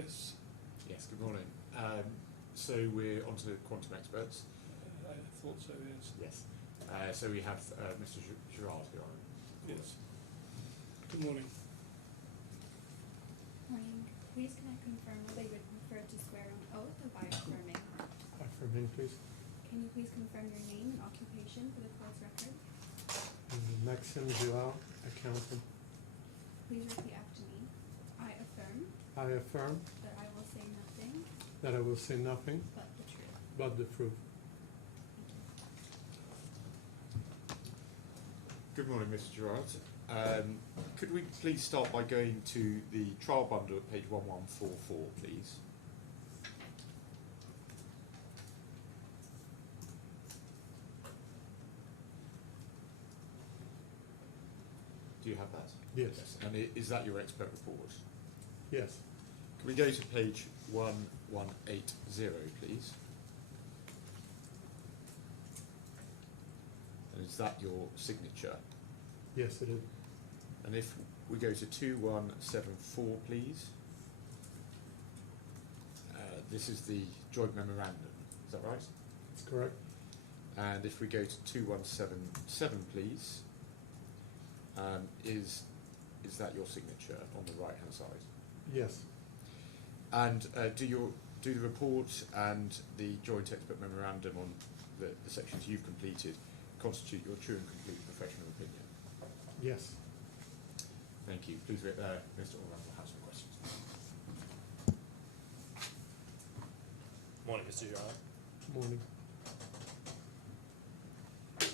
Yes. Yes, good morning. So we're on to quantum experts. I thought so, yes. Yes. So we have Mr. Gerard here on. Yes. Good morning. Morning. Please can I confirm whether you would prefer to swear on oath or by affirming? Affirming, please. Can you please confirm your name and occupation for the court's record? Maxime Girard, accountant. Please repeat after me. I affirm I affirm that I will say nothing that I will say nothing but the truth. but the truth. Good morning, Mr. Gerard. Could we please start by going to the trial bundle at page 1144, please? Do you have that? Yes. And is that your expert report? Yes. Can we go to page 1180, please? And is that your signature? Yes, it is. And if we go to 2174, please. This is the joint memorandum, is that right? That's correct. And if we go to 2177, please, is that your signature on the right hand side? Yes. And do the report and the joint expert memorandum on the sections you've completed constitute your true and complete professional opinion? Yes. Thank you. Please, Mr. Orland will have some questions. Morning, Mr. Gerard. Morning.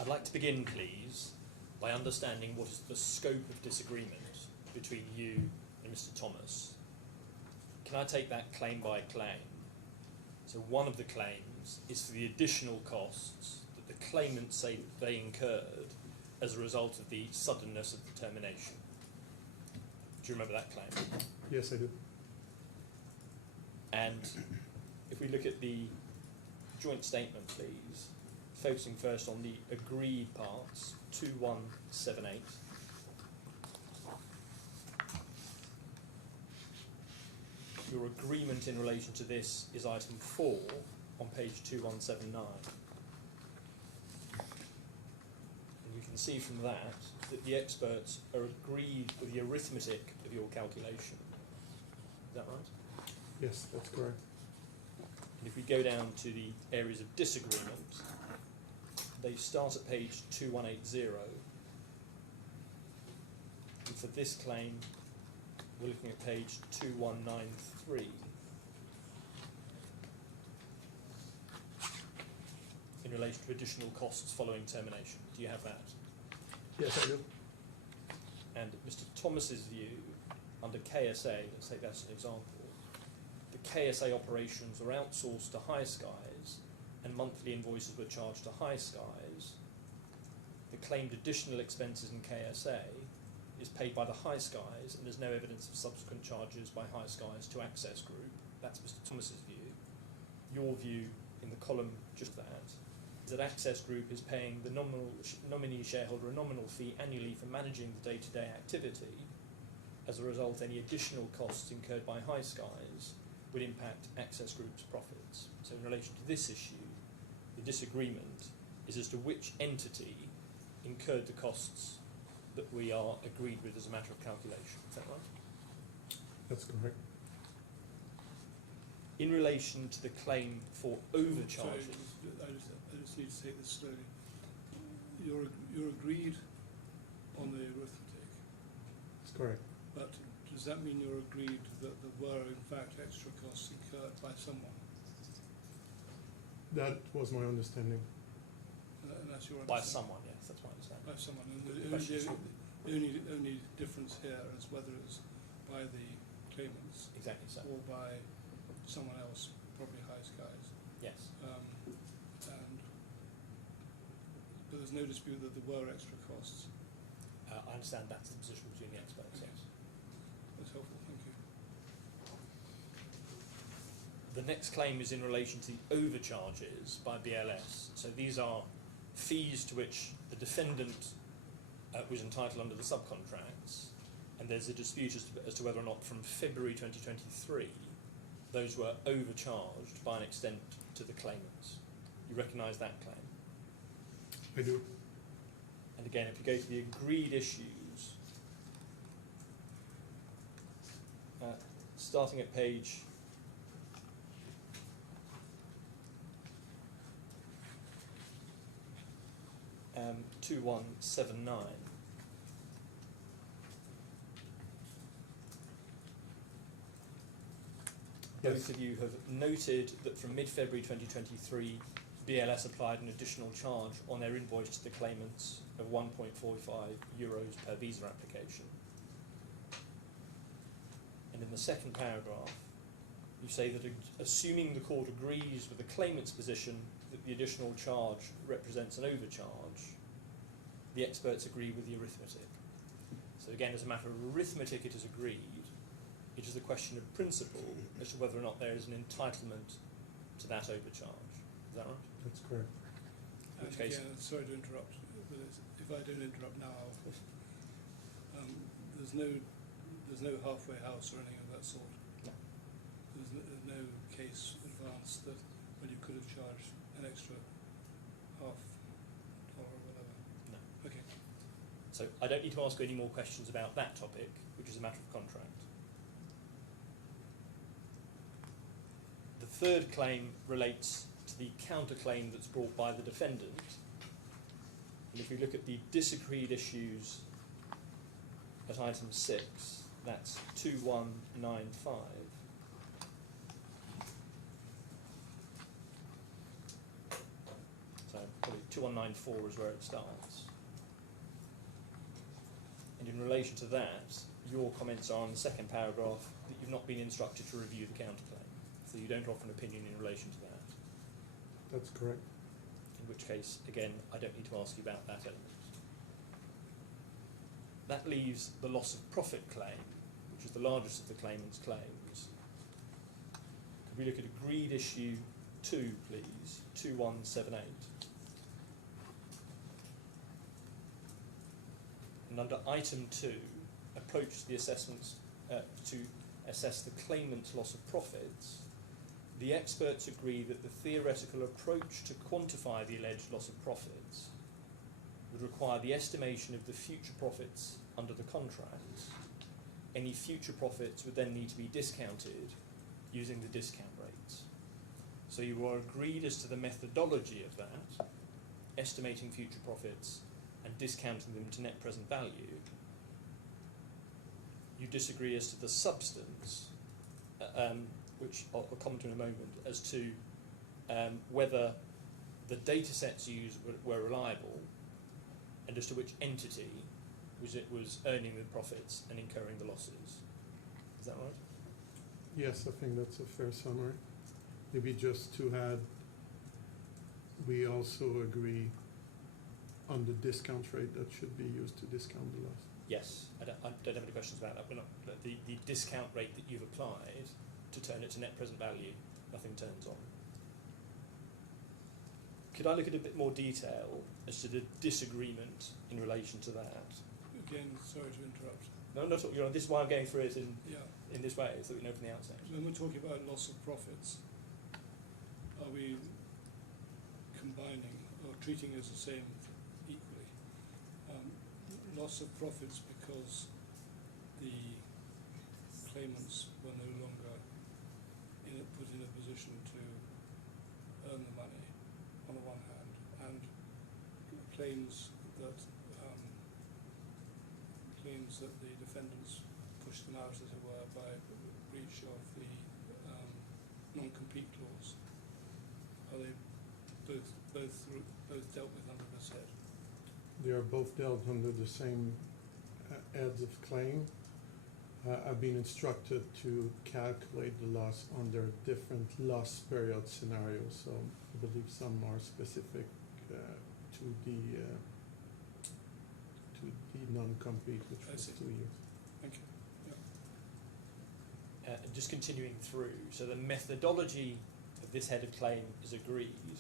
I'd like to begin, please, by understanding what is the scope of disagreement between you and Mr. Thomas. Can I take that claim by claim? So one of the claims is for the additional costs that the claimants say that they incurred as a result of the suddenness of the termination. Do you remember that claim? Yes, I do. And if we look at the joint statement, please, focusing first on the agreed parts, 2178. Your agreement in relation to this is item 4 on page 2179. And you can see from that the experts are agreed with the arithmetic of your calculation. Is that right? Yes, that's correct. And if we go down to the areas of disagreement, they start at page 2180. And for this claim, we're looking at page 2193. In relation to additional costs following termination. Do you have that? Yes, I do. And Mr. Thomas's view, under KSA, let's take that as an example, the KSA operations were outsourced to High Skies and monthly invoices were charged to High Skies. The claimed additional expenses in KSA is paid by the High Skies and there's no evidence of subsequent charges by High Skies to Access Group. That's Mr. Thomas's view. Your view in the column just that is that Access Group is paying the nominee shareholder a nominal fee annually for managing the day-to-day activity. As a result, any additional costs incurred by High Skies would impact Access Group's profits. So in relation to this issue, the disagreement is as to which entity incurred the costs that we are agreed with as a matter of calculation. Is that right? That's correct. In relation to the claim for overcharges... Sorry, I just need to say this slowly. You're agreed on the arithmetic, That's correct. but does that mean you're agreed that there were in fact extra costs incurred by someone? That was my understanding. And that's your By understanding? someone, yes, that's my understanding. By someone. And The question is- the only difference here is whether it's by the claimants Exactly so. or by someone else, probably High Skies. Yes. But there's no dispute that there were extra costs. I understand that's the position between the experts, yes. That's helpful, thank you. The next claim is in relation to the overcharges by BLS. So these are fees to which the defendant was entitled under the subcontracts, and there's a dispute as to whether or not from February 2023 those were overcharged by an extent to the claimants. You recognise that claim? I do. And again, if you go to the agreed issues, starting at page 2179, Yes. both of you have noted that from mid-February 2023, BLS applied an additional charge on their invoice to the claimants of €1.45 per visa application. And in the second paragraph, you say that assuming the court agrees with the claimant's position that the additional charge represents an overcharge, the experts agree with the arithmetic. So again, as a matter of arithmetic, it is agreed. It is a question of principle as to whether or not there is an entitlement to that overcharge. Is that right? That's correct. And which case- again, sorry to interrupt, but if I don't interrupt now, there's no halfway house or anything of that sort. No. There's no case advanced that when you could have charged an extra half dollar or whatever. No. Okay. So I don't need to ask you any more questions about that topic, which is a matter of contract. The third claim relates to the counterclaim that's brought by the defendant. And if we look at the disagreed issues at item 6, that's 2195. So probably 2194 is where it starts. And in relation to that, your comments are on the second paragraph that you've not been instructed to review the counterclaim. So you don't offer an opinion in relation to that. That's correct. In which case, again, I don't need to ask you about that element. That leaves the loss of profit claim, which is the largest of the claimant's claims. Could we look at agreed issue 2, please, 2178. And under item 2, approach the assessments to assess the claimant's loss of profits. The experts agree that the theoretical approach to quantify the alleged loss of profits would require the estimation of the future profits under the contract. Any future profits would then need to be discounted using the discount rates. So you are agreed as to the methodology of that, estimating future profits and discounting them to net present value. You disagree as to the substance, which I'll comment on in a moment, as to whether the data sets used were reliable and as to which entity was earning the profits and incurring the losses. Is that right? Yes, I think that's a fair summary. Maybe just to add, we also agree on the discount rate that should be used to discount the loss. Yes, I don't have any questions about that. We're not, the discount rate that you've applied to turn it to net present value, nothing turns on. Could I look at a bit more detail as to the disagreement in relation to that? Again, sorry to interrupt. No, not at all. This is why I'm going through it Yeah. in this way, so that we know from the outset. When we're talking about loss of profits, are we combining or treating it as the same equally? Loss of profits because the claimants were no longer put in a position to earn the money on the one hand, and claims that the defendants pushed them out, as it were, by breach of the non-compete clause. Are they both dealt with under this head? They are both dealt under the same heads of claim. I've been instructed to calculate the loss under different loss period scenarios, so I believe some are specific to the non-compete, which I was see. 2 years. Thank you. Yeah. Just continuing through, so the methodology of this head of claim is agreed.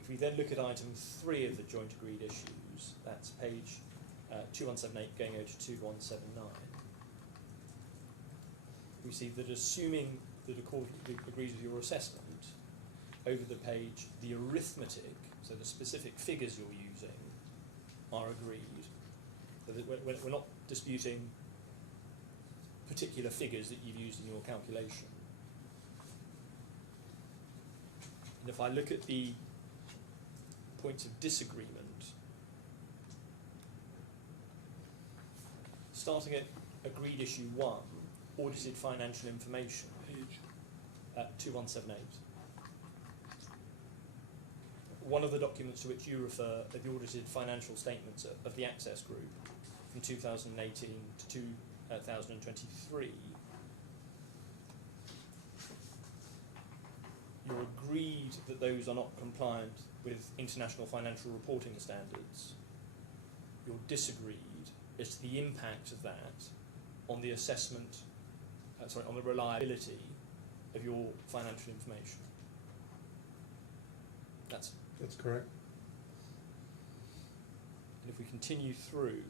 If we then look at item 3 of the joint agreed issues, that's page 2178 going over to 2179, we see that assuming that agrees with your assessment, over the page, the arithmetic, so the specific figures you're using, are agreed. So that we're not disputing particular figures that you've used in your calculation. And if I look at the points of disagreement, starting at agreed issue 1, audited financial information, Page. 2178. One of the documents to which you refer are the audited financial statements of the Access Group from 2018 to 2023. You're agreed that those are not compliant with international financial reporting standards. You're disagreed as to the impact of that on the assessment, on the reliability of your financial information. That's correct. And if we continue through,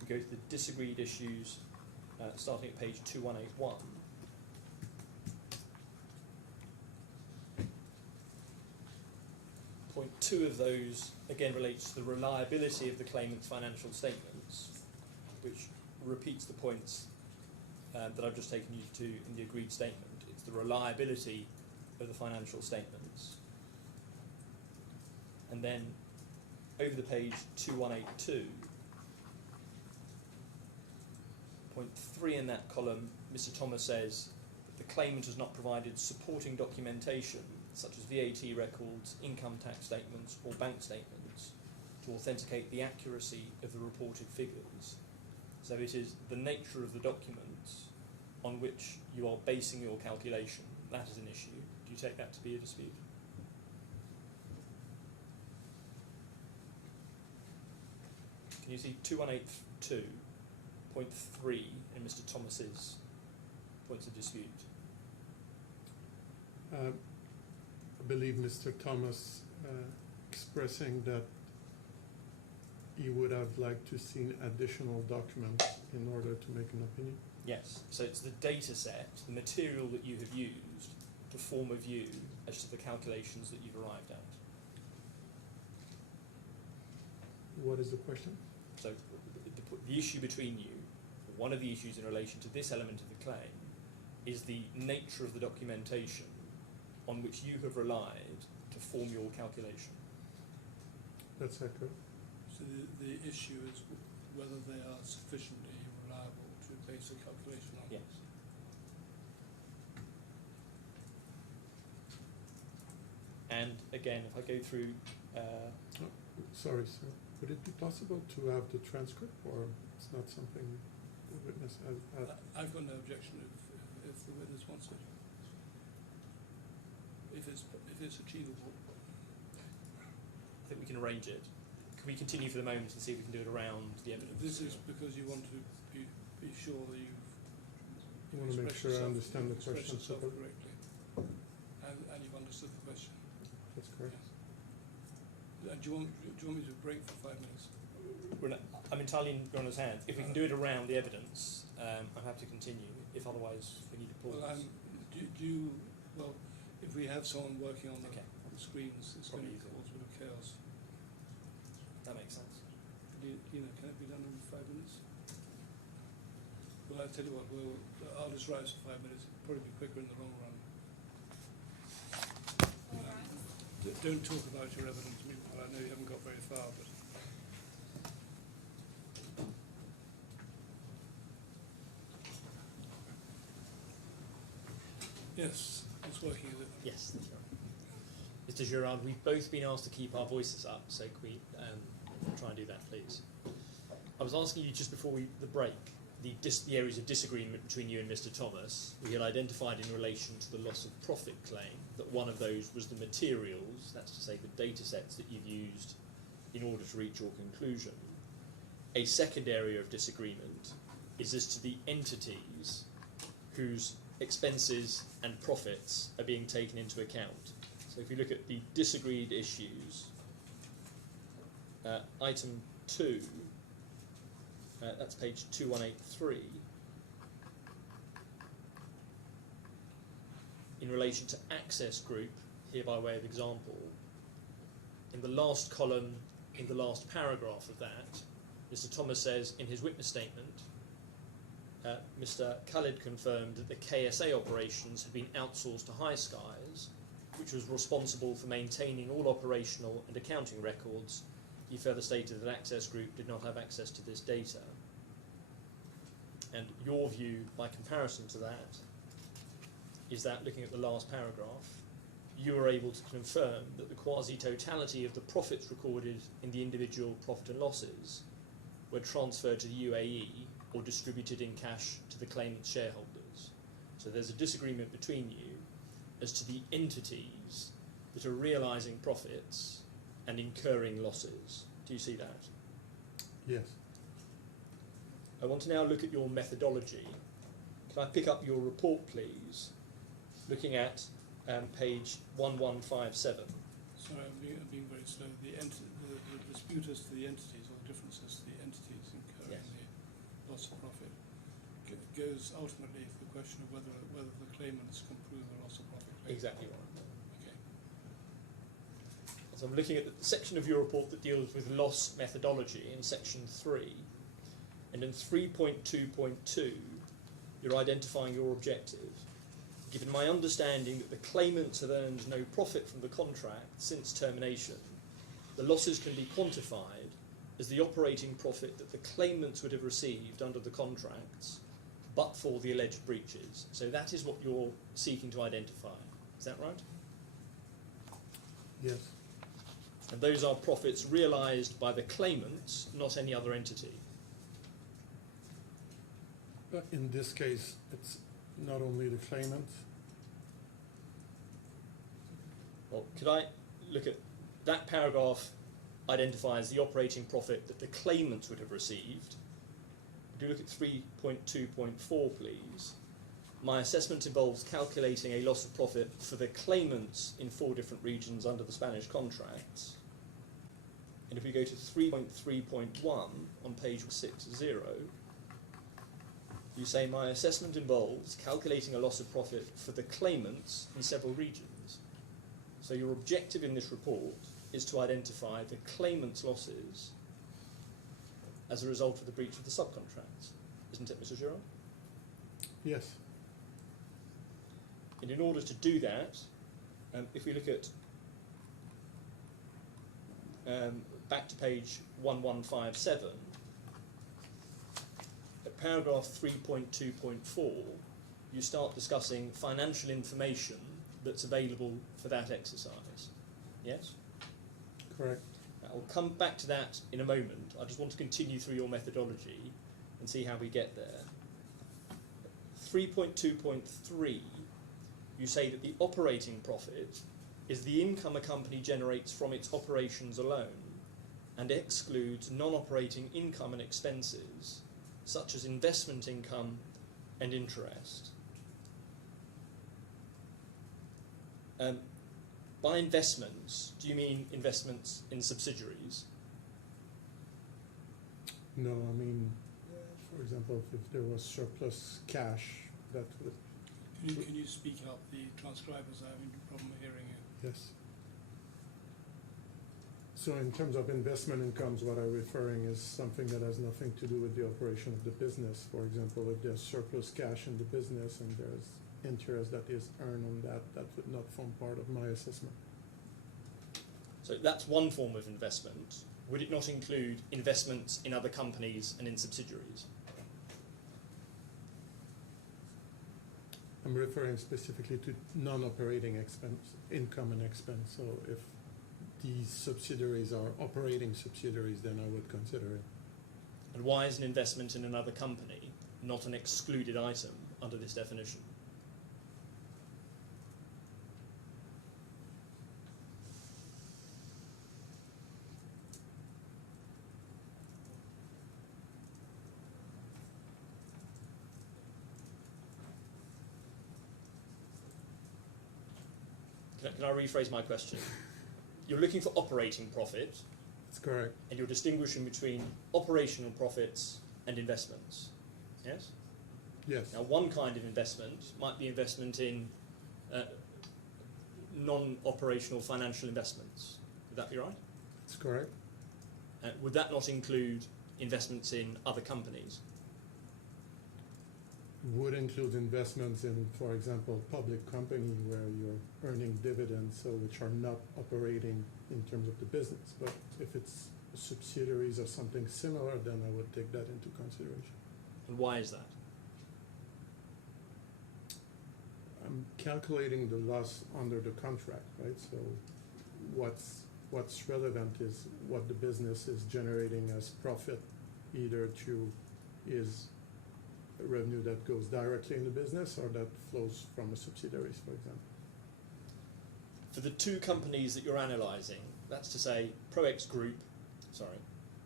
we go to the disagreed issues, starting at page 2181. Point 2 of those again relates to the reliability of the claimant's financial statements, which repeats the points that I've just taken you to in the agreed statement. It's the reliability of the financial statements. And then over the page 2182, point 3 in that column, Mr. Thomas says that the claimant has not provided supporting documentation such as VAT records, income tax statements or bank statements to authenticate the accuracy of the reported figures. So it is the nature of the documents on which you are basing your calculation. That is an issue. Do you take that to be a dispute? Can you see 2182.3 in Mr. Thomas's points of dispute? I believe Mr. Thomas expressing that he would have liked to see additional documents in order to make an opinion. Yes. So it's the data set, the material that you have used to form a view as to the calculations that you've arrived at. What is the question? So the issue between you, one of the issues in relation to this element of the claim, is the nature of the documentation on which you have relied to form your calculation. That's accurate. So the issue is whether they are sufficiently reliable to base a calculation on. Yes. And again, if I go through, Sorry, sir. Would it be possible to have the transcript, or it's not something the witness has? I've got no objection if the witness wants it. If it's achievable. I think we can arrange it. Can we continue for the moment and see if we can do it around the evidence? This is because you want to be sure that you've You want to make sure I understand the question yourself correctly. correctly, and you've understood the question. That's correct. Yes. And do you want me to break for 5 minutes? I'm entirely in your Honour's hands. If we can do it around the evidence, I'm happy to continue. If otherwise, we need to pause. Well, if we have someone working on the screens, it's going Probably to easier. cause a bit of chaos. That makes sense. Can it be done in 5 minutes? Well, I'll tell you what, I'll just rise for 5 minutes. It'll probably be quicker in the long run. Don't talk about your evidence, meanwhile. I know you haven't got very far, but... Yes, it's working, is it? Yes, that's right. Mr. Girard, we've both been asked to keep our voices up, so can we try and do that, please? I was asking you just before the break, the areas of disagreement between you and Mr. Thomas. We had identified in relation to the loss of profit claim that one of those was the materials, that's to say the data sets that you've used in order to reach your conclusion. A second area of disagreement is as to the entities whose expenses and profits are being taken into account. So if you look at the disagreed issues, item 2, that's page 2183, in relation to Access Group, here by way of example, in the last column, in the last paragraph of that, Mr. Thomas says in his witness statement, Mr. Khalid confirmed that the KSA operations had been outsourced to High Skies, which was responsible for maintaining all operational and accounting records. He further stated that Access Group did not have access to this data. And your view, by comparison to that, is that, looking at the last paragraph, you were able to confirm that the quasi-totality of the profits recorded in the individual profit and losses were transferred to the UAE or distributed in cash to the claimant's shareholders. So there's a disagreement between you as to the entities that are realising profits and incurring losses. Do you see that? Yes. I want to now look at your methodology. Can I pick up your report, please? Looking at page 1157. Sorry, I'm being very slow. The dispute as to the entities, or differences to the entities incurring the loss of profit, goes ultimately to the question of whether the claimants can prove the loss of profit. Exactly right. Okay. So I'm looking at the section of your report that deals with loss methodology in section 3, and in 3.2.2 you're identifying your objective. Given my understanding that the claimants have earned no profit from the contract since termination, the losses can be quantified as the operating profit that the claimants would have received under the contracts but for the alleged breaches. So that is what you're seeking to identify. Is that right? Yes. And those are profits realised by the claimants, not any other entity. But in this case, it's not only the claimant. Well, could I look at that paragraph? Identifies the operating profit that the claimants would have received. Do look at 3.2.4, please. My assessment involves calculating a loss of profit for the claimants in 4 different regions under the Spanish contracts. And if we go to 3.3.1 on page 60, you say my assessment involves calculating a loss of profit for the claimants in several regions. So your objective in this report is to identify the claimant's losses as a result of the breach of the subcontracts. Isn't it, Mr. Girard? Yes. And in order to do that, if we look at back to page 1157, at paragraph 3.2.4, you start discussing financial information that's available for that exercise. Yes? Correct. I'll come back to that in a moment. I just want to continue through your methodology and see how we get there. 3.2.3, you say that the operating profit is the income a company generates from its operations alone and excludes non-operating income and expenses, such as investment income and interest. By investments, do you mean investments in subsidiaries? No, I mean, for example, if there was surplus cash, that would. Can you speak up? The transcribers are having a problem hearing you. Yes. So in terms of investment incomes, what I'm referring is something that has nothing to do with the operation of the business. For example, if there's surplus cash in the business and there's interest that is earned on that, that would not form part of my assessment. So that's one form of investment. Would it not include investments in other companies and in subsidiaries? I'm referring specifically to non-operating expense, income and expense. So if these subsidiaries are operating subsidiaries, then I would consider it. And why is an investment in another company not an excluded item under this definition? Can I rephrase my question? You're looking for operating profit, That's correct. and you're distinguishing between operational profits and investments. Yes? Yes. Now, one kind of investment might be investment in non-operational financial investments. Would that be right? That's correct. Would that not include investments in other companies? Would include investments in, for example, public company where you're earning dividends, so which are not operating in terms of the business. But if it's subsidiaries or something similar, then I would take that into consideration. And why is that? I'm calculating the loss under the contract, right? So what's relevant is what the business is generating as profit, either through is revenue that goes directly in the business or that flows from the subsidiaries, for example. For the two companies that you're analysing, that's to say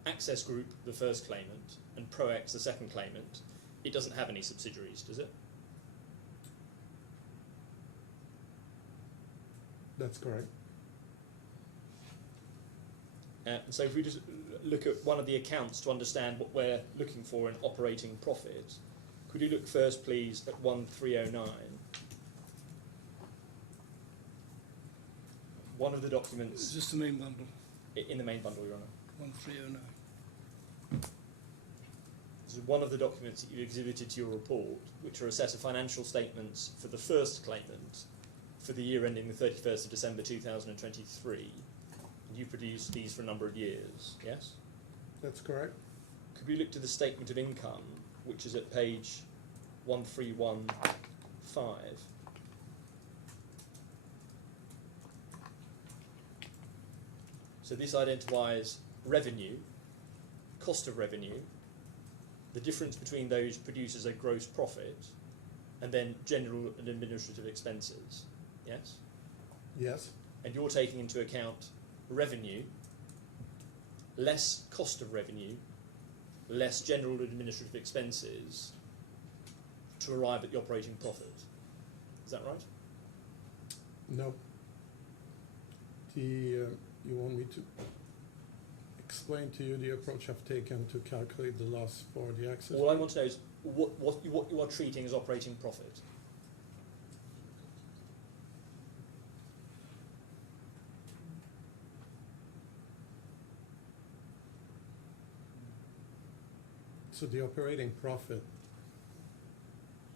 Access Group, the first claimant, and ProX, the second claimant, it doesn't have any subsidiaries, does it? That's correct. And so if we just look at one of the accounts to understand what we're looking for in operating profit, could you look first, please, at 1309? One of the documents Is this the main bundle? in the main bundle, Your Honour. 1309. This is one of the documents that you exhibited to your report, which are a set of financial statements for the first claimant for the year ending the 31st of December 2023. And you produced these for a number of years, yes? That's correct. Could we look to the statement of income, which is at page 1315? So this identifies revenue, cost of revenue, the difference between those produces a gross profit, and then general and administrative expenses, yes? Yes. And you're taking into account revenue, less cost of revenue, less general and administrative expenses to arrive at the operating profit. Is that right? No. You want me to explain to you the approach I've taken to calculate the loss for the Access? All I want to know is what you are treating as operating profit. So the operating profit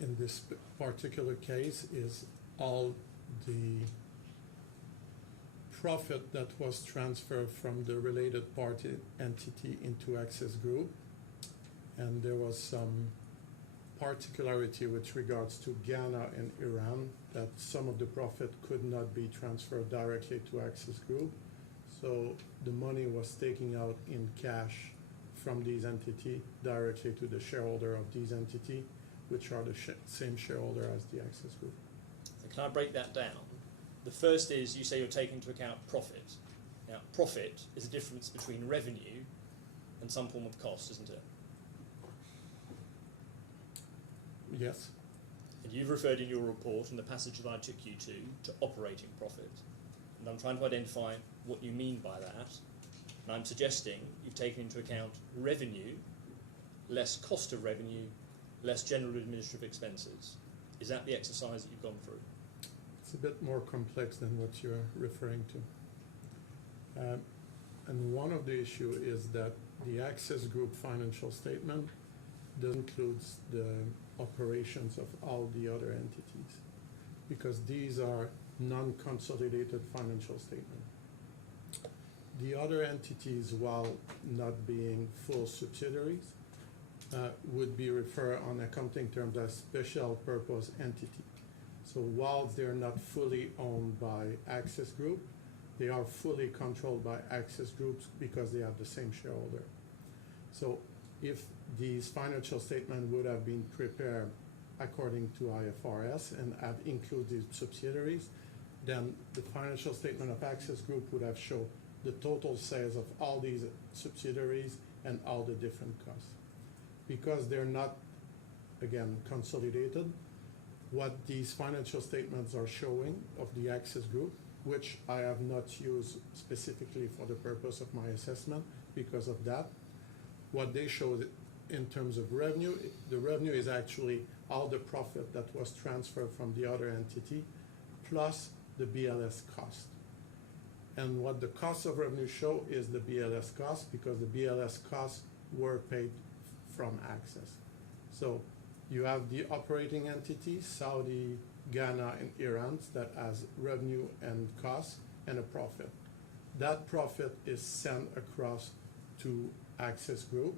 in this particular case is all the profit that was transferred from the related party entity into Access Group, and there was some particularity with regards to Ghana and Iran that some of the profit could not be transferred directly to Access Group, so the money was taken out in cash from these entities directly to the shareholder of these entities, which are the same shareholder as the Access Group. So can I break that down? The first is you say you're taking into account profit. Now, profit is a difference between revenue and some form of cost, isn't it? Yes. And you've referred in your report, in the passage that I took you to operating profit. And I'm trying to identify what you mean by that. And I'm suggesting you've taken into account revenue, less cost of revenue, less general administrative expenses. Is that the exercise that you've gone through? It's a bit more complex than what you're referring to. And one of the issues is that the Access Group financial statement includes the operations of all the other entities, because these are non-consolidated financial statements. The other entities, while not being full subsidiaries, would be referred on accounting terms as special purpose entity. So while they're not fully owned by Access Group, they are fully controlled by Access Groups because they have the same shareholder. So if these financial statements would have been prepared according to IFRS and have included subsidiaries, then the financial statement of Access Group would have shown the total sales of all these subsidiaries and all the different costs. Because they're not, again, consolidated, what these financial statements are showing of the Access Group, which I have not used specifically for the purpose of my assessment because of that, what they show in terms of revenue, the revenue is actually all the profit that was transferred from the other entity, plus the BLS cost. And what the cost of revenue show is the BLS cost, because the BLS costs were paid from Access. So you have the operating entity, Saudi, Ghana, and Iran, that has revenue and costs and a profit. That profit is sent across to Access Group.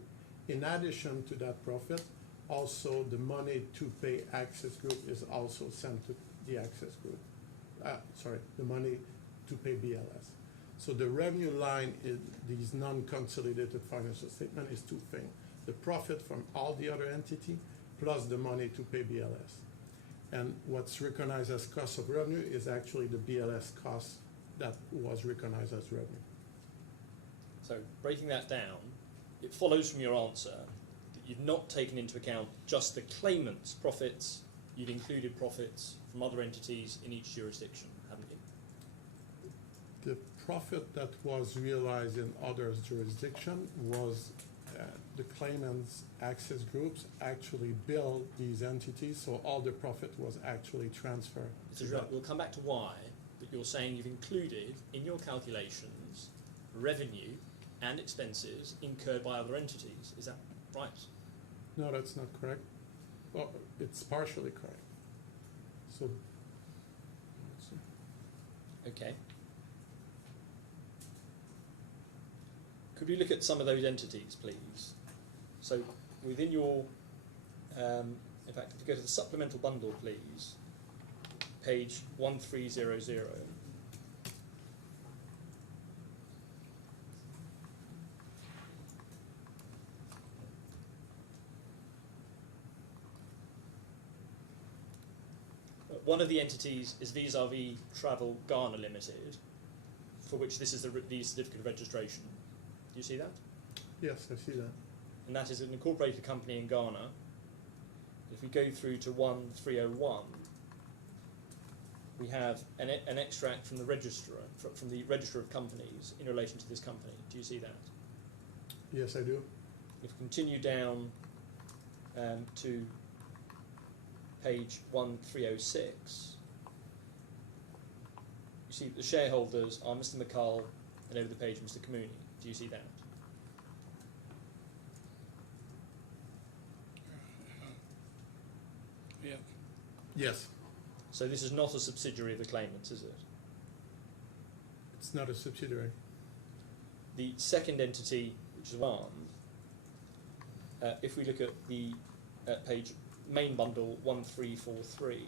In addition to that profit, also the money to pay Access Group is also sent to the Access Group. The money to pay BLS. So the revenue line in these non-consolidated financial statement is two things: the profit from all the other entity plus the money to pay BLS. And what's recognized as cost of revenue is actually the BLS cost that was recognized as revenue. So breaking that down, it follows from your answer that you've not taken into account just the claimant's profits, you've included profits from other entities in each jurisdiction, haven't you? The profit that was realized in others' jurisdiction was the claimants' Access Groups actually billed these entities, so all the profit was actually transferred. So we'll come back to why, but you're saying you've included in your calculations revenue and expenses incurred by other entities. Is that right? No, that's not correct. Well, it's partially correct. So, Okay. Could we look at some of those entities, please? So within your, in fact, if you go to the supplemental bundle, please, page 1300. One of the entities is Vis-a-Vis Travel Ghana Limited, for which this is the certificate of registration. Do you see that? yes, I see that. And that is an incorporated company in Ghana. If we go through to 1301, we have an extract from the registrar, from the Register of Companies in relation to this company. Do you see that? Yes, I do. If we continue down to page 1306, you see the shareholders are Mr. McCull and over the page Mr. Kamuni. Do you see that? Yeah. Yes, So this is not a subsidiary of the claimants, is it? it's not a subsidiary. The second entity, which is one, if we look at the page main bundle 1343,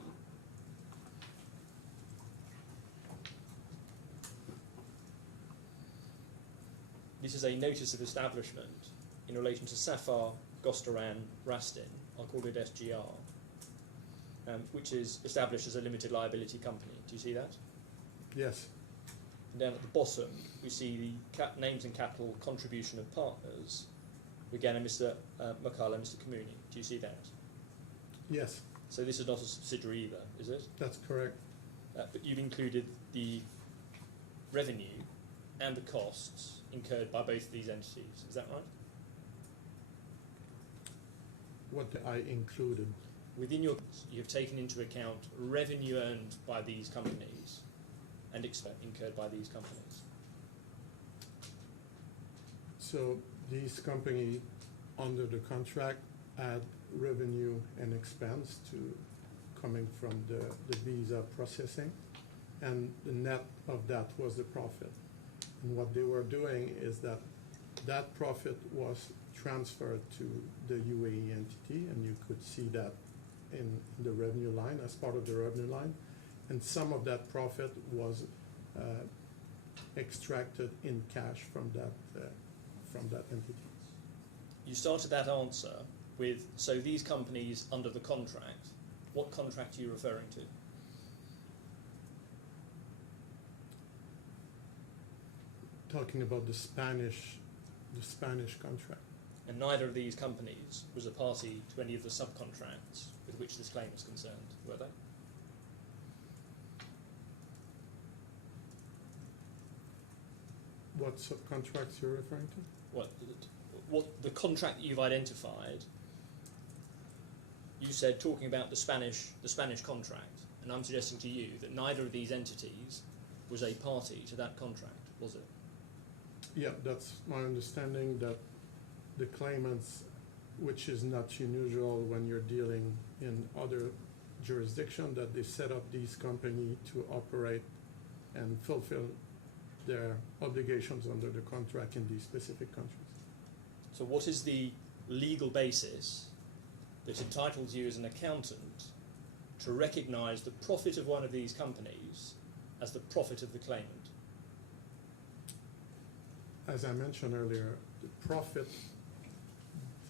this is a notice of establishment in relation to Safar Gostaran Rastin, I'll call it SGR, which is established as a limited liability company. Do you see that? Yes, And down at the bottom, we see the names and capital contribution of partners. Again, Mr. McCull and Mr. Kamuni. Do you see that? yes, So this is not a subsidiary either, is it? that's correct. But you've included the revenue and the costs incurred by both of these entities. Is that right? What I included. Within your, you've taken into account revenue earned by these companies and incurred by these companies. So these company under the contract add revenue and expense to coming from the visa processing, and the net of that was the profit. And what they were doing is that profit was transferred to the UAE entity, and you could see that in the revenue line as part of the revenue line, and some of that profit was extracted in cash from that entity. You started that answer with, so these companies under the contract, what contract are you referring to? Talking about the Spanish contract. And neither of these companies was a party to any of the subcontracts with which this claim is concerned, were they? What subcontracts you're referring to? What the contract that you've identified, you said talking about the Spanish contract And I'm suggesting to you that neither of these entities was a party to that contract, was it? Yeah, that's my understanding, that the claimants, which is not unusual when you're dealing in other jurisdiction, that they set up these companies to operate and fulfill their obligations under the contract in these specific countries. So what is the legal basis that entitles you as an accountant to recognise the profit of one of these companies as the profit of the claimant? As I mentioned earlier, the profit,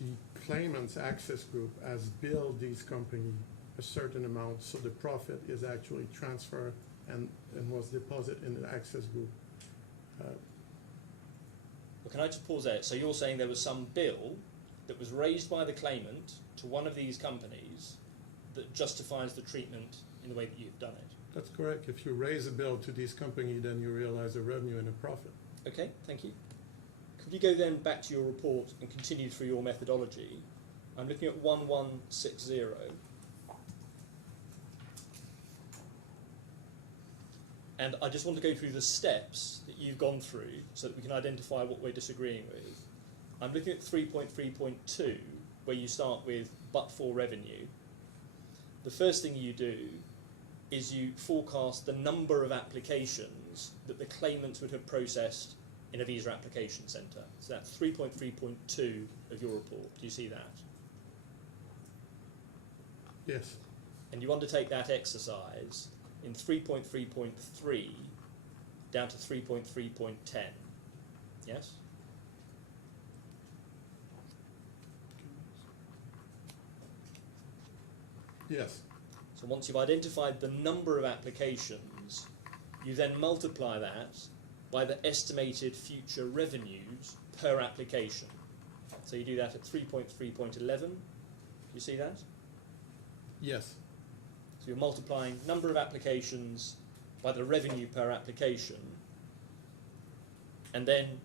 the claimant's Access Group has billed these companies a certain amount, so the profit is actually transferred and was deposited in the Access Group. Well, can I just pause there? So you're saying there was some bill that was raised by the claimant to one of these companies that justifies the treatment in the way that you've done it? That's correct. If you raise a bill to this company, then you realize a revenue and a profit. Okay, thank you. Could you go then back to your report and continue through your methodology? I'm looking at 1160. And I just want to go through the steps that you've gone through so that we can identify what we're disagreeing with. I'm looking at 3.3.2, where you start with but for revenue. The first thing you do is you forecast the number of applications that the claimants would have processed in a visa application centre. So that's 3.3.2 of your report. Do you see that? Yes. And you undertake that exercise in 3.3.3 down to 3.3.10. Yes? Yes. So once you've identified the number of applications, you then multiply that by the estimated future revenues per application. So you do that at 3.3.11. You see that? Yes. So you're multiplying number of applications by the revenue per application, and then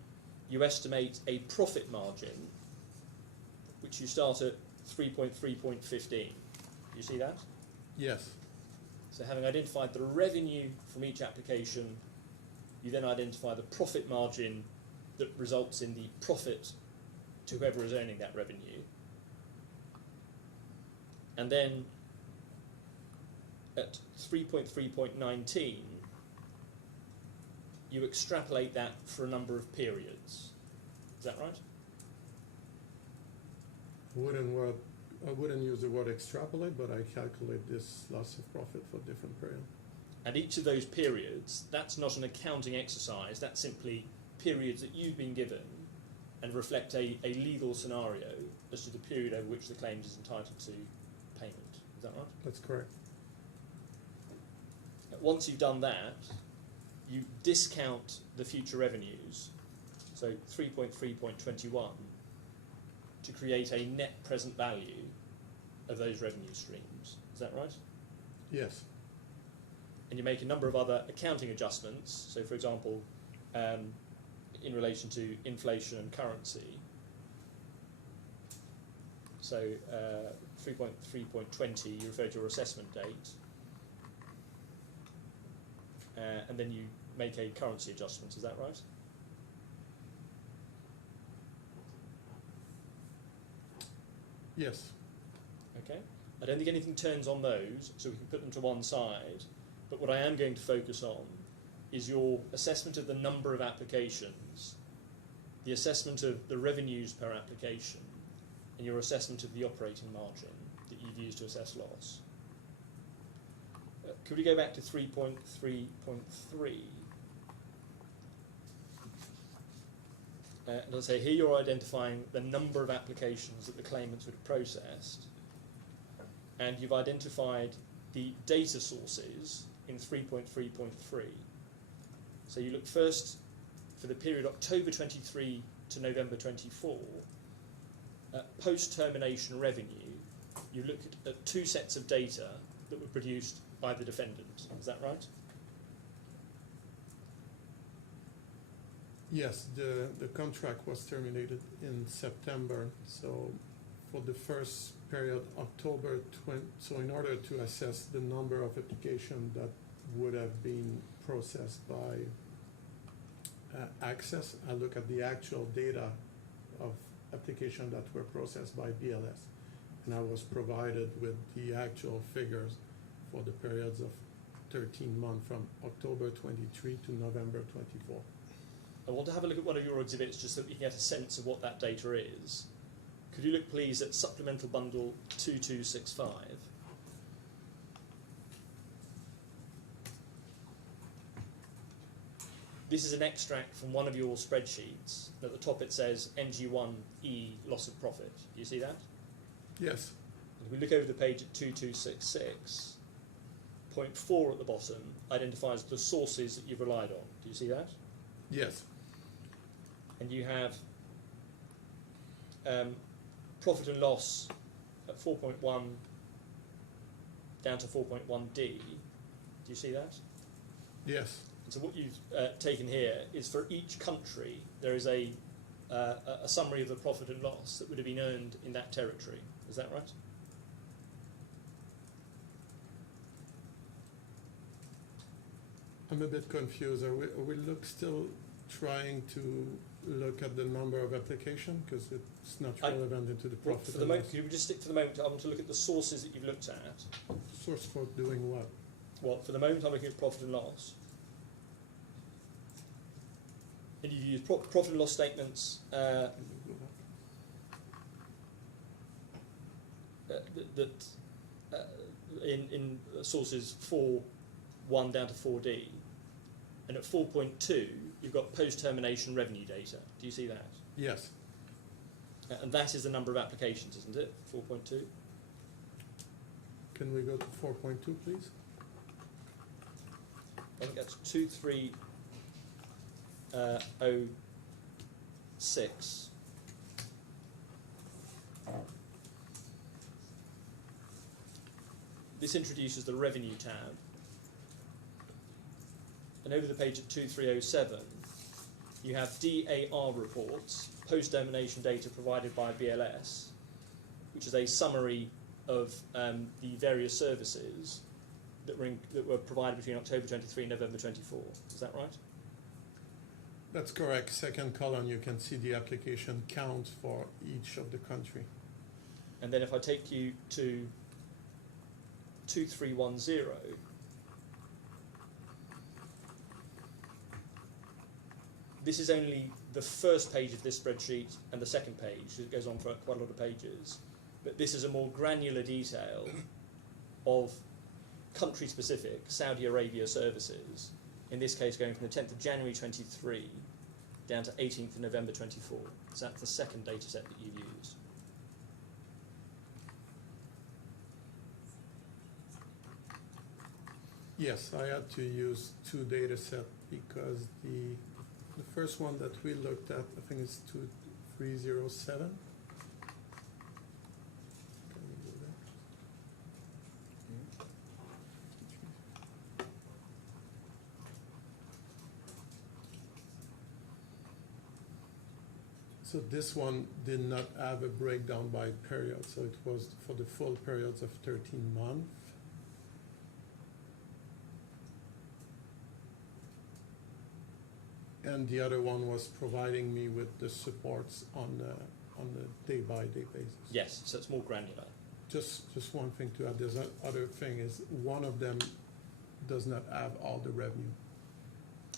you estimate a profit margin, which you start at 3.3.15. You see that? Yes. So having identified the revenue from each application, you then identify the profit margin that results in the profit to whoever is earning that revenue. And then at 3.3.19, you extrapolate that for a number of periods. Is that right? I wouldn't use the word extrapolate, but I calculate this loss of profit for different periods. And each of those periods, that's not an accounting exercise, that's simply periods that you've been given and reflect a legal scenario as to the period over which the claimant is entitled to payment. Is that right? That's correct. Once you've done that, you discount the future revenues, so 3.3.21, to create a net present value of those revenue streams. Is that right? Yes. And you make a number of other accounting adjustments. So, for example, in relation to inflation and currency. So, 3.3.20, you refer to your assessment date. And then you make a currency adjustment. Is that right? Yes. Okay. I don't think anything turns on those, so we can put them to one side. But what I am going to focus on is your assessment of the number of applications, the assessment of the revenues per application, and your assessment of the operating margin that you've used to assess loss. Could we go back to 3.3.3? And I'll say here you're identifying the number of applications that the claimants would have processed, and you've identified the data sources in 3.3.3. So you look first for the period October 23 to November 24, post-termination revenue. You look at two sets of data that were produced by the defendant. Is that right? Yes, the contract was terminated in September, so for the first period, so in order to assess the number of applications that would have been processed by Access, I look at the actual data of applications that were processed by BLS. And I was provided with the actual figures for the periods of 13 months from October 23 to November 24. I want to have a look at one of your exhibits just so that we can get a sense of what that data is. Could you look please at supplemental bundle 2265? This is an extract from one of your spreadsheets. At the top it says NG1E loss of profit. Do you see that? Yes. If we look over the page at 2266, point 4 at the bottom identifies the sources that you've relied on. Do you see that? Yes. And you have profit and loss at 4.1 down to 4.1D. Do you see that? Yes. And so what you've taken here is for each country there is a summary of the profit and loss that would have been earned in that territory. Is that right? I'm a bit confused. Are we still trying to look at the number of applications? Because it's not relevant into the Well, profit for the and moment, loss. could you just stick for the moment? I want to look at the sources that you've looked at. Source code doing what? Well, for the moment, I'm looking at profit and loss. And you've used profit and loss statements in sources 4.1 down to 4D. And at 4.2, you've got post-termination revenue data. Do you see that? Yes. And that is the number of applications, isn't it? 4.2. Can we go to 4.2, please? I think that's 2306. This introduces the revenue tab. And over the page at 2307, you have DAR reports, post-termination data provided by BLS, which is a summary of the various services that were provided between October 23 and November 24. Is that right? That's correct. Second column, you can see the application count for each of the country. And then if I take you to 2310, this is only the first page of this spreadsheet and the second page. It goes on for quite a lot of pages. But this is a more granular detail of country-specific Saudi Arabia services, in this case going from the 10th of January 23 down to 18th of November 24. So that's the second data set that you've used. Yes, I had to use two data sets because the first one that we looked at, I think it's 2307. Can we do that? So this one did not have a breakdown by period, so it was for the full periods of 13 months. And the other one was providing me with the supports on the day-by-day basis. Yes, so it's more granular. Just one thing to add. There's other thing is one of them does not have all the revenue.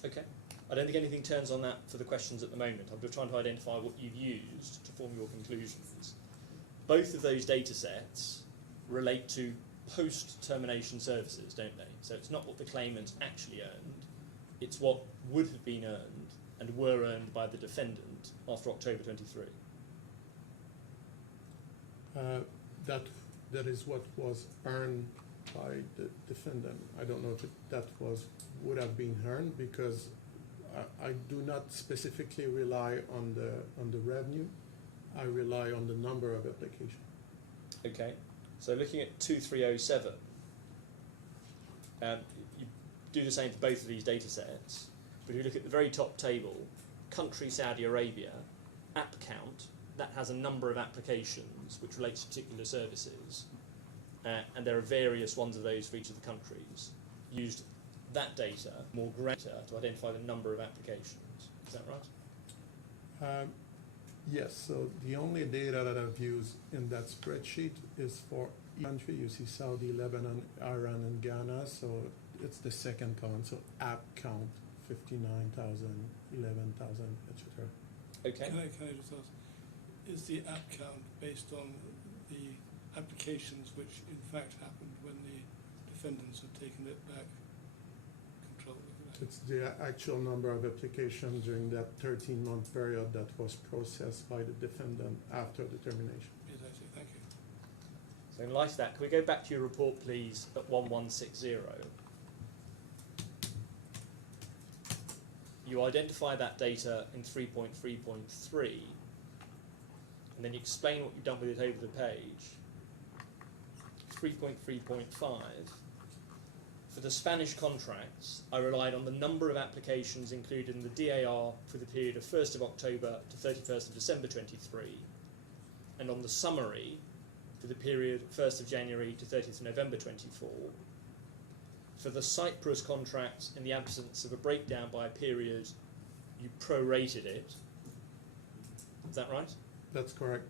Okay. I don't think anything turns on that for the questions at the moment. I'm just trying to identify what you've used to form your conclusions. Both of those data sets relate to post-termination services, don't they? So it's not what the claimant actually earned, it's what would have been earned and were earned by the defendant after October 23. That is what was earned by the defendant. I don't know if that would have been earned because I do not specifically rely on the revenue. I rely on the number of applications. Okay, so looking at 2307, you do the same for both of these data sets, but if you look at the very top table, country Saudi Arabia, app count that has a number of applications which relate to particular services, and there are various ones of those for each of the countries, used that data more greater to identify the number of applications. Is that right? Yes, so the only data that I've used in that spreadsheet is for each country. You see Saudi, Lebanon, Iran, and Ghana, so it's the second column. So app count, 59,000, 11,000, etc. Okay. Can I just ask, is the app count based on the applications which in fact happened when the defendants had taken it back, control of it? It's the actual number of applications during that 13-month period that was processed by the defendant after the termination. Exactly, thank you. So in light of that, can we go back to your report, please, at 1160? You identify that data in 3.3.3, and then you explain what you've done with it over the page. 3.3.5. For the Spanish contracts, I relied on the number of applications included in the DAR for the period of 1st of October to 31st of December 23, and on the summary for the period 1st of January to 30th of November 24. For the Cyprus contracts, in the absence of a breakdown by a period, you prorated it. Is that right? That's correct.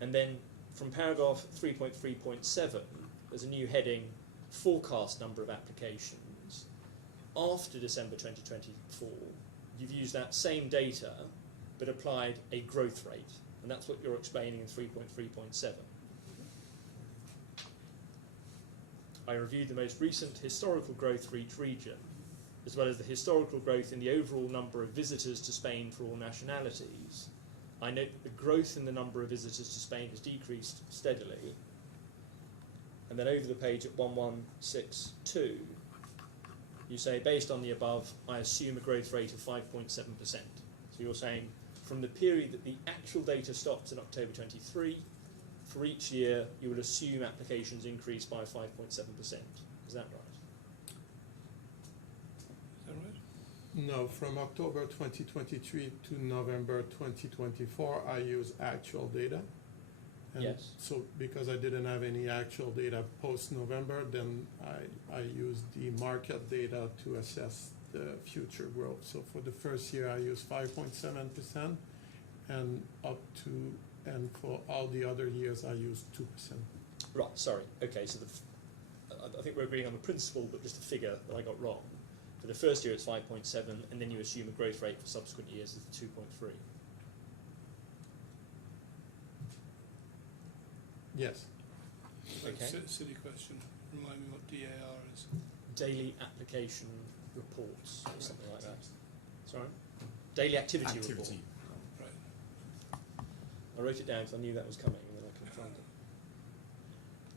And then from paragraph 3.3.7, there's a new heading, forecast number of applications. After December 2024, you've used that same data, but applied a growth rate. And that's what you're explaining in 3.3.7. I reviewed the most recent historical growth for each region, as well as the historical growth in the overall number of visitors to Spain for all nationalities. I note that the growth in the number of visitors to Spain has decreased steadily. And then over the page at 1162, you say, based on the above, I assume a growth rate of 5.7%. So you're saying, from the period that the actual data stops in October 23, for each year, you will assume applications increase by 5.7%. Is that right? Is that right? No, from October 2023 to November 2024, I use actual data. And Yes. so because I didn't have any actual data post-November, then I used the market data to assess the future growth. So for the first year, I used 5.7%, and and for all the other years, I used 2%. Right, sorry. Okay, so I think we're agreeing on the principle, but just the figure that I got wrong. For the first year, it's 5.7, and then you assume a growth rate for subsequent years is 2.3. Yes. Okay. Silly question. Remind me what DAR is. Daily application reports, or something like that. Sorry? Daily activity report. Right. I wrote it down because I knew that was coming, and then I couldn't find it.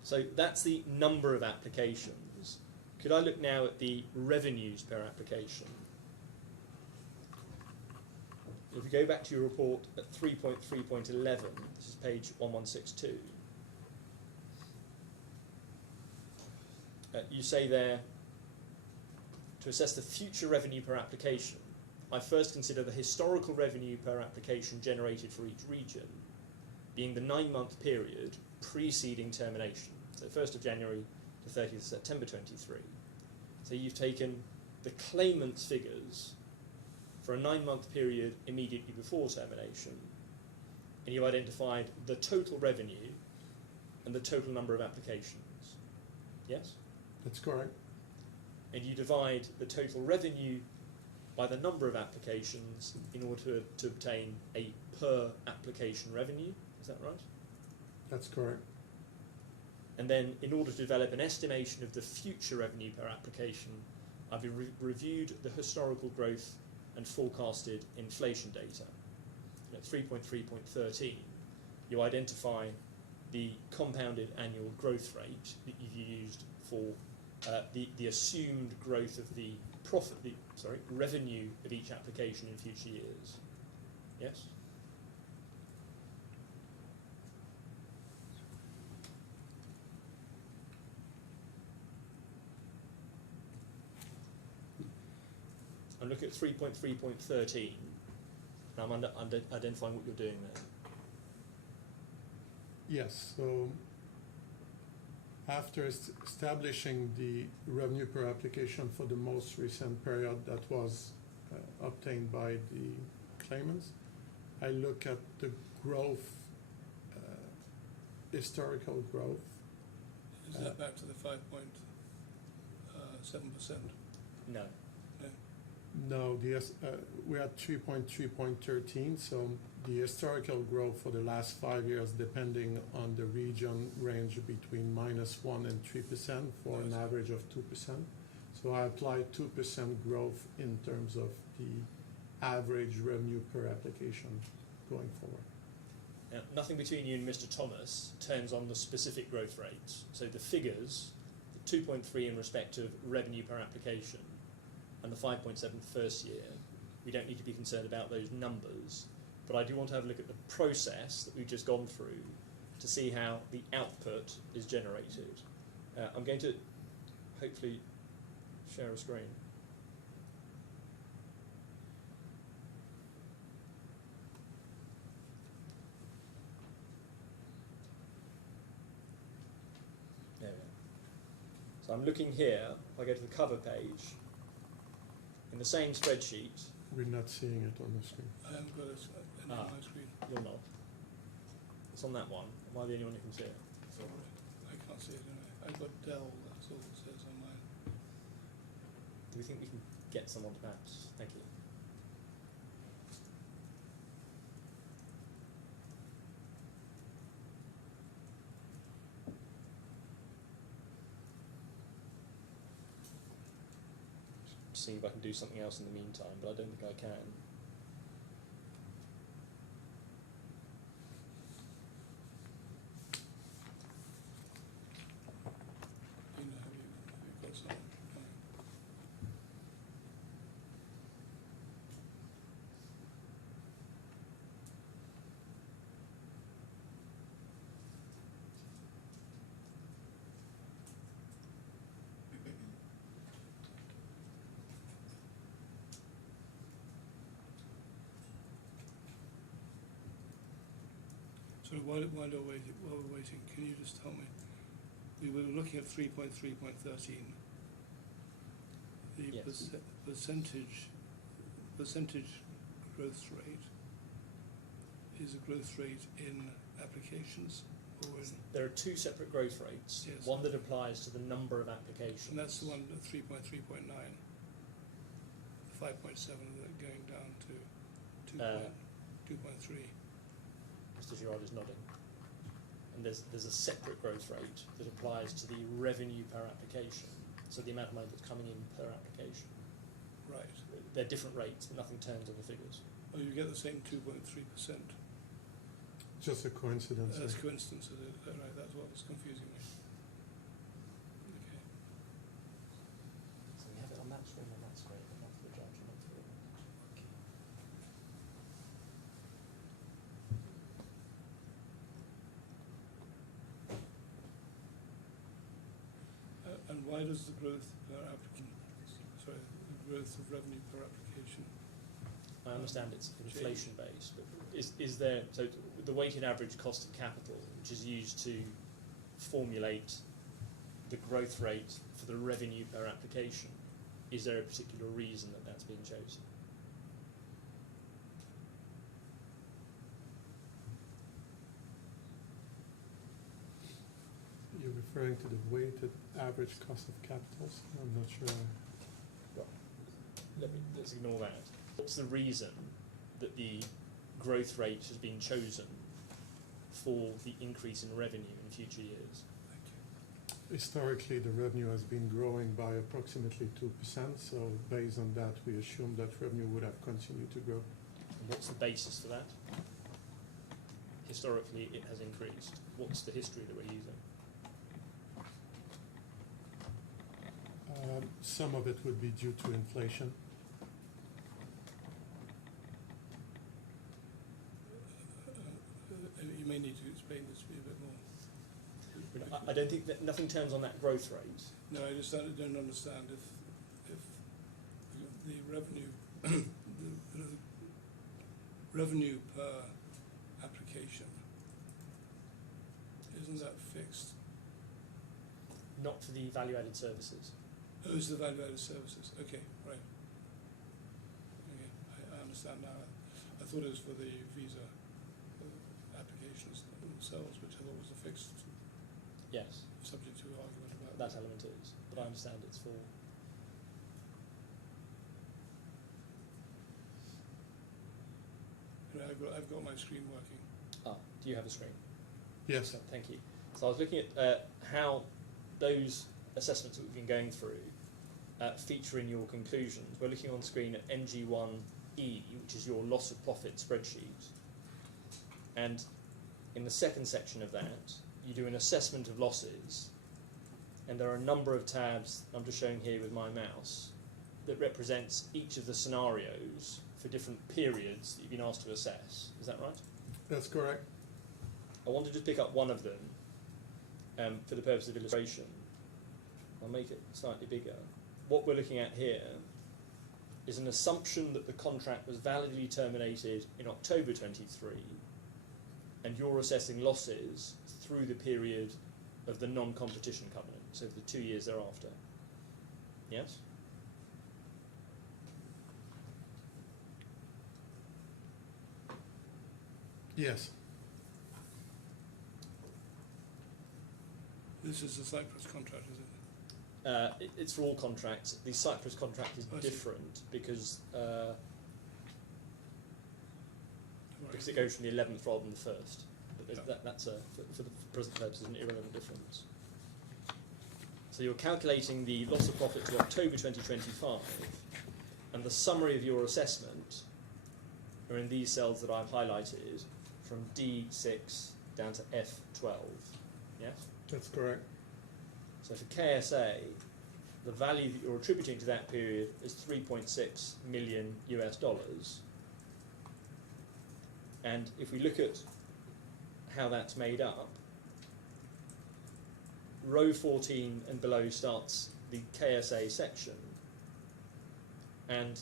So that's the number of applications. Could I look now at the revenues per application? If you go back to your report at 3.3.11, this is page 1162, you say there, to assess the future revenue per application, I first consider the historical revenue per application generated for each region, being the 9-month period preceding termination, so 1st of January to 30th of September 23. So you've taken the claimant's figures for a 9-month period immediately before termination, and you identified the total revenue and the total number of applications. Yes? That's correct. And you divide the total revenue by the number of applications in order to obtain a per application revenue. Is that right? That's correct. And then in order to develop an estimation of the future revenue per application, I've reviewed the historical growth and forecasted inflation data. And at 3.3.13, you identify the compounded annual growth rate that you've used for the assumed growth of the revenue of each application in future years. Yes? I'm looking at 3.3.13, and I'm identifying what you're doing there. Yes, so after establishing the revenue per application for the most recent period that was obtained by the claimants, I look at the growth, historical growth. Is that back to the 5.7%? No. No, we're at 3.13, so the historical growth for the last 5 years, depending on the region, range between -1% and 3% for an average of 2%. So I apply 2% growth in terms of the average revenue per application going forward. Now, nothing between you and Mr. Thomas turns on the specific growth rates. So the figures, the 2.3 in respect of revenue per application and the 5.7 first year, we don't need to be concerned about those numbers. But I do want to have a look at the process that we've just gone through to see how the output is generated. I'm going to hopefully share a screen. There we go. So I'm looking here, if I go to the cover page, in the same spreadsheet. We're not seeing it on the screen. I haven't got it on my screen. You're not. It's on that one. Am I the only one who can see it? Sorry, I can't see it anyway. I've got Dell, that's all it says on mine. Do we think we can get someone to perhaps? Thank you. See if I can do something else in the meantime, but I don't think I can. You know, have you got some? So while we're waiting, can you just tell me, we were looking at 3.3.13. The Yes. percentage growth rate is a growth rate in applications or in, There are two separate growth rates. Yes. One that applies to the number of applications. and that's the one at 3.3.9. 5.7 going down to 2.3. Mr. Girard is nodding. And there's a separate growth rate that applies to the revenue per application, so the amount of money that's coming in per application. Right. They're different rates, but nothing turns on the figures. Oh, you get the same 2.3%. Just a coincidence. That's coincidence, is it? Right, that's what was confusing me. Okay. So we have it on that screen and that screen, but not for the judge and not for the... And why does the growth per applicant, sorry, the growth of revenue per application? I understand it's inflation based, but is there, so the weighted average cost of capital, which is used to formulate the growth rate for the revenue per application, is there a particular reason that that's been chosen? You're referring to the weighted average cost of capitals? I'm not sure. Let's ignore that. What's the reason that the growth rate has been chosen for the increase in revenue in future years? Thank you. Historically, the revenue has been growing by approximately 2%, so based on that, we assume that revenue would have continued to grow. And what's the basis for that? Historically, it has increased. What's the history that we're using? Some of it would be due to inflation. You may need to explain this to me a bit more. I don't think that nothing turns on that growth rate. No, I just don't understand if the revenue the revenue per application Isn't that fixed? Not for the value-added services. Oh, it's the value-added services. Okay, right. Okay, I understand now. I thought it was for the visa applications themselves, which I thought was a fixed, Yes, subject to argument about. that element is, but I understand it's for. Right, I've got my screen working. Do you have a screen? Yes. So, thank you. So I was looking at how those assessments that we've been going through feature in your conclusions. We're looking on screen at NG1E, which is your loss of profit spreadsheet. And in the second section of that, you do an assessment of losses, and there are a number of tabs I'm just showing here with my mouse that represents each of the scenarios for different periods that you've been asked to assess. Is that right? That's correct. I wanted to pick up one of them for the purpose of illustration. I'll make it slightly bigger. What we're looking at here is an assumption that the contract was validly terminated in October 23, and you're assessing losses through the period of the non-competition covenant, so the 2 years thereafter. Yes? Yes. This is the Cyprus contract, is it? It's for all contracts. The Cyprus contract is I see. different because it goes from the 11th rather than the 1st. But that's for the present purposes an irrelevant difference. So you're calculating the loss of profit to October 2025, and the summary of your assessment are in these cells that I've highlighted from D6 down to F12. Yes? That's correct. So for KSA, the value that you're attributing to that period is $3.6 million US dollars. And if we look at how that's made up, row 14 and below starts the KSA section, and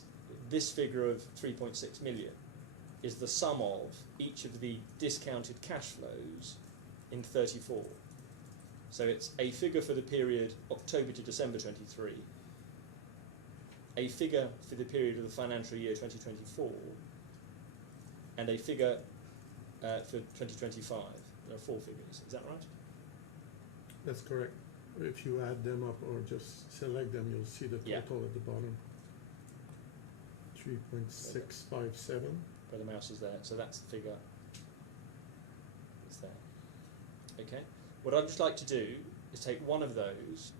this figure of 3.6 million is the sum of each of the discounted cash flows in 34. So it's a figure for the period October to December 23, a figure for the period of the financial year 2024, and a figure for 2025. There are 4 figures. Is that right? That's correct. If you add them up or just select them, you'll see the total at the bottom. 3.657. Where the mouse is there. So that's the figure. It's there. Okay. What I'd just like to do is take one of those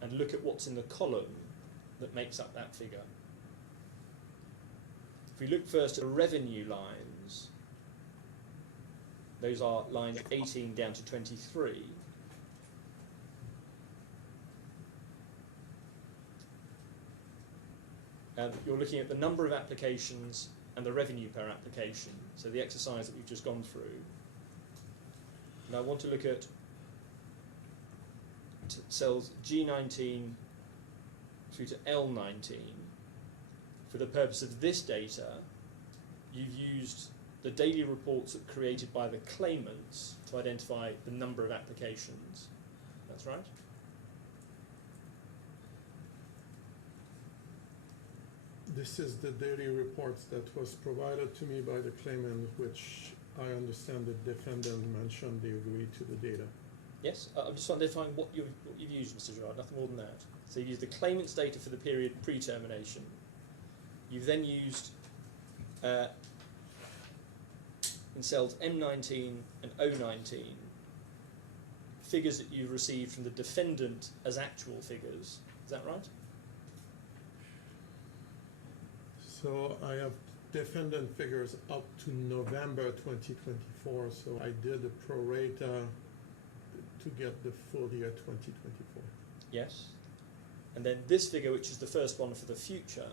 and look at what's in the column that makes up that figure. If we look first at the revenue lines, those are lines 18 down to 23. You're looking at the number of applications and the revenue per application, so the exercise that we've just gone through. And I want to look at cells G19 through to L19. For the purpose of this data, you've used the daily reports that created by the claimants to identify the number of applications. That's right? This is the daily reports that was provided to me by the claimant, which I understand the defendant mentioned they agreed to the data. Yes, I'm just identifying what you've used, Mr. Gerard, nothing more than that. So you've used the claimant's data for the period pre-termination. You've then used, in cells M19 and O19, figures that you've received from the defendant as actual figures. Is that right? So I have defendant figures up to November 2024, so I did a pro rata to get the full year 2024. Yes. And then this figure, which is the first one for the future,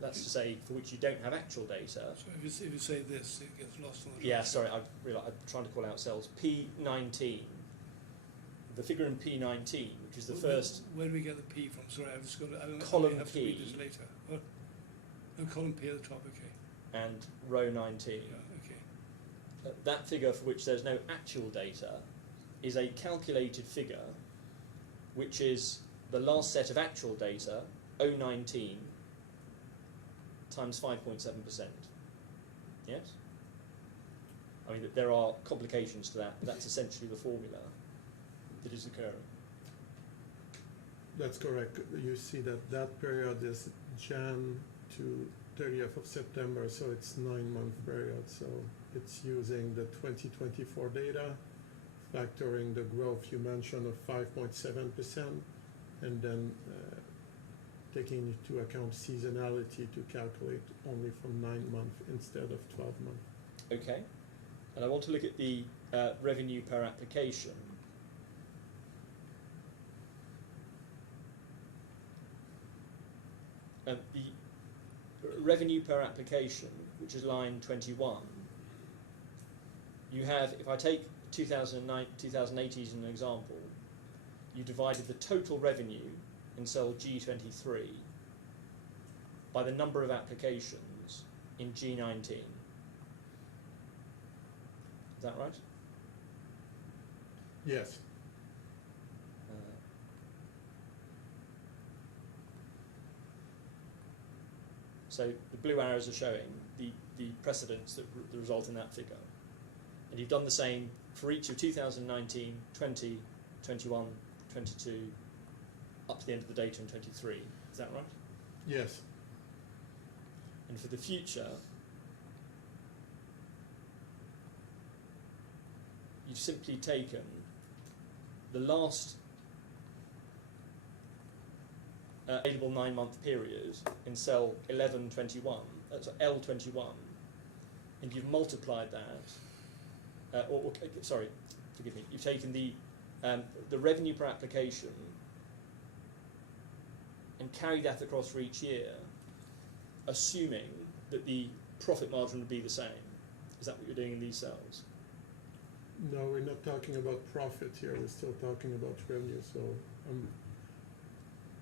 that's to say for which you don't have actual data. So if you say this, it gets lost on the Yeah, sorry, I realised I'm trying to call out cells. P19. The figure in P19, which is the first. Where do we get the P from? Sorry, I've just got to. Column have P. to read this later. What? Oh, column P at the top. Okay. And row 19. Yeah. Okay. That figure for which there's no actual data is a calculated figure which is the last set of actual data, 019, times 5.7%. Yes? I mean, there are complications to that, but that's essentially the formula that is occurring. That's correct. You see that that period is Jan to 30th of September, so it's 9-month period. So it's using the 2024 data, factoring the growth you mentioned of 5.7%, and then taking into account seasonality to calculate only from 9 months instead of 12 months. Okay, and I want to look at the revenue per application. The revenue per application, which is line 21, you have, if I take 2008 as an example, you divided the total revenue in cell G23 by the number of applications in G19. Is that right? Yes. So the blue arrows are showing the precedents that result in that figure. And you've done the same for each of 2019, 20, 21, 22, up to the end of the data in 23. Is that right? Yes. And for the future, you've simply taken the last available 9-month period in cell 1121, that's L21, and you've multiplied that, sorry, forgive me, you've taken the revenue per application and carried that across for each year, assuming that the profit margin would be the same. Is that what you're doing in these cells? No, we're not talking about profit here. We're still talking about revenue.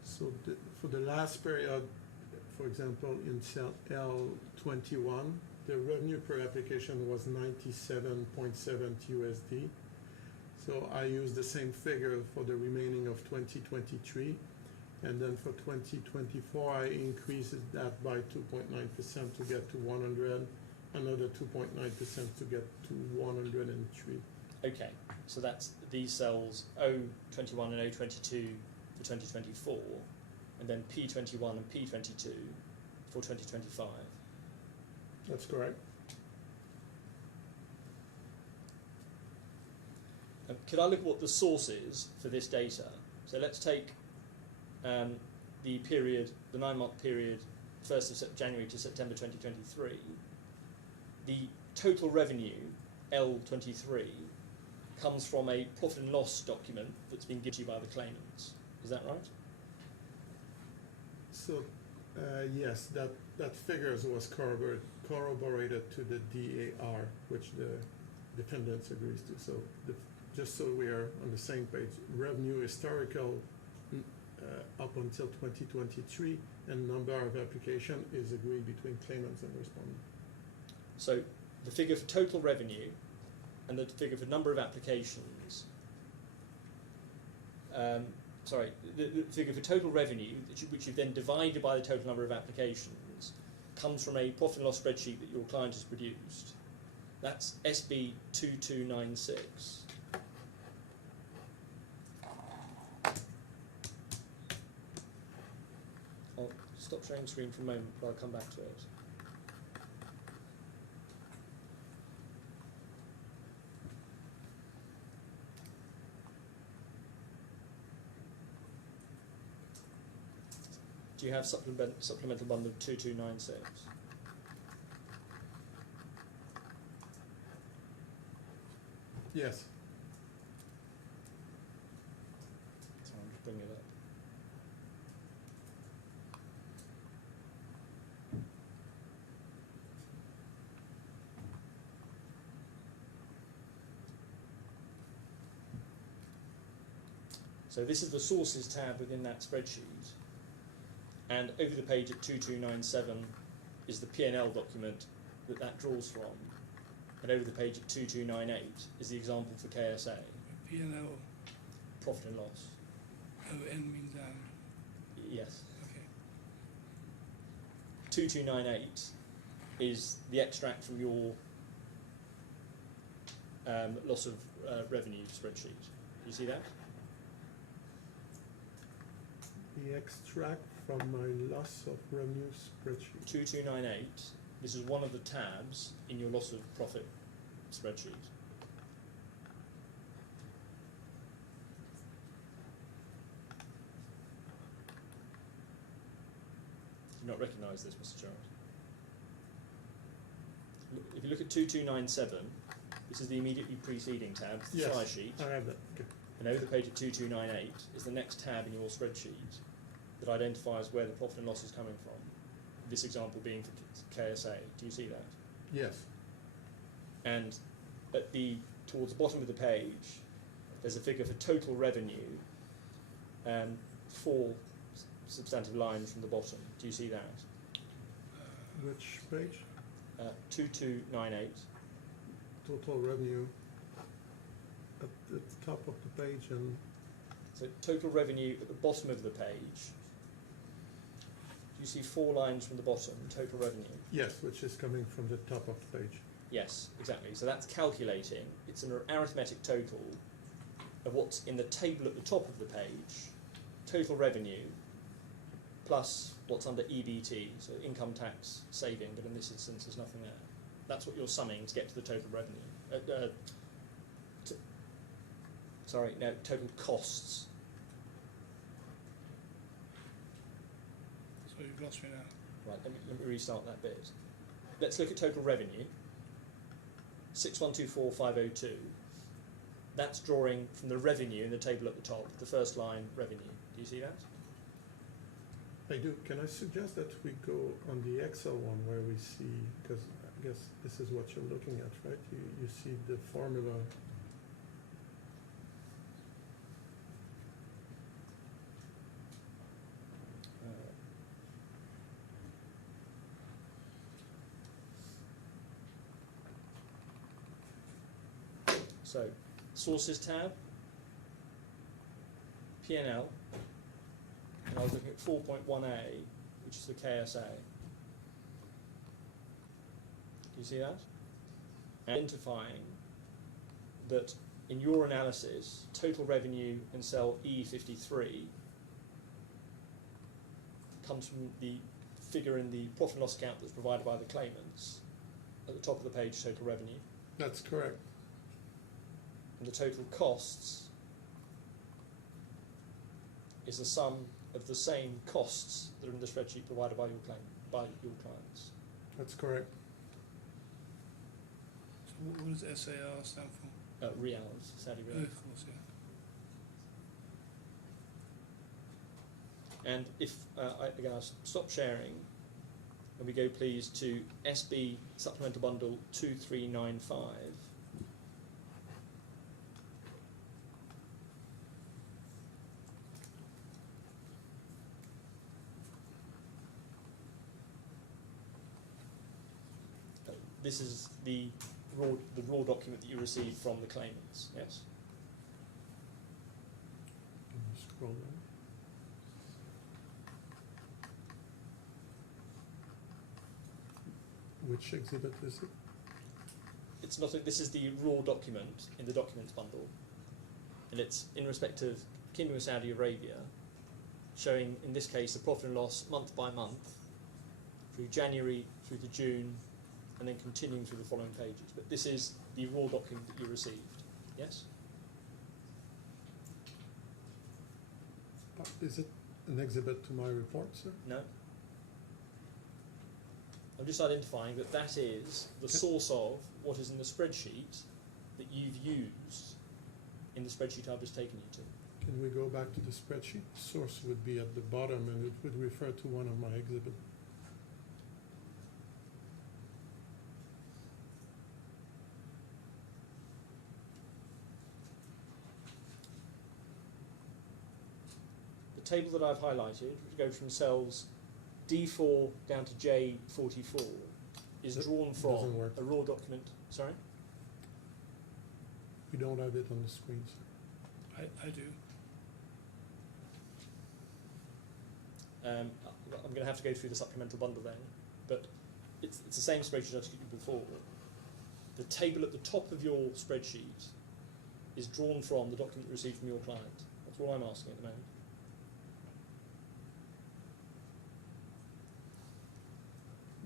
So for the last period, for example, in cell L21, the revenue per application was 97.7 USD. So I used the same figure for the remaining of 2023. And then for 2024, I increased that by 2.9% to get to 100, another 2.9% to get to 103. Okay, so that's these cells O21 and O22 for 2024, and then P21 and P22 for 2025. That's correct. Could I look at what the source is for this data? So let's take the period, the 9-month period, 1st of January to September 2023. The total revenue, L23, comes from a profit and loss document that's been given to you by the claimants. Is that right? So yes, that figures was corroborated to the DAR, which the defendants agrees to. So just so we are on the same page, revenue historical up until 2023 and number of application is agreed between claimants and respondent. So the figure for total revenue and the figure for number of applications, the figure for total revenue, which you've then divided by the total number of applications, comes from a profit and loss spreadsheet that your client has produced. That's SB 2296. I'll stop sharing screen for a moment, but I'll come back to it. Do you have supplemental bundle 2296? Yes. So I'm just bringing it up. So this is the sources tab within that spreadsheet. And over the page at 2297 is the P&L document that draws from. And over the page at 2298 is the example for KSA. P&L, Profit and loss. O-N means and. Yes. Okay. 2298 is the extract from your loss of revenue spreadsheet. You see that? The extract from my loss of revenue spreadsheet. 2298, this is one of the tabs in your loss of profit spreadsheet. Do you not recognise this, Mr. Charles? If you look at 2297, this is the immediately preceding tab, the Yes, fly sheet. I have that. Okay. And over the page at 2298 is the next tab in your spreadsheet that identifies where the profit and loss is coming from. This example being for KSA. Do you see that? Yes. And at towards the bottom of the page, there's a figure for total revenue, and 4 substantive lines from the bottom. Do you see that? Which page? 2298. Total revenue at the top of the page, and So total revenue at the bottom of the page. Do you see 4 lines from the bottom, total revenue? yes, which is coming from the top of the page. Yes, exactly. So that's calculating. It's an arithmetic total of what's in the table at the top of the page, total revenue, plus what's under EBT, so income tax saving, but in this instance there's nothing there. That's what you're summing to get to the total revenue. Total costs. So you've lost me now. Right, let me restart that bit. Let's look at total revenue. 6124,502. That's drawing from the revenue in the table at the top, the first line, revenue. Do you see that? I do. Can I suggest that we go on the Excel one where we see, because I guess this is what you're looking at, right? You see the formula. So, sources tab, P&L, and I was looking at 4.1a, which is the KSA. Do you see that? Identifying that in your analysis, total revenue in cell E53 comes from the figure in the profit and loss account that's provided by the claimants. At the top of the page, total revenue. That's correct. And the total costs is the sum of the same costs that are in the spreadsheet provided by your clients. That's correct. So what does SAR stand for? Reals, Saudi Oh, Reals. of course, yeah. And if I'll stop sharing, and we go please to SB Supplemental Bundle 2395. This is the raw document that you received from the claimants, yes? Can you scroll down? Which exhibit is it? It's not. This is the raw document in the documents bundle, and it's in respect of Kingdom of Saudi Arabia, showing in this case the profit and loss month by month, through January through to June, and then continuing through the following pages. But this is the raw document that you received. Yes. Is it an exhibit to my report, sir? No. I'm just identifying that that is the source of what is in the spreadsheet that you've used in the spreadsheet I've just taken you to. Can we go back to the spreadsheet? Source would be at the bottom and it would refer to one of my exhibits. The table that I've highlighted, which goes from cells D4 down to J44, is That drawn from doesn't work. a raw document. Sorry? We don't have it on the screen, sir. I do. I'm going to have to go through the supplemental bundle then, but it's the same spreadsheet I showed you before. The table at the top of your spreadsheet is drawn from the document received from your client. That's all I'm asking at the moment.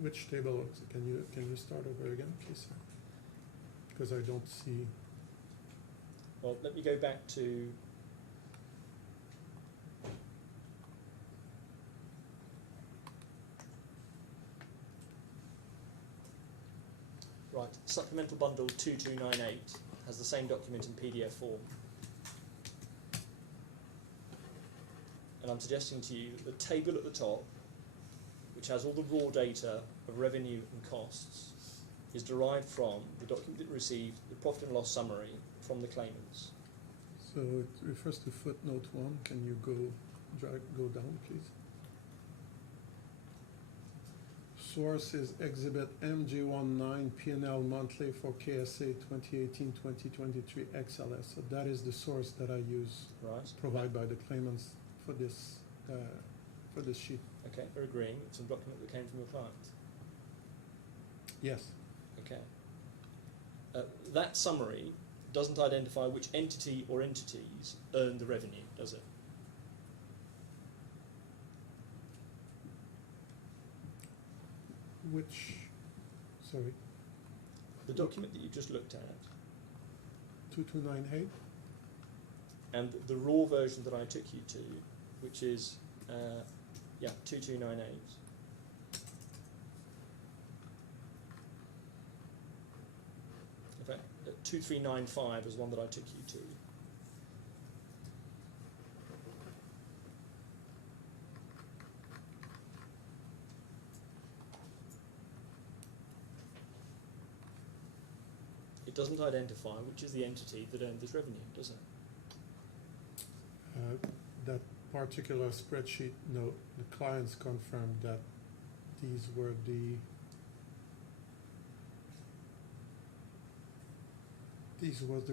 Which table? Can you start over again, please, sir? Because I don't see. Well, let me go back to right, supplemental bundle 2298 has the same document in PDF form. And I'm suggesting to you that the table at the top, which has all the raw data of revenue and costs, is derived from the document that received the profit and loss summary from the claimants. So it refers to footnote 1. Can you go down, please? Source is Exhibit MG19 P&L monthly for KSA 2018-2023 XLS. So that is the source that I use, Right. provided by the claimants for this sheet. Okay, we're agreeing. It's a document that came from your client. Yes. Okay. That summary doesn't identify which entity or entities earned the revenue, does it? Which, sorry, The document that you just looked at 2298? and the raw version that I took you to, which is 2298. In fact, 2395 is one that I took you to. It doesn't identify which is the entity that earned this revenue, does it? That particular spreadsheet note, the clients confirmed that these were the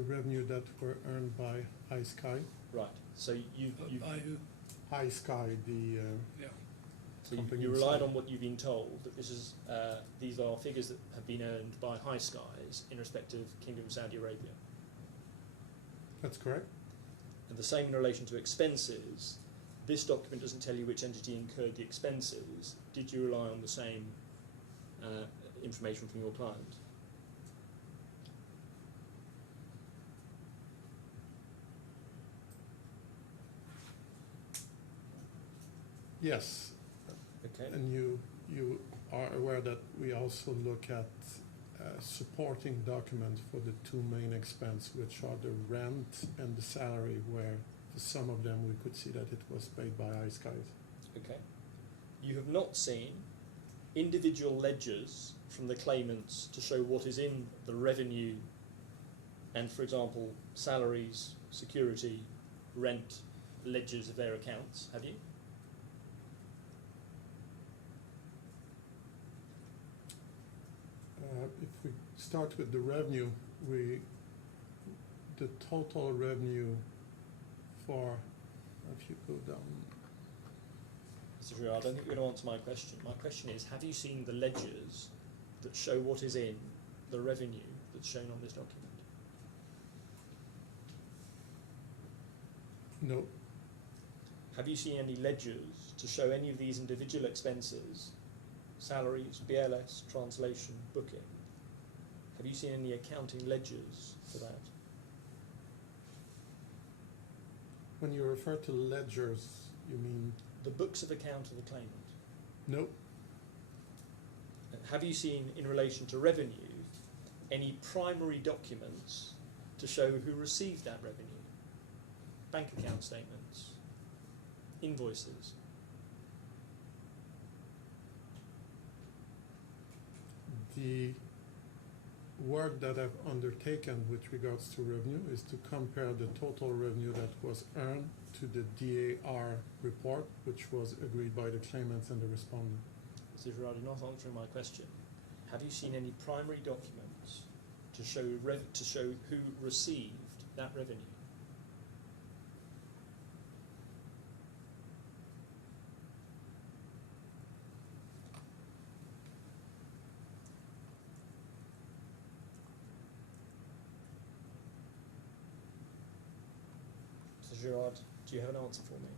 revenue that were earned by High Sky. Right. So you By who? High Sky, the Yeah. so company you relied inside. on what you've been told that this is these are figures that have been earned by High Skies in respect of Kingdom of Saudi Arabia. That's correct. And the same in relation to expenses. This document doesn't tell you which entity incurred the expenses. Did you rely on the same information from your client? Yes, Okay. and you are aware that we also look at supporting documents for the two main expense, which are the rent and the salary, where for some of them we could see that it was paid by High Skies. Okay. You have not seen individual ledgers from the claimants to show what is in the revenue and, for example, salaries, security, rent ledgers of their accounts, have you? If we start with the revenue, the total revenue for, if you go down, Mr. Giroux, I don't think you're going to answer my question. My question is, have you seen the ledgers that show what is in the revenue that's shown on this document? no, Have you seen any ledgers to show any of these individual expenses, salaries, BLS, translation, booking? Have you seen any accounting ledgers for that? when you refer to ledgers, you mean, The books of account of the claimant. no, Have you seen, in relation to revenue, any primary documents to show who received that revenue? Bank account statements, invoices. the work that I've undertaken with regards to revenue is to compare the total revenue that was earned to the DAR report, which was agreed by the claimants and the respondent. Mr. Giroux, you're not answering my question. Have you seen any primary documents to show who received that revenue? Gerard, do you have an answer for me?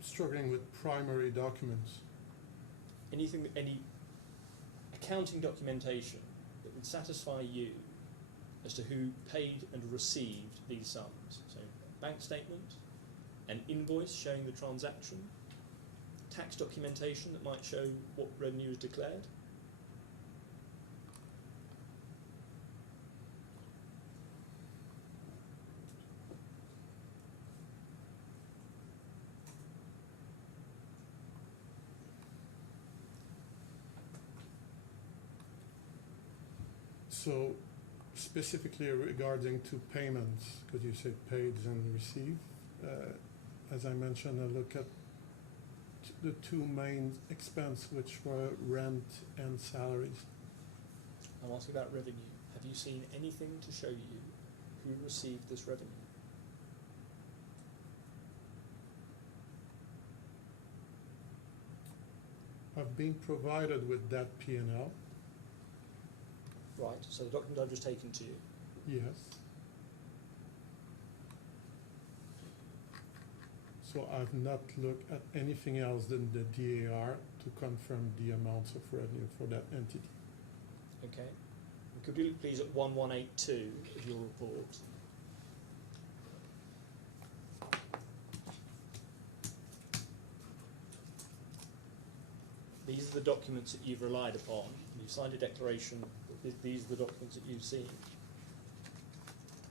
Struggling with primary documents. Any accounting documentation that would satisfy you as to who paid and received these sums? So, a bank statement, an invoice showing the transaction, tax documentation that might show what revenue is declared. So, specifically regarding to payments, because you said paid and received, as I mentioned, I look at the two main expense, which were rent and salaries. I'm asking about revenue. Have you seen anything to show you who received this revenue? I've been provided with that P&L, Right, so the document I've just taken to you. yes. So I've not looked at anything else than the DAR to confirm the amounts of revenue for that entity. Okay. Could you look please at 1182 of your report? These are the documents that you've relied upon. You've signed a declaration that these are the documents that you've seen.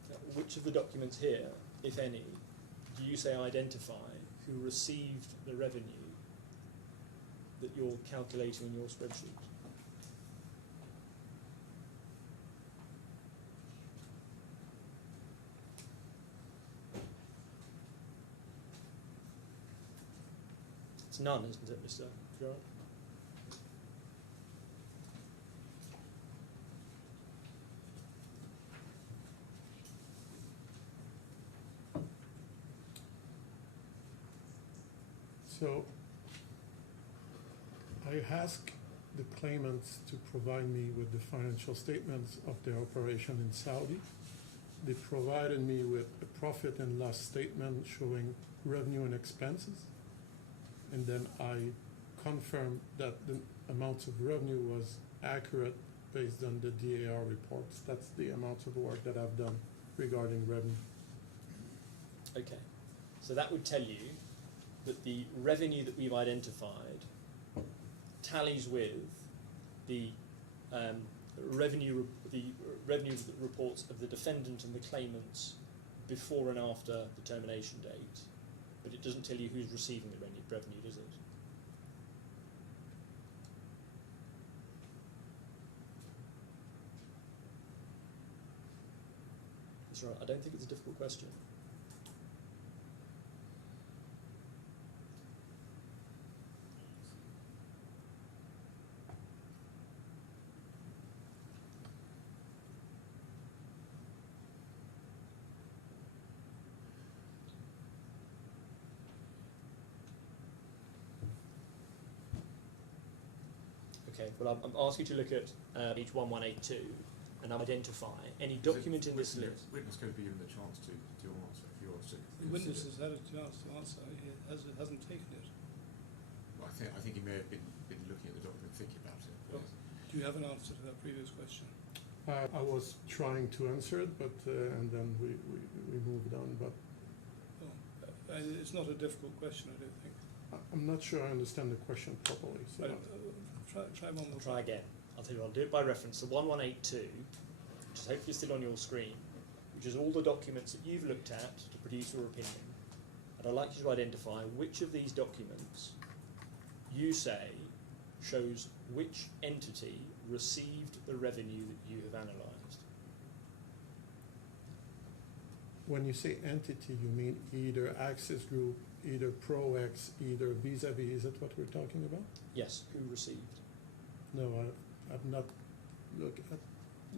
Now, which of the documents here, if any, do you say identify who received the revenue that you're calculating in your spreadsheet? It's none, isn't it, Mr. Gerard? So I asked the claimants to provide me with the financial statements of their operation in Saudi. They provided me with a profit and loss statement showing revenue and expenses. And then I confirmed that the amount of revenue was accurate based on the DAR reports. That's the amount of work that I've done regarding revenue. Okay, so that would tell you that the revenue that we've identified tallies with the revenue reports of the defendant and the claimants before and after the termination date, but it doesn't tell you who's receiving the revenue, does it? That's right. I don't think it's a difficult question. Okay, well, I'm asking you to look at page 1182 and identify any document in this list. Witness going to be given the chance to answer if you want to. The witness has had a chance to answer. He hasn't taken it. Well, I think he may have been looking at the document, thinking about it. Well, do you have an answer to that previous question? I was trying to answer it, but and then we moved on. But It's not a difficult question, I don't think. I'm not sure I understand the question properly. So Try one more. Try again. I'll tell you what, I'll do it by reference. The 1182, which is hopefully still on your screen, which is all the documents that you've looked at to produce your opinion. And I'd like you to identify which of these documents you say shows which entity received the revenue that you have analysed. when you say entity, you mean either Access Group, either ProX, either vis-a-vis, is that what we're talking about? Yes, who received? No, I've not looked at,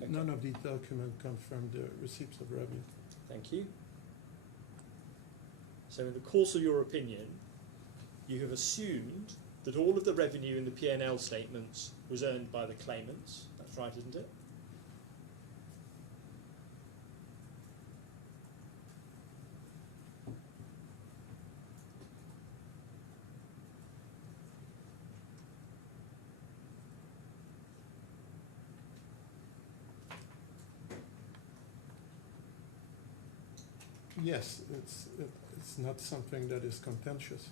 Okay. none of the documents confirm the receipts of revenue. Thank you. So in the course of your opinion, you have assumed that all of the revenue in the P&L statements was earned by the claimants. That's right, isn't it? Yes, it's not something that is contentious.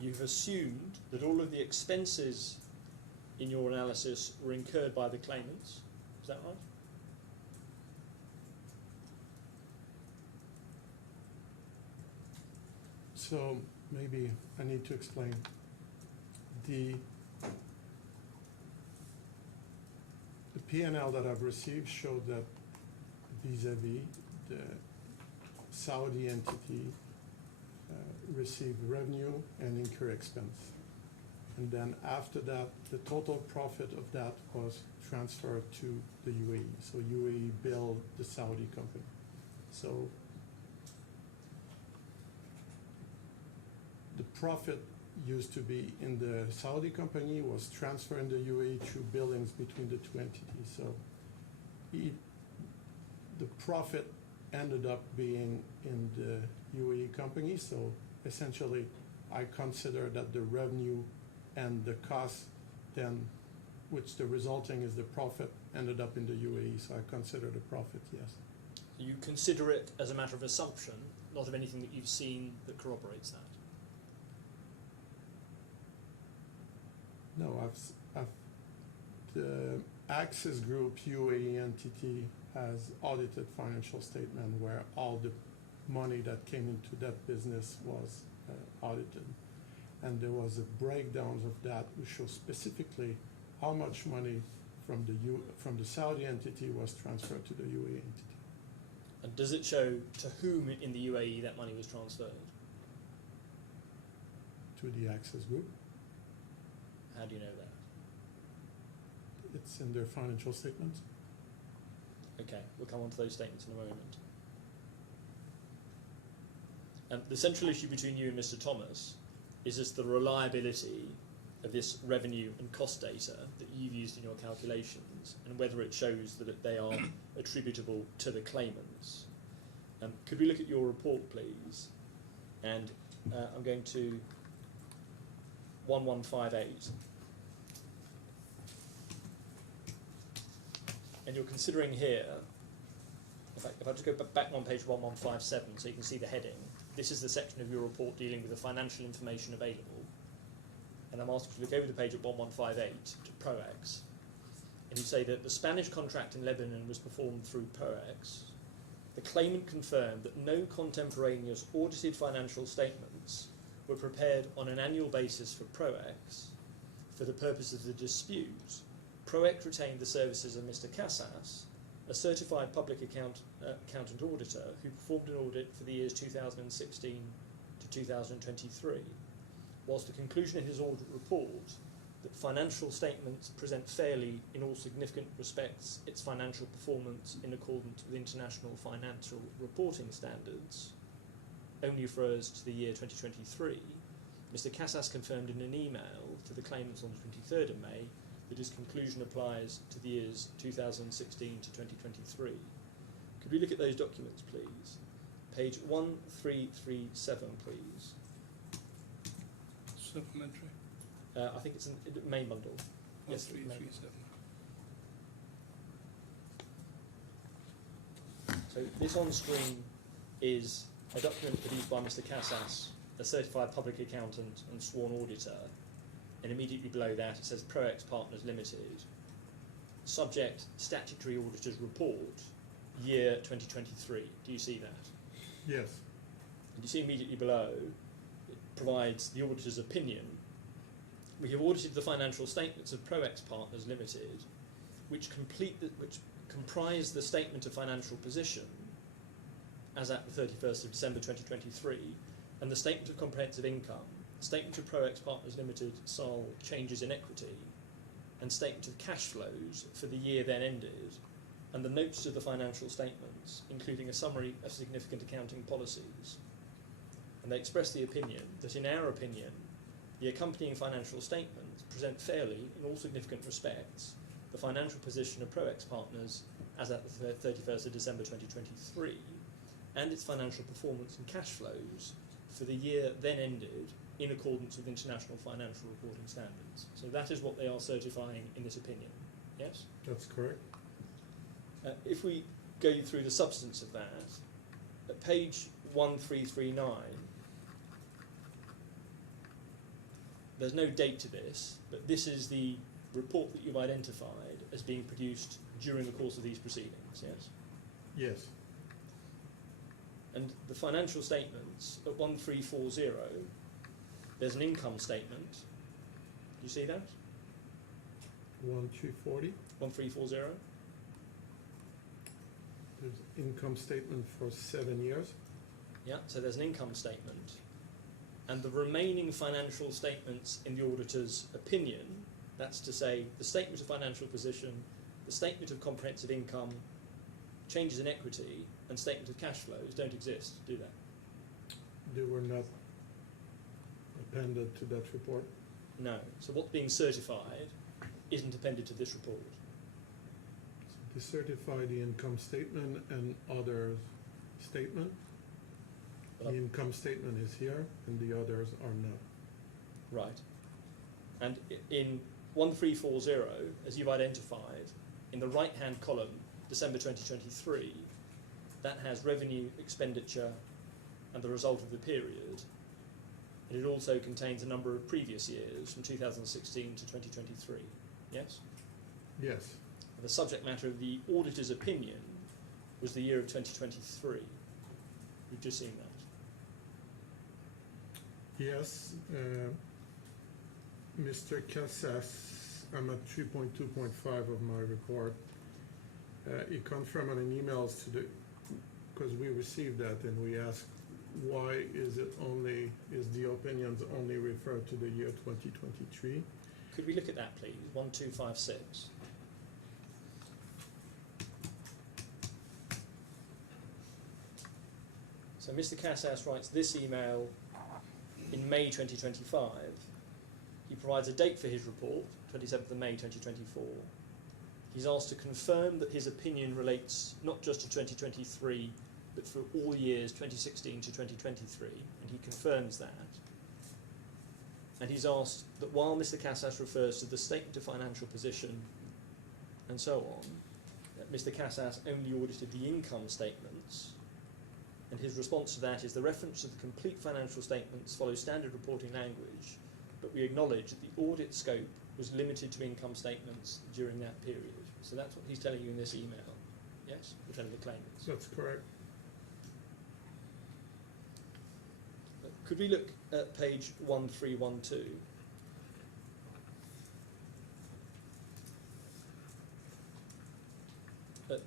You've assumed that all of the expenses in your analysis were incurred by the claimants. Is that right? So maybe I need to explain. The P&L that I've received showed that vis-a-vis the Saudi entity received revenue and incur expense. And then after that, the total profit of that was transferred to the UAE. So UAE billed the Saudi company. So the profit used to be in the Saudi company was transferred in the UAE through billings between the two entities. So the profit ended up being in the UAE company. So essentially, I consider that the revenue and the cost then, which the resulting is the profit, ended up in the UAE. So I consider the profit, yes. You consider it as a matter of assumption, not of anything that you've seen that corroborates that. No, the Access Group UAE entity has audited financial statement where all the money that came into that business was audited. And there was a breakdown of that which shows specifically how much money from the Saudi entity was transferred to the UAE entity. And does it show to whom in the UAE that money was transferred? To the Access Group. How do you know that? It's in their financial statements. Okay, we'll come on to those statements in a moment. The central issue between you and Mr. Thomas is just the reliability of this revenue and cost data that you've used in your calculations and whether it shows that they are attributable to the claimants. Could we look at your report, please? And I'm going to 1158. And you're considering here, if I just go back one page, 1157, so you can see the heading. This is the section of your report dealing with the financial information available. And I'm asked you to look over the page at 1158 to ProEx. And you say that the Spanish contract in Lebanon was performed through ProEx. The claimant confirmed that no contemporaneous audited financial statements were prepared on an annual basis for ProEx. For the purpose of the dispute, ProEx retained the services of Mr. Casas, a certified public accountant auditor who performed an audit for the years 2016 to 2023. Whilst the conclusion of his audit report that financial statements present fairly in all significant respects its financial performance in accordance with international financial reporting standards only refers to the year 2023, Mr. Casas confirmed in an email to the claimants on the 23rd of May that his conclusion applies to the years 2016 to 2023. Could we look at those documents, please? Page 1337, please. Supplementary. I think it's in the main bundle. Yes, 1337. So this on screen is a document produced by Mr. Casas, a certified public accountant and sworn auditor, and immediately below that it says ProEx Partners Limited, subject statutory auditor's report, year 2023. Do you see that? Yes. And you see immediately below it provides the auditor's opinion. We have audited the financial statements of ProEx Partners Limited, which comprise the statement of financial position as at the 31st of December 2023, and the statement of comprehensive income, statement of ProEx Partners Limited, SAL changes in equity, and statement of cash flows for the year then ended, and the notes to the financial statements, including a summary of significant accounting policies. And they express the opinion that, in our opinion, the accompanying financial statements present fairly, in all significant respects, the financial position of ProEx Partners as at the 31st of December 2023, and its financial performance and cash flows for the year then ended in accordance with international financial reporting standards. So that is what they are certifying in this opinion. Yes? That's correct. If we go through the substance of that, at page 1339, there's no date to this, but this is the report that you've identified as being produced during the course of these proceedings, yes? Yes. And the financial statements at 1340, there's an income statement. Do you see that? 1340. 1340? There's income statement for 7 years. Yeah, so there's an income statement. And the remaining financial statements in the auditor's opinion, that's to say the statement of financial position, the statement of comprehensive income, changes in equity, and statement of cash flows don't exist, do they? They were not appended to that report. No. So what's being certified isn't appended to this report. So they certify the income statement and other statement. But The income statement is here and the others are not. right. And in 1340, as you've identified, in the right-hand column, December 2023, that has revenue, expenditure, and the result of the period. And it also contains a number of previous years, from 2016 to 2023. Yes? Yes. And the subject matter of the auditor's opinion was the year of 2023. We've just seen that. Yes. Mr. Casas, I'm at 3.2.5 of my report. He confirmed on an emails to the, because we received that and we asked why is the opinions only referred to the year 2023? Could we look at that, please? 1256. So Mr. Casas writes this email in May 2025. He provides a date for his report, 27th of May 2024. He's asked to confirm that his opinion relates not just to 2023, but for all years 2016 to 2023, and he confirms that. And he's asked that while Mr. Casas refers to the statement of financial position and so on, that Mr. Casas only audited the income statements, and his response to that is the reference to the complete financial statements follows standard reporting language, but we acknowledge that the audit scope was limited to income statements during that period. So that's what he's telling you in this email. Yes? We're telling the claimants. That's correct. Could we look at page 1312?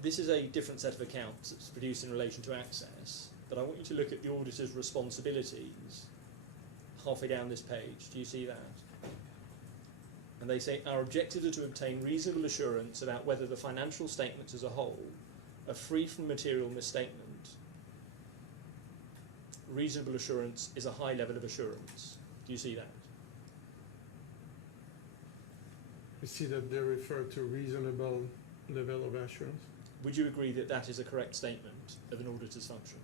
This is a different set of accounts that's produced in relation to Access, but I want you to look at the auditor's responsibilities halfway down this page. Do you see that? And they say, our objectives are to obtain reasonable assurance about whether the financial statements as a whole are free from material misstatement. Reasonable assurance is a high level of assurance. Do you see that? I see that they refer to reasonable level of assurance. Would you agree that that is a correct statement of an auditor's function?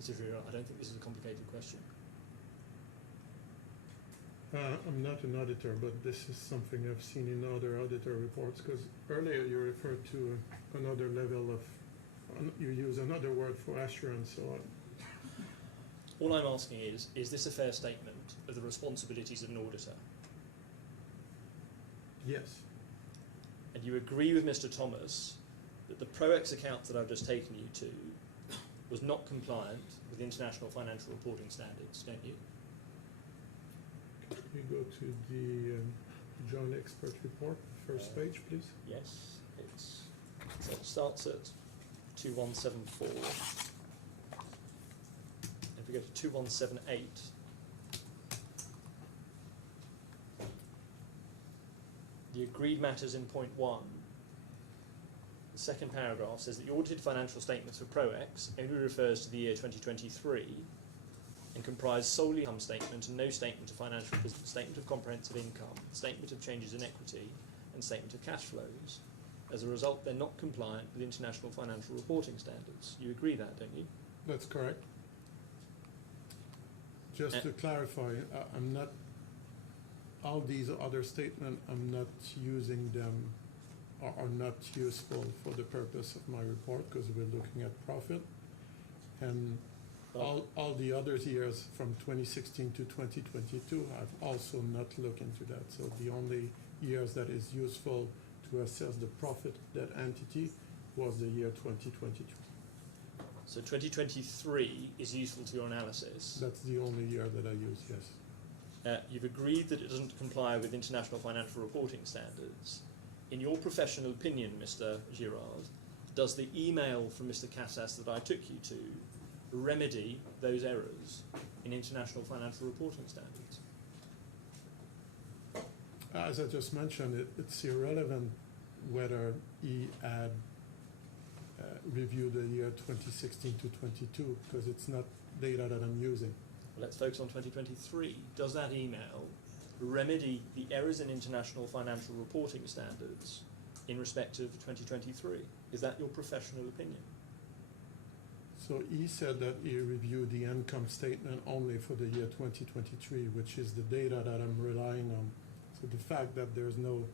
Mr. Freer, I don't think this is a complicated question. I'm not an auditor, but this is something I've seen in other auditor reports, because earlier you referred to another level of, you use another word for assurance, so All I'm asking is this a fair statement of the responsibilities of an auditor? yes, And you agree with Mr. Thomas that the ProEx account that I've just taken you to was not compliant with international financial reporting standards, don't you? we go to the joint expert report, first page, please. Yes, so it starts at 2174. If we go to 2178, the agreed matters in point 1, the second paragraph says that the audited financial statements for ProEx only refers to the year 2023 and comprise solely income statement and no statement of financial position, statement of comprehensive income, statement of changes in equity, and statement of cash flows. As a result, they're not compliant with international financial reporting standards. You agree that, don't you? That's correct. Just to clarify, I'm not, all these other statements, I'm not using them or are not useful for the purpose of my report because we're looking at profit. And all the other years from 2016 to 2022, I've also not looked into that. So the only years that is useful to assess the profit of that entity was the year 2022. So 2023 is useful to your analysis. That's the only year that I use, yes. You've agreed that it doesn't comply with international financial reporting standards. In your professional opinion, Mr. Girard, does the email from Mr. Casas that I took you to remedy those errors in international financial reporting standards? As I just mentioned, it's irrelevant whether he had reviewed the year 2016 to 22 because it's not data that I'm using. Let's focus on 2023. Does that email remedy the errors in international financial reporting standards in respect of 2023? Is that your professional opinion? So he said that he reviewed the income statement only for the year 2023, which is the data that I'm relying on. So the fact that there's no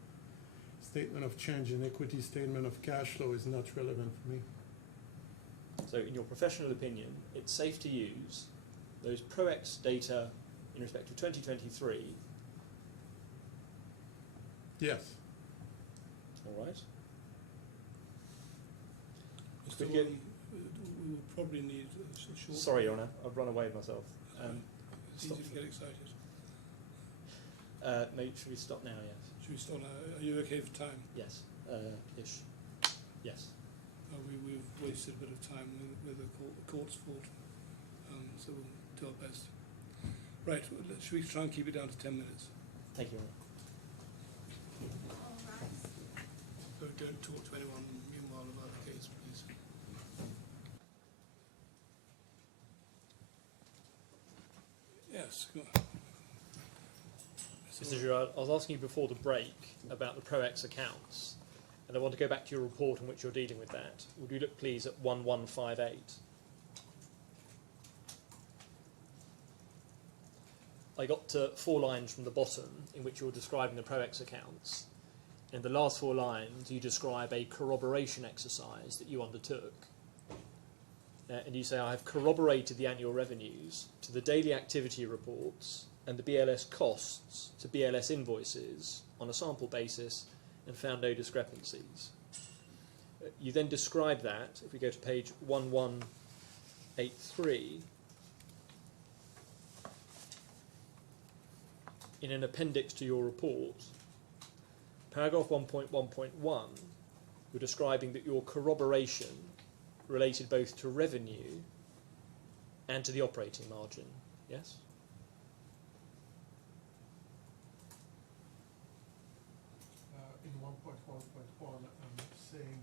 statement of change in equity, statement of cash flow is not relevant for me. So in your professional opinion, it's safe to use those ProX data in respect of 2023. Yes. All right. Mr. Could you- Warren, we will probably need a short... Sorry, Your Honour, I've run away with myself. It's easy to get excited. Mate, should we stop now? Yes. Should we start now? Are you okay for time? Yes. Ish. Yes. We've wasted a bit of time with the court's fault, so we'll do our best. Right, should we try and keep it down to 10 minutes? Thank you, Your Honour. All right. So don't talk to anyone meanwhile about the case, please. Yes, go on. Mr. Girard, I was asking you before the break about the ProX accounts, and I want to go back to your report in which you're dealing with that. Would you look, please, at 1158? I got to 4 lines from the bottom in which you're describing the ProX accounts. In the last 4 lines, you describe a corroboration exercise that you undertook. And you say, I have corroborated the annual revenues to the daily activity reports and the BLS costs to BLS invoices on a sample basis and found no discrepancies. You then describe that, if we go to page 1183, in an appendix to your report, paragraph 1.1.1, you're describing that your corroboration related both to revenue and to the operating margin, yes? In 1.1.1, I'm saying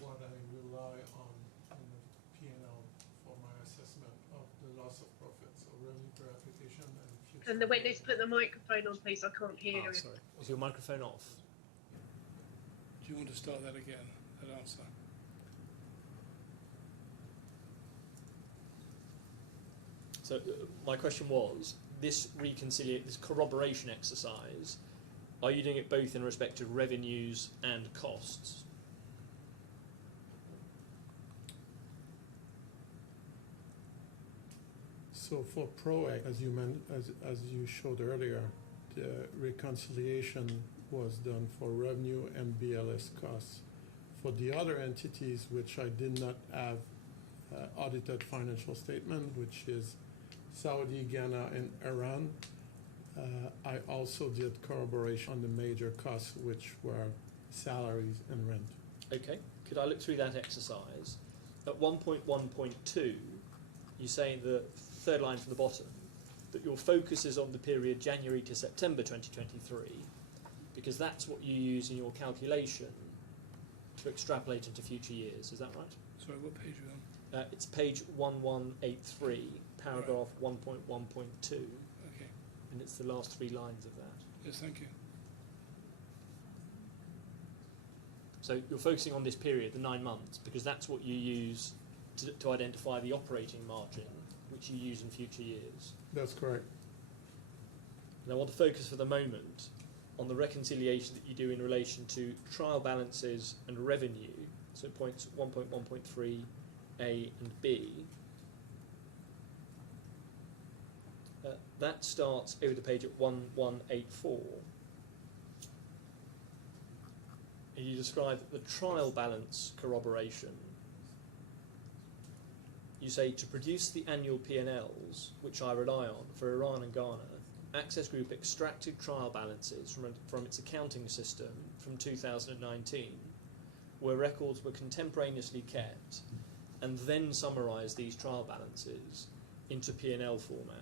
what I rely on in the P&L for my assessment of the loss of profit, so revenue per application and future. Can the witness put the microphone on, please? I can't hear Oh, it. sorry. Is your microphone off? Do you want to start that again, that answer? So my question was, this corroboration exercise, are you doing it both in respect of revenues and costs? So for ProAct, as you showed earlier, the reconciliation was done for revenue and BLS costs. For the other entities which I did not have audited financial statement, which is Saudi, Ghana, and Iran, I also did corroboration on the major costs, which were salaries and rent. Okay, could I look through that exercise? At 1.1.2, you say in the 3rd line from the bottom that your focus is on the period January to September 2023 because that's what you use in your calculation to extrapolate into future years. Is that right? Sorry, what page are you on? It's page 1183, paragraph 1.1.2, Okay, and it's the last 3 lines of that. yes, thank you. So you're focusing on this period, the 9 months, because that's what you use to identify the operating margin, which you use in future years. That's correct. And I want to focus for the moment on the reconciliation that you do in relation to trial balances and revenue, so points 1.1.3 A and B. That starts over the page at 1184. And you describe the trial balance corroboration. You say, to produce the annual P&Ls, which I rely on for Iran and Ghana, Access Group extracted trial balances from its accounting system from 2019, where records were contemporaneously kept, and then summarised these trial balances into P&L format.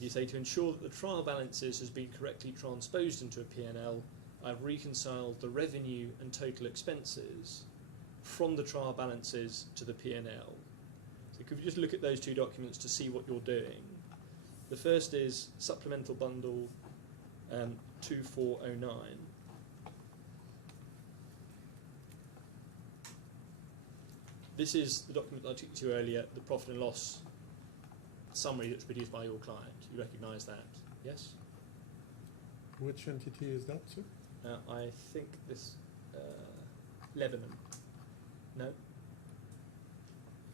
You say, to ensure that the trial balances has been correctly transposed into a P&L, I've reconciled the revenue and total expenses from the trial balances to the P&L. So could we just look at those two documents to see what you're doing? The first is Supplemental Bundle 2409. This is the document that I took you to earlier, the profit and loss summary that's produced by your client. You recognise that, yes? Which entity is that, sir? I think this Lebanon. No?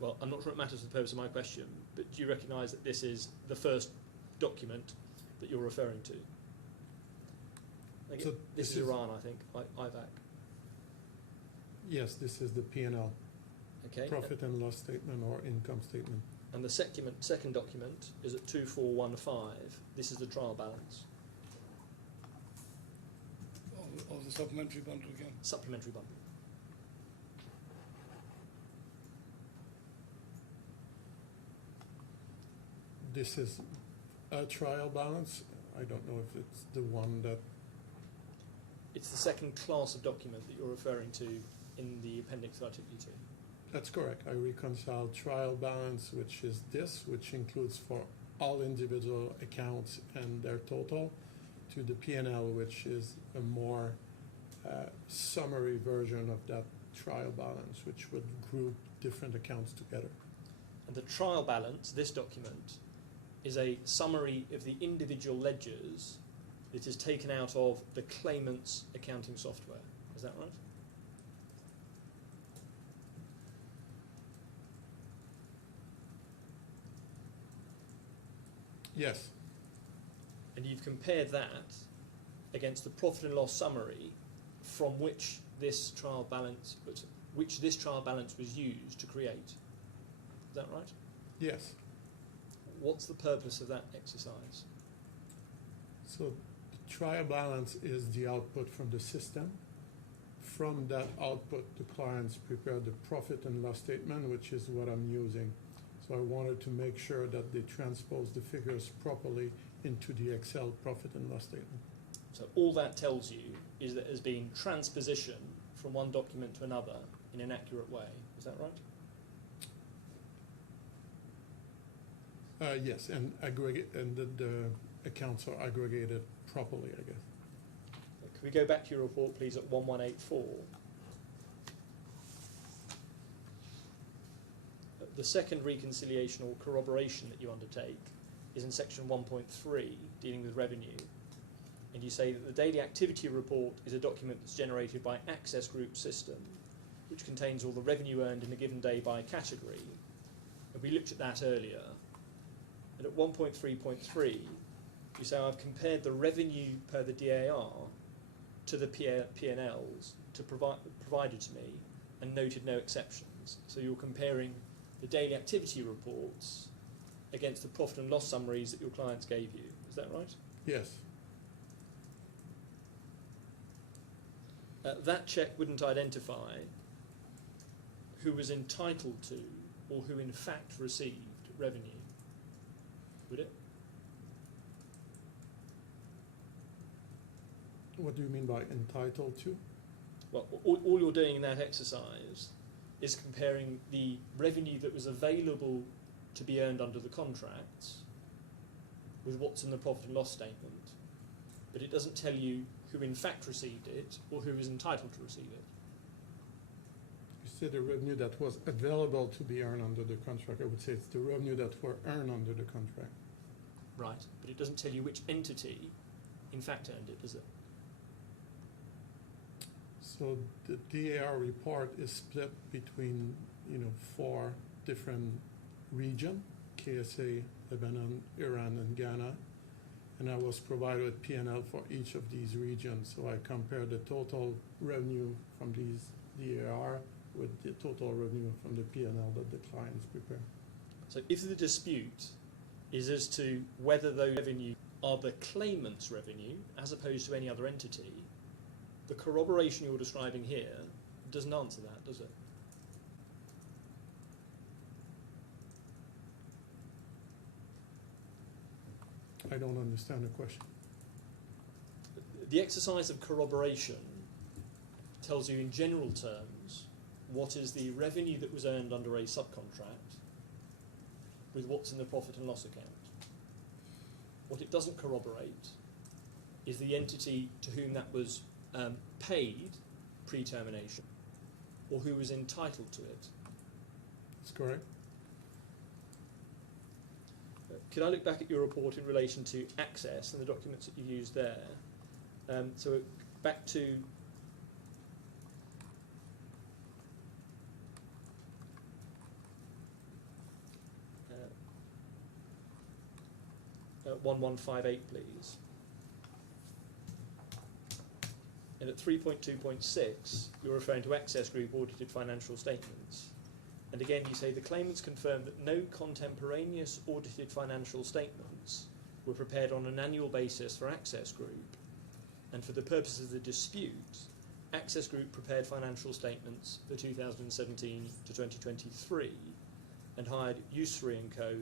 Well, I'm not sure it matters for the purpose of my question, but do you recognise that this is the first document that you're referring to? So this is Iran, I think, IVAC. Yes, this is the P&L, Okay. profit and loss statement or income statement. And the second document is at 2415. This is the trial balance. Of the supplementary bundle again. Supplementary bundle. This is a trial balance. I don't know if it's the one that, It's the second class of document that you're referring to in the appendix that I took you to. that's correct. I reconcile trial balance, which is this, which includes for all individual accounts and their total, to the P&L, which is a more summary version of that trial balance, which would group different accounts together. And the trial balance, this document, is a summary of the individual ledgers that is taken out of the claimant's accounting software. Is that right? Yes, And you've compared that against the profit and loss summary from which this trial balance was used to create. Is that right? yes. What's the purpose of that exercise? So the trial balance is the output from the system. From that output, the clients prepare the profit and loss statement, which is what I'm using. So I wanted to make sure that they transpose the figures properly into the Excel profit and loss statement. So all that tells you is that there's been transposition from one document to another in an accurate way. Is that right? Yes, and the accounts are aggregated properly, I guess. Could we go back to your report, please, at 1184? The second reconciliation or corroboration that you undertake is in section 1.3, dealing with revenue. And you say that the daily activity report is a document that's generated by Access Group system, which contains all the revenue earned in a given day by category. And we looked at that earlier. And at 1.3.3, you say, I've compared the revenue per the DAR to the P&Ls provided to me and noted no exceptions. So you're comparing the daily activity reports against the profit and loss summaries that your clients gave you. Is that right? Yes. That check wouldn't identify who was entitled to or who in fact received revenue, would it? What do you mean by entitled to? Well, all you're doing in that exercise is comparing the revenue that was available to be earned under the contracts with what's in the profit and loss statement, but it doesn't tell you who in fact received it or who is entitled to receive it. say the revenue that was available to be earned under the contract. I would say it's the revenue that were earned under the contract. Right, but it doesn't tell you which entity in fact earned it, does it? So the DAR report is split between, 4 different regions, KSA, Lebanon, Iran, and Ghana. And I was provided with P&L for each of these regions. So I compared the total revenue from these DAR with the total revenue from the P&L that the clients prepare. So if the dispute is as to whether those revenue are the claimant's revenue as opposed to any other entity, the corroboration you're describing here doesn't answer that, does it? I don't understand the question. The exercise of corroboration tells you in general terms what is the revenue that was earned under a subcontract with what's in the profit and loss account. What it doesn't corroborate is the entity to whom that was paid pre-termination or who was entitled to it. That's correct. Could I look back at your report in relation to Access and the documents that you used there? So back to uh, 1158, please. And at 3.2.6, you're referring to Access Group audited financial statements. And again, you say the claimants confirmed that no contemporaneous audited financial statements were prepared on an annual basis for Access Group. And for the purpose of the dispute, Access Group prepared financial statements for 2017 to 2023 and hired Usury & Co.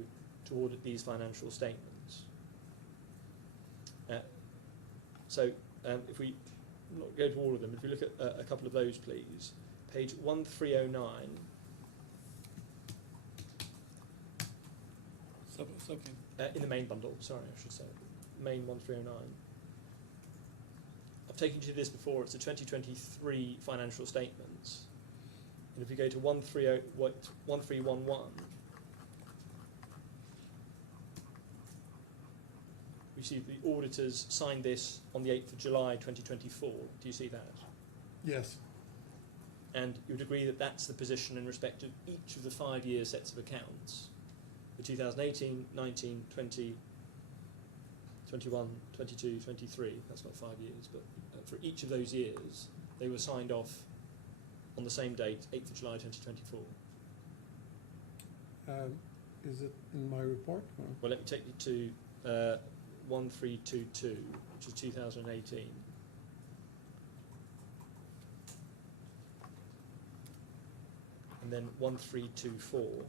to audit these financial statements. If we not go to all of them, if we look at a couple of those, please. Page 1309. Something. In the main bundle, sorry, I should say. Main 1309. I've taken you to this before, it's the 2023 financial statements. And if you go to 1311, we see the auditors signed this on the 8th of July 2024. Do you see that? Yes. And you would agree that that's the position in respect of each of the 5-year sets of accounts? For 2018, 19, 20, 21, 22, 23, that's not 5 years, but for each of those years, they were signed off on the same date, 8th of July 2024. Is it in my report? Or? Well, let me take you to 1322, which is 2018. And then 1324. Do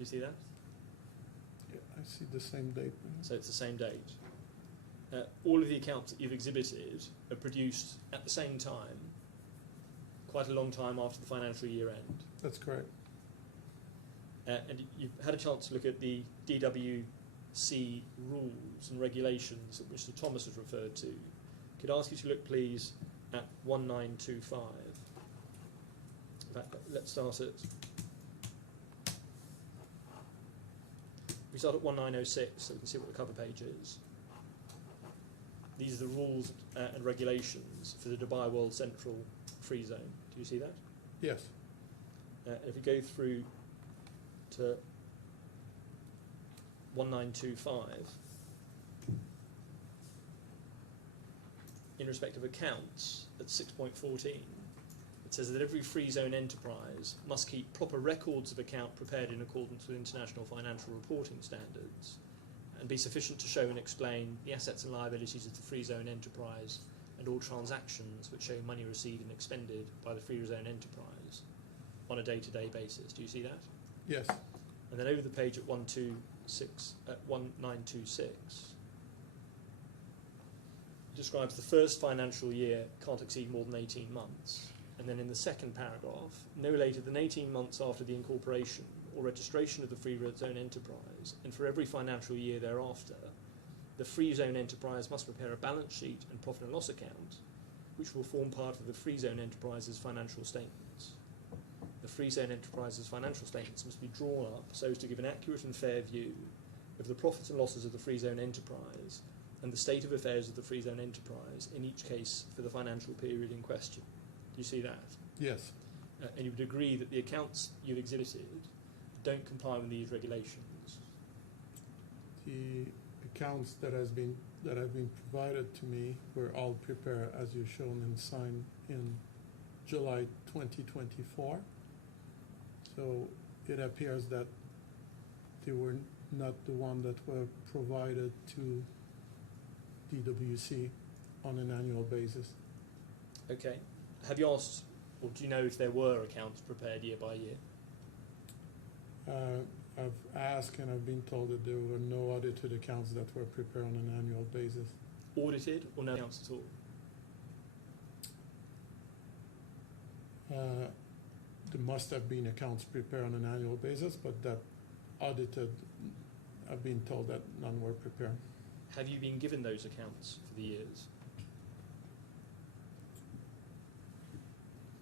you see that? Yeah, I see the same date. So it's the same date. All of the accounts that you've exhibited are produced at the same time, quite a long time after the financial year end. That's correct. And you've had a chance to look at the DWC rules and regulations that Mr. Thomas has referred to. Could I ask you to look, please, at 1925. In fact, let's start at... We start at 1906, so we can see what the cover page is. These are the rules and regulations for the Dubai World Central Free Zone. Do you see that? Yes. If we go through to 1925, in respect of accounts, at 6.14, it says that every free zone enterprise must keep proper records of account prepared in accordance with international financial reporting standards and be sufficient to show and explain the assets and liabilities of the free zone enterprise and all transactions which show money received and expended by the free zone enterprise on a day-to-day basis. Do you see that? Yes. And then over the page at 1926, it describes the first financial year can't exceed more than 18 months. And then in the second paragraph, no later than 18 months after the incorporation or registration of the free zone enterprise, and for every financial year thereafter, the free zone enterprise must prepare a balance sheet and profit and loss account, which will form part of the free zone enterprise's financial statements. The free zone enterprise's financial statements must be drawn up so as to give an accurate and fair view of the profits and losses of the free zone enterprise and the state of affairs of the free zone enterprise in each case for the financial period in question. Do you see that? Yes. And you would agree that the accounts you've exhibited don't comply with these regulations? The accounts that have been provided to me were all prepared as you shown and signed in July 2024. So it appears that they were not the one that were provided to DWC on an annual basis. Okay. Have you asked, or do you know if there were accounts prepared year by year? I've asked and I've been told that there were no audited accounts that were prepared on an annual basis. Audited or no accounts at all? There must have been accounts prepared on an annual basis, but that audited, I've been told that none were prepared. Have you been given those accounts for the years?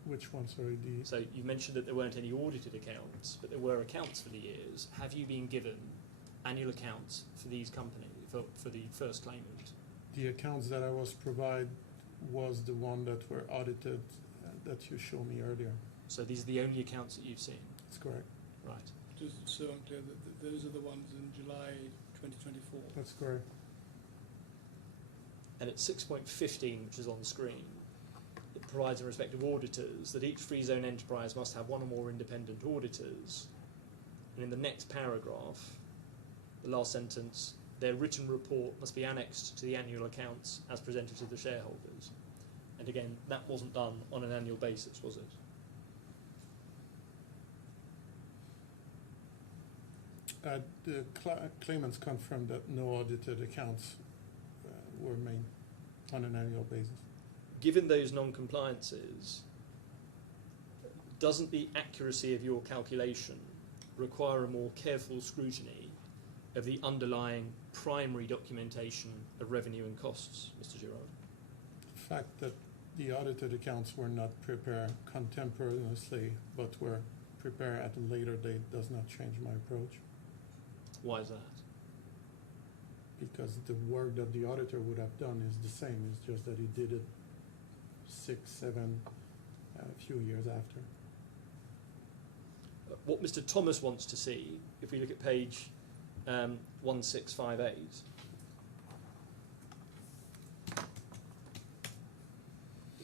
Which one, sorry? So you mentioned that there weren't any audited accounts, but there were accounts for the years. Have you been given annual accounts for these companies, for the first claimant? The accounts that I was provided was the one that were audited that you showed me earlier. So these are the only accounts that you've seen? That's correct. Right. Just so unclear that those are the ones in July 2024. That's correct. And at 6.15, which is on the screen, it provides in respect of auditors that each free zone enterprise must have one or more independent auditors. And in the next paragraph, the last sentence, their written report must be annexed to the annual accounts as presented to the shareholders. And again, that wasn't done on an annual basis, was it? The claimants confirmed that no audited accounts were made on an annual basis. Given those non-compliances, doesn't the accuracy of your calculation require a more careful scrutiny of the underlying primary documentation of revenue and costs, Mr. Girard? The fact that the audited accounts were not prepared contemporaneously but were prepared at a later date does not change my approach, Why is that? because the work that the auditor would have done is the same. It's just that he did it 6, 7, a few years after. What Mr. Thomas wants to see, if we look at page 1658,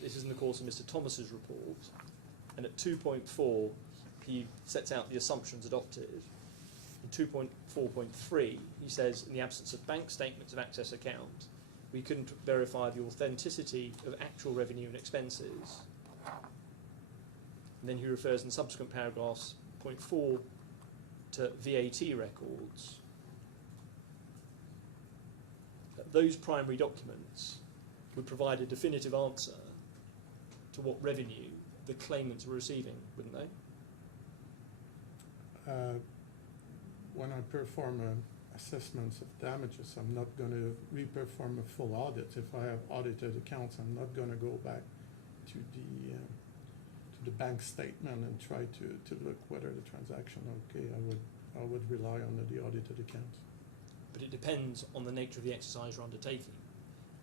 this is in the course of Mr. Thomas's report, and at 2.4 he sets out the assumptions adopted. In 2.4.3 he says, in the absence of bank statements of Access account, we couldn't verify the authenticity of actual revenue and expenses. And then he refers in subsequent paragraphs, point 4, to VAT records. Those primary documents would provide a definitive answer to what revenue the claimants were receiving, wouldn't they? When I perform assessments of damages, I'm not going to re-perform a full audit. If I have audited accounts, I'm not going to go back to the bank statement and try to look whether the transaction okay. I would rely on the audited accounts. But it depends on the nature of the exercise you're undertaking.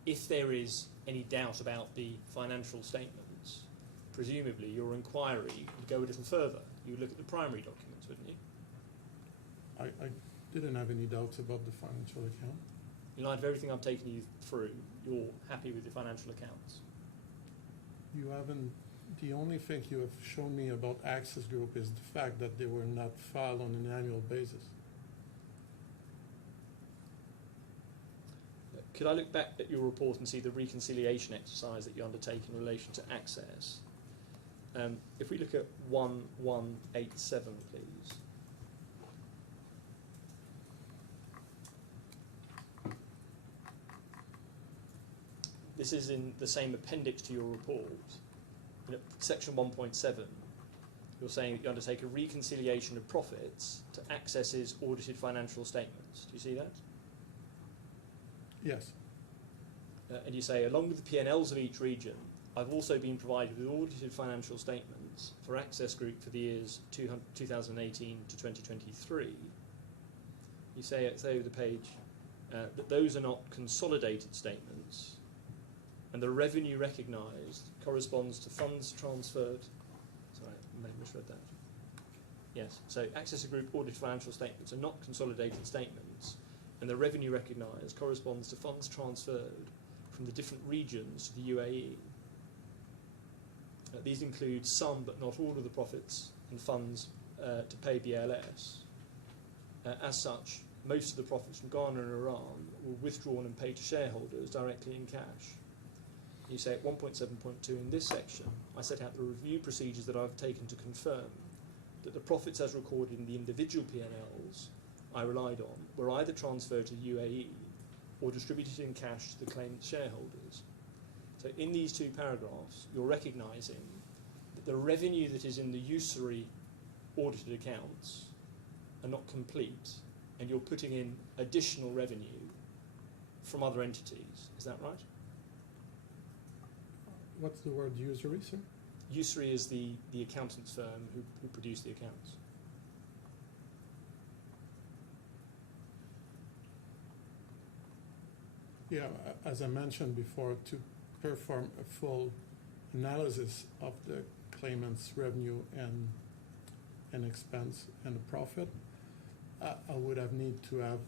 If there is any doubt about the financial statements, presumably your inquiry would go a little further. You would look at the primary documents, wouldn't you? I didn't have any doubts about the financial account. In light of everything I've taken you through, you're happy with the financial accounts? You haven't. The only thing you have shown me about Access Group is the fact that they were not filed on an annual basis. Could I look back at your report and see the reconciliation exercise that you undertake in relation to Access? If we look at 1187, please. This is in the same appendix to your report. In section 1.7, you're saying that you undertake a reconciliation of profits to Access's audited financial statements. Do you see that? Yes. And you say, along with the P&Ls of each region, I've also been provided with audited financial statements for Access Group for the years 2018 to 2023. You say over the page that those are not consolidated statements, and the revenue recognised corresponds to funds transferred. Sorry, I may have misread that. Yes, so Access Group audited financial statements are not consolidated statements, and the revenue recognised corresponds to funds transferred from the different regions to the UAE. These include some but not all of the profits and funds to pay BLS. As such, most of the profits from Ghana and Iran were withdrawn and paid to shareholders directly in cash. You say at 1.7.2 in this section, I set out the review procedures that I've taken to confirm that the profits as recorded in the individual P&Ls I relied on were either transferred to the UAE or distributed in cash to the claimant shareholders. So in these two paragraphs, you're recognising that the revenue that is in the usury audited accounts are not complete, and you're putting in additional revenue from other entities. Is that right? What's the word usury, sir? Usury is the accountant's firm who produce the accounts. Yeah, as I mentioned before, to perform a full analysis of the claimant's revenue and expense and profit, I would have need to have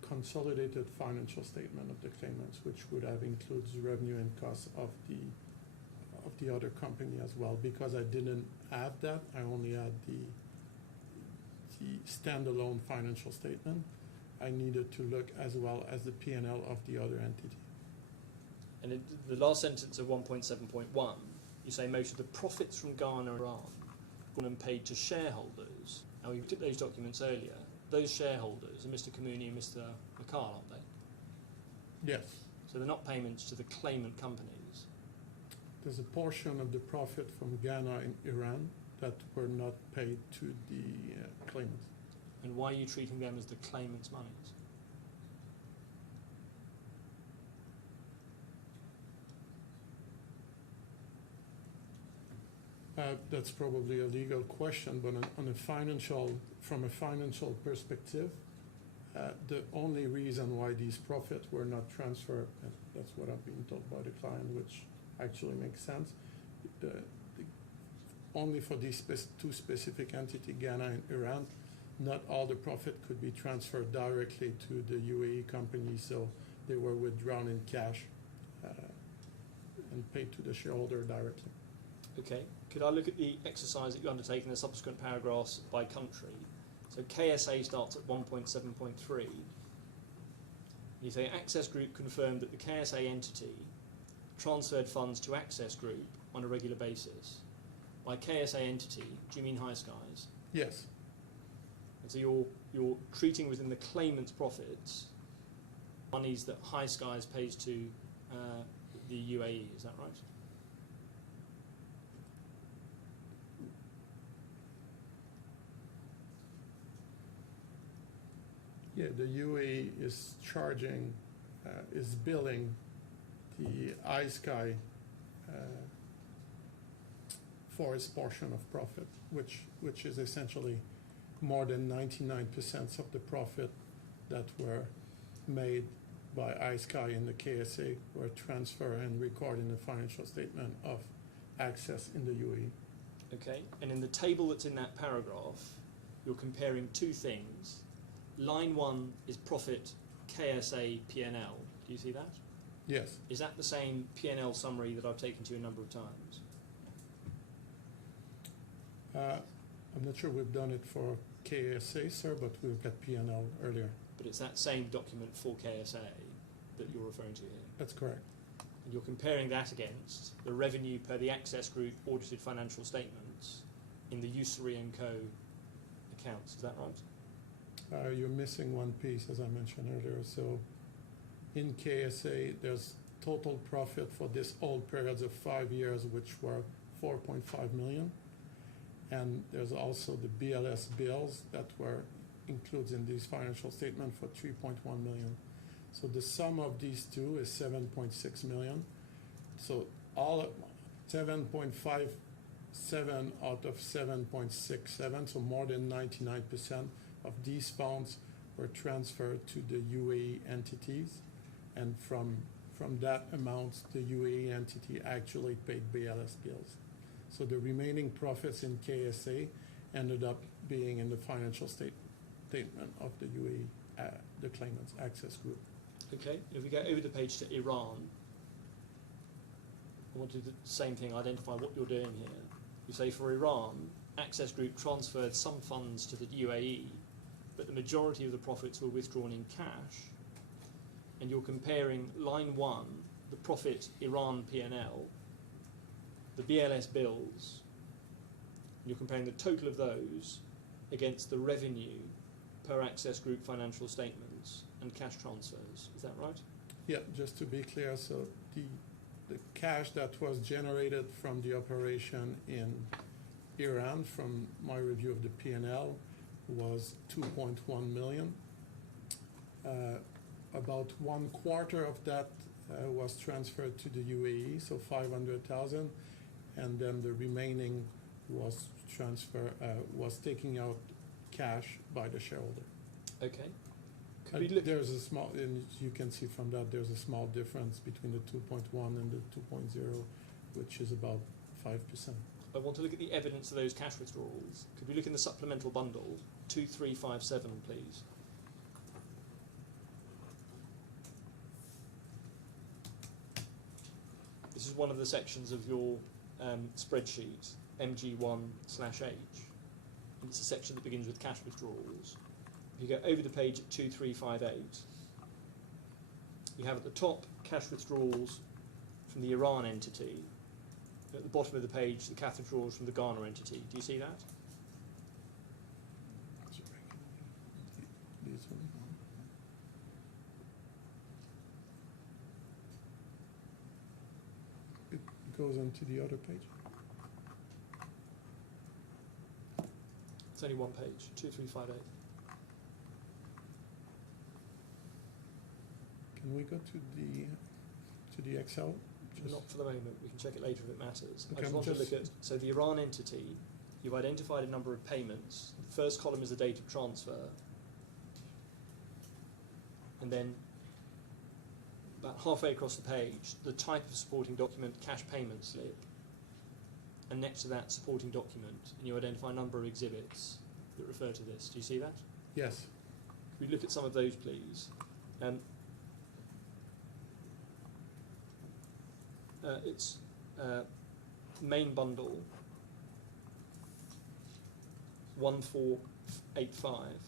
consolidated financial statement of the claimants, which would have includes revenue and costs of the other company as well. Because I didn't have that, I only had the standalone financial statement. I needed to look as well as the P&L of the other entity. And in the last sentence of 1.7.1, you say most of the profits from Ghana and Iran gone and paid to shareholders. Now, we took those documents earlier. Those shareholders are Mr. Kamuni and Mr. McCall, aren't they? Yes. So they're not payments to the claimant companies. There's a portion of the profit from Ghana and Iran that were not paid to the claimants. And why are you treating them as the claimant's monies? That's probably a legal question, but from a financial perspective, the only reason why these profits were not transferred, and that's what I've been told by the client, which actually makes sense, only for these two specific entities, Ghana and Iran, not all the profit could be transferred directly to the UAE company, so they were withdrawn in cash and paid to the shareholder directly. Okay, could I look at the exercise that you undertake in the subsequent paragraphs by country? So KSA starts at 1.7.3. You say Access Group confirmed that the KSA entity transferred funds to Access Group on a regular basis. By KSA entity, do you mean High Skies? Yes. And so you're treating within the claimant's profits monies that High Skies pays to the UAE, is that right? Yeah, the UAE is charging, is billing the iSky for its portion of profit, which is essentially more than 99% of the profit that were made by iSky and the KSA were transferred and recorded in the financial statement of Access in the UAE. Okay, and in the table that's in that paragraph, you're comparing two things. Line 1 is profit KSA P&L. Do you see that? Yes. Is that the same P&L summary that I've taken to you a number of times? I'm not sure we've done it for KSA, sir, but we've got P&L earlier. But it's that same document for KSA that you're referring to here. That's correct. And you're comparing that against the revenue per the Access Group audited financial statements in the Usury & Co. accounts. Is that right? You're missing one piece, as I mentioned earlier. So in KSA, there's total profit for this old periods of 5 years, which were 4.5 million. And there's also the BLS bills that were included in these financial statements for 3.1 million. So So the sum of these two is 7.6 million. So all of 7.57 out of 7.67, so more than 99% of these funds were transferred to the UAE entities, and from that amount, the UAE entity actually paid BLS bills. So the remaining profits in KSA ended up being in the financial statement of the UAE, the claimants, Access Group. Okay, if we go over the page to Iran, I want to do the same thing, identify what you're doing here. You say for Iran, Access Group transferred some funds to the UAE, but the majority of the profits were withdrawn in cash. And you're comparing line 1, the profit Iran P&L, the BLS bills, and you're comparing the total of those against the revenue per Access Group financial statements and cash transfers. Is that right? Yeah, just to be clear, so the cash that was generated from the operation in Iran from my review of the P&L was 2.1 million. About 1/4 of that was transferred to the UAE, so 500,000, and then the remaining was taking out cash by the shareholder. Okay. Could we look There's a small, and you can see from that there's a small difference between the 2.1 and the 2.0, which is about 5%. I want to look at the evidence of those cash withdrawals. Could we look in the supplemental bundle, 2357, please? This is one of the sections of your spreadsheet, MG1/H. And it's a section that begins with cash withdrawals. If you go over the page at 2358, you have at the top cash withdrawals from the Iran entity. At the bottom of the page, the cash withdrawals from the Ghana entity. Do you see that? This one. It goes onto the other page. It's only one page, 2358. Can we go to the Excel? Not for the moment. We can check it later if it matters. Okay, I just want to look at, so the Iran entity, you've identified a number of payments. The first column is the date of transfer. And then about halfway across the page, the type of supporting document, cash payment slip. And next to that, supporting document. And you identify a number of exhibits that refer to this. Do you see that? Yes. Could we look at some of those, please? It's main bundle 1485.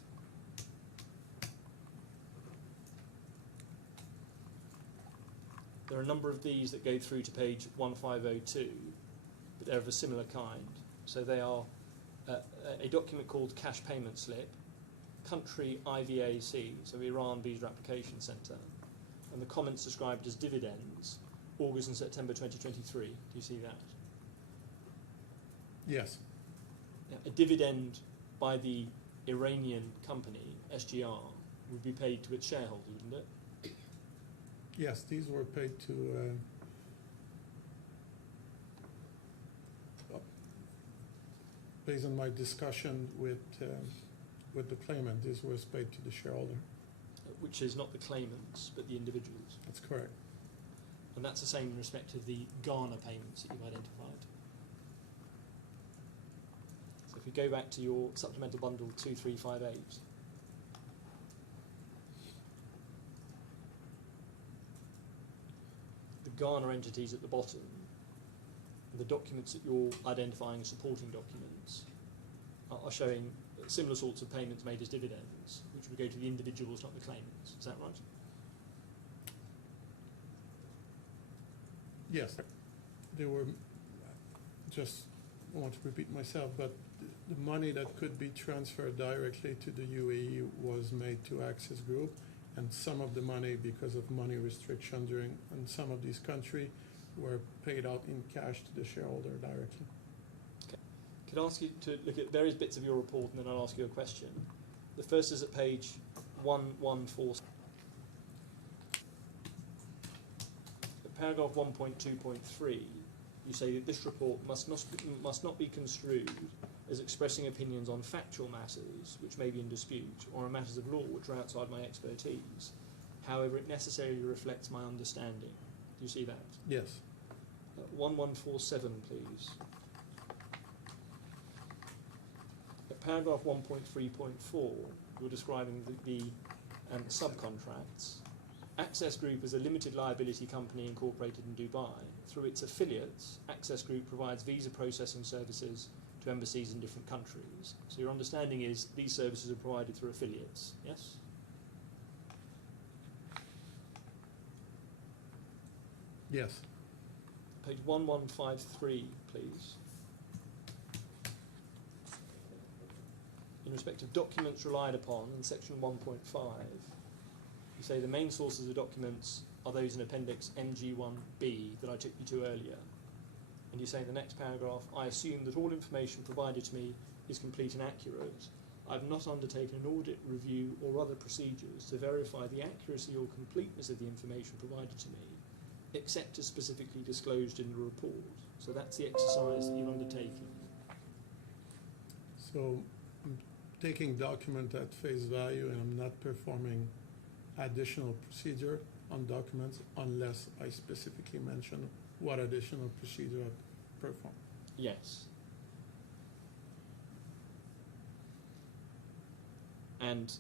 There are a number of these that go through to page 1502, but they're of a similar kind. So they are a document called Cash Payment Slip, Country IVAC, so Iran Visa Application Centre, and the comments described as dividends, August and September 2023. Do you see that? Yes. Now, a dividend by the Iranian company, SGR, would be paid to its shareholders, wouldn't it? Yes, these were paid to based on my discussion with the claimant, this was paid to the shareholder. Which is not the claimants, but the individuals. That's correct. And that's the same in respect of the Ghana payments that you've identified. So if we go back to your supplemental bundle 2358, the Ghana entities at the bottom, and the documents that you're identifying as supporting documents, are showing similar sorts of payments made as dividends, which would go to the individuals, not the claimants. Is that right? Yes. They were, just I want to repeat myself, but the money that could be transferred directly to the UAE was made to Access Group, and some of the money, because of money restriction in some of these countries, were paid out in cash to the shareholder directly. Could I ask you to look at various bits of your report, and then I'll ask you a question. The first is at page 1147. paragraph 1.2.3, you say that this report must not be construed as expressing opinions on factual matters which may be in dispute or on matters of law which are outside my expertise. However, it necessarily reflects my understanding. Do you see that? Yes. 1147, please. At paragraph 1.3.4, you're describing the subcontracts. Access Group is a limited liability company incorporated in Dubai. Through its affiliates, Access Group provides visa processing services to embassies in different countries. So your understanding is these services are provided through affiliates, yes? Yes. Page 1153, please. In respect of documents relied upon in section 1.5, you say the main sources of documents are those in appendix MG1B that I took you to earlier. And you say in the next paragraph, I assume that all information provided to me is complete and accurate. I've not undertaken an audit, review or other procedures to verify the accuracy or completeness of the information provided to me, except as specifically disclosed in the report. So that's the exercise that you're undertaking. So I'm taking document at face value and I'm not performing additional procedure on documents unless I specifically mention what additional procedure I perform. Yes. And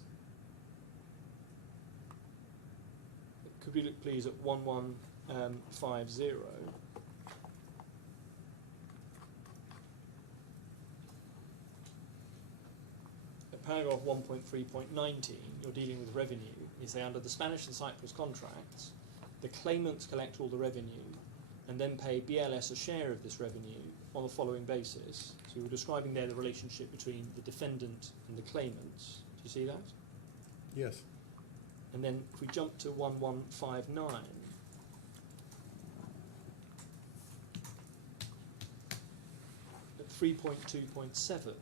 could we look please at 1150? At paragraph 1.3.19, you're dealing with revenue. You say under the Spanish and Cyprus contracts, the claimants collect all the revenue and then pay BLS a share of this revenue on the following basis. So you're describing there the relationship between the defendant and the claimants. Do you see that? Yes. And then if we jump to 1159, at 3.2.7,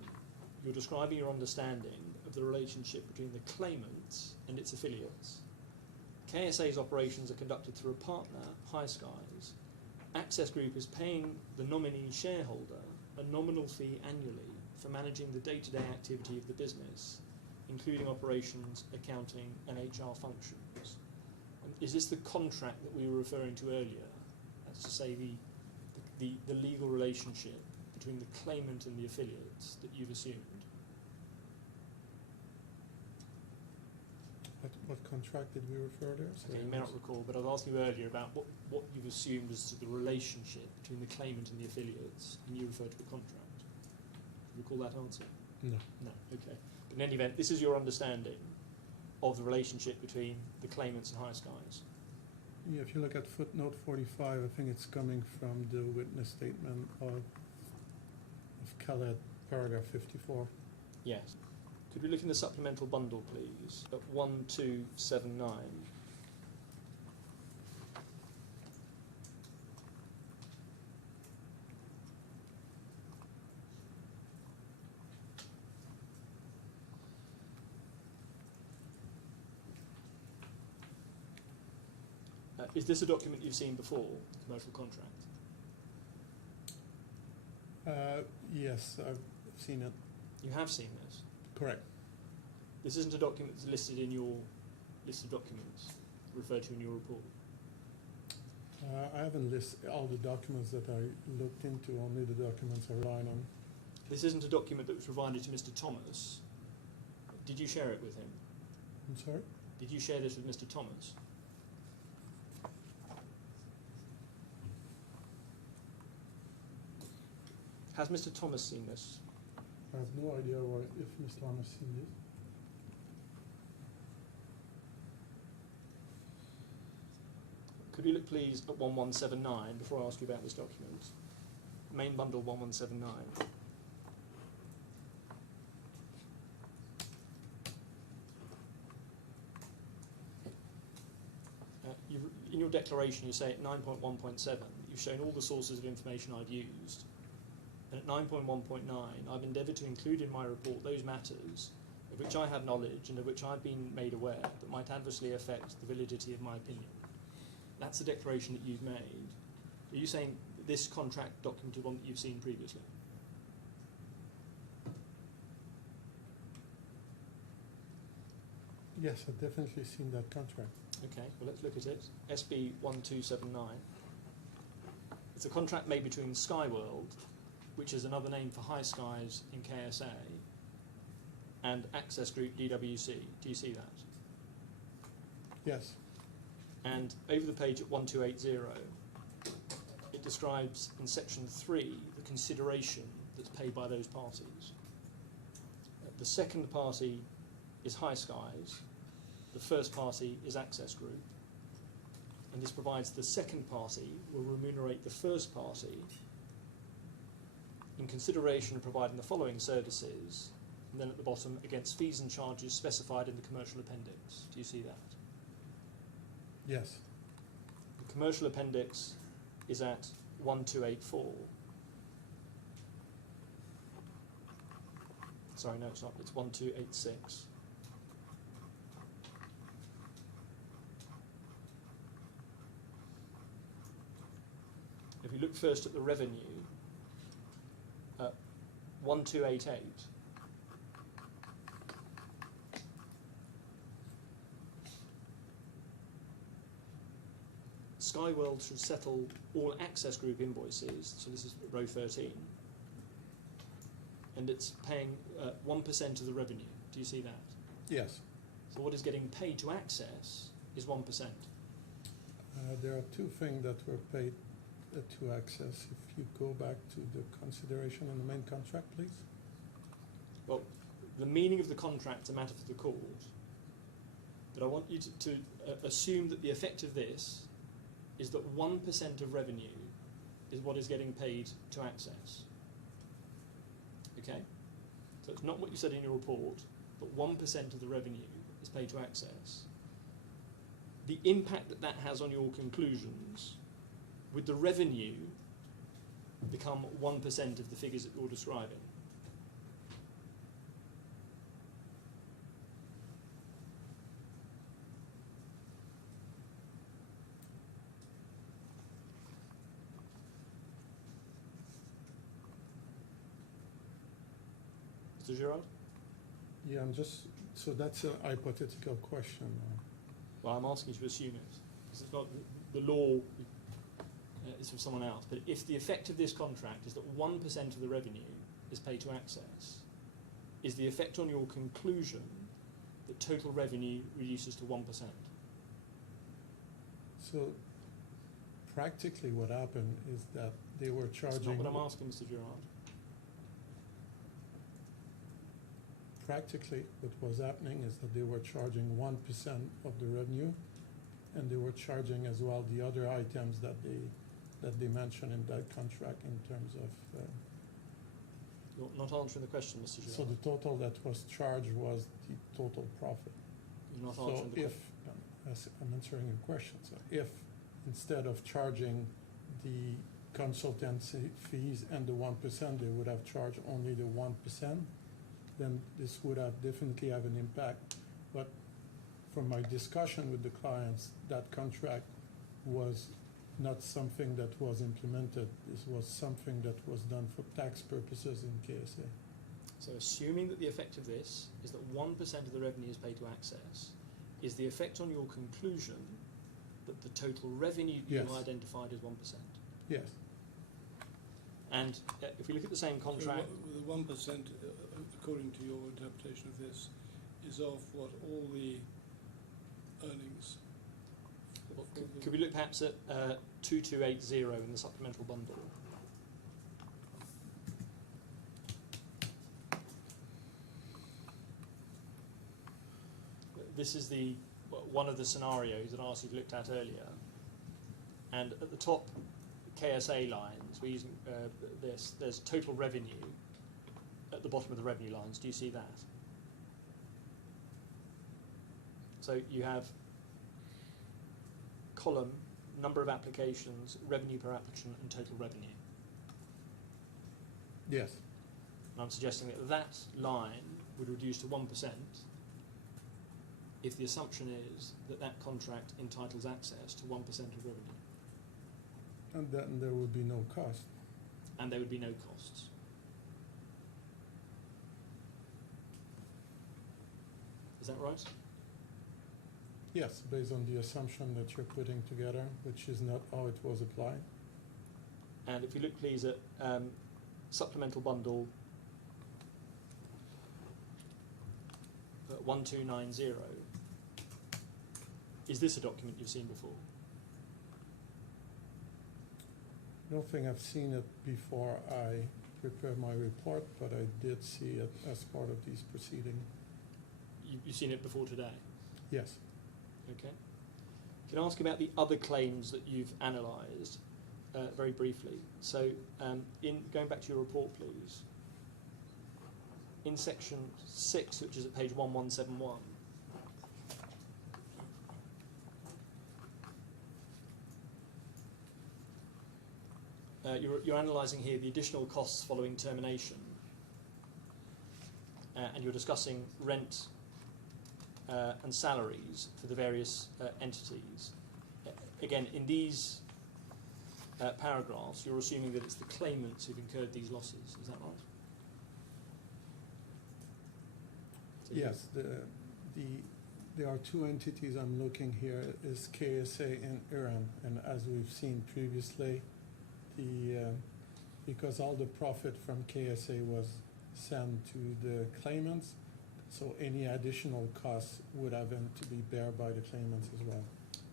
you're describing your understanding of the relationship between the claimants and its affiliates. KSA's operations are conducted through a partner, High Skies. Access Group is paying the nominee shareholder a nominal fee annually for managing the day-to-day activity of the business, including operations, accounting and HR functions. Is this the contract that we were referring to earlier? That's to say the legal relationship between the claimant and the affiliates that you've assumed? What contract did we refer there? Okay, you may not recall, but I was asking you earlier about what you've assumed as to the relationship between the claimant and the affiliates, and you referred to the contract. Do you recall that answer? No. No, okay. But in any event, this is your understanding of the relationship between the claimants and High Skies. Yeah, if you look at footnote 45, I think it's coming from the witness statement of Khaled, paragraph 54. Yes. Could we look in the supplemental bundle, please, at 1279? Is this a document you've seen before, the commercial contract? Yes, I've seen it. You have seen this? Correct. This isn't a document that's listed in your list of documents referred to in your report? I haven't listed all the documents that I looked into, only the documents I relied on. This isn't a document that was provided to Mr. Thomas. Did you share it with him? I'm sorry? Did you share this with Mr. Thomas? Has Mr. Thomas seen this? I have no idea if Ms. Lam has seen this. Could you look please at 1179 before I ask you about this document? Main bundle 1179. In your declaration you say at 9.1.7 you've shown all the sources of information I've used. And at 9.1.9, I've endeavoured to include in my report those matters of which I have knowledge and of which I've been made aware that might adversely affect the validity of my opinion. That's the declaration that you've made. Are you saying this contract document is one that you've seen previously? Yes, I've definitely seen that contract. Okay, well let's look at it. SB 1279. It's a contract made between Skyworld, which is another name for High Skies in KSA, and Access Group DWC. Do you see that? Yes. And over the page at 1280, it describes in section 3 the consideration that's paid by those parties. The second party is High Skies, the first party is Access Group, and this provides the second party will remunerate the first party in consideration of providing the following services, and then at the bottom, against fees and charges specified in the commercial appendix. Do you see that? Yes. The commercial appendix is at 1284. Sorry, no, it's not. It's 1286. If you look first at the revenue, 1288. Skyworld should settle all Access Group invoices, so this is row 13, and it's paying 1% of the revenue. Do you see that? Yes. So what is getting paid to Access is 1%. There are two things that were paid to Access. If you go back to the consideration in the main contract, please. Well, the meaning of the contract is a matter for the court, but I want you to assume that the effect of this is that 1% of revenue is what is getting paid to Access. Okay? So it's not what you said in your report, but 1% of the revenue is paid to Access. The impact that that has on your conclusions, would the revenue become 1% of the figures that you're describing? Mr. Girard? Yeah, so that's a hypothetical question. Well, I'm asking you to assume it, because it's not the law is from someone else. But if the effect of this contract is that 1% of the revenue is paid to Access, is the effect on your conclusion that total revenue reduces to 1%? So practically what happened is that they were charging... That's not what I'm asking, Mr. Girard. Practically what was happening is that they were charging 1% of the revenue, and they were charging as well the other items that they mentioned in that contract in terms of... You're not answering the question, Mr. Girard. So the total that was charged was the total profit. You're not So answering the if, question. I'm answering your question, so if instead of charging the consultancy fees and the 1%, they would have charged only the 1%, then this would have definitely have an impact. But from my discussion with the clients, that contract was not something that was implemented. This was something that was done for tax purposes in KSA. So assuming that the effect of this is that 1% of the revenue is paid to Access, is the effect on your conclusion that the total revenue Yes. you identified is 1%? Yes. And if we look at the same contract... The 1%, according to your interpretation of this, is of what all the earnings. Well, could we look perhaps at 2280 in the supplemental bundle? This is one of the scenarios that RC looked at earlier, and at the top KSA lines, we're using there's total revenue at the bottom of the revenue lines. Do you see that? So you have column, number of applications, revenue per applicant, and total revenue. Yes. And I'm suggesting that that line would reduce to 1%, if the assumption is that that contract entitles access to 1% of revenue, And then there would be no cost. and there would be no costs. Is that right? Yes, based on the assumption that you're putting together, which is not how it was applied. And if you look please at supplemental bundle 1290, is this a document you've seen before? I don't think I've seen it before I prepared my report, but I did see it as part of these proceedings. You've seen it before today? Yes. Okay. Can I ask about the other claims that you've analysed very briefly? So, in going back to your report, please. In section 6, which is at page 1171, you're analysing here the additional costs following termination, and you're discussing rent and salaries for the various entities. Again, in these paragraphs, you're assuming that it's the claimants who've incurred these losses. Is that right? So Yes, there are two entities I'm looking here, is KSA and Iran, and as we've seen previously, because all the profit from KSA was sent to the claimants, so any additional costs would have been to be bear by the claimants as well.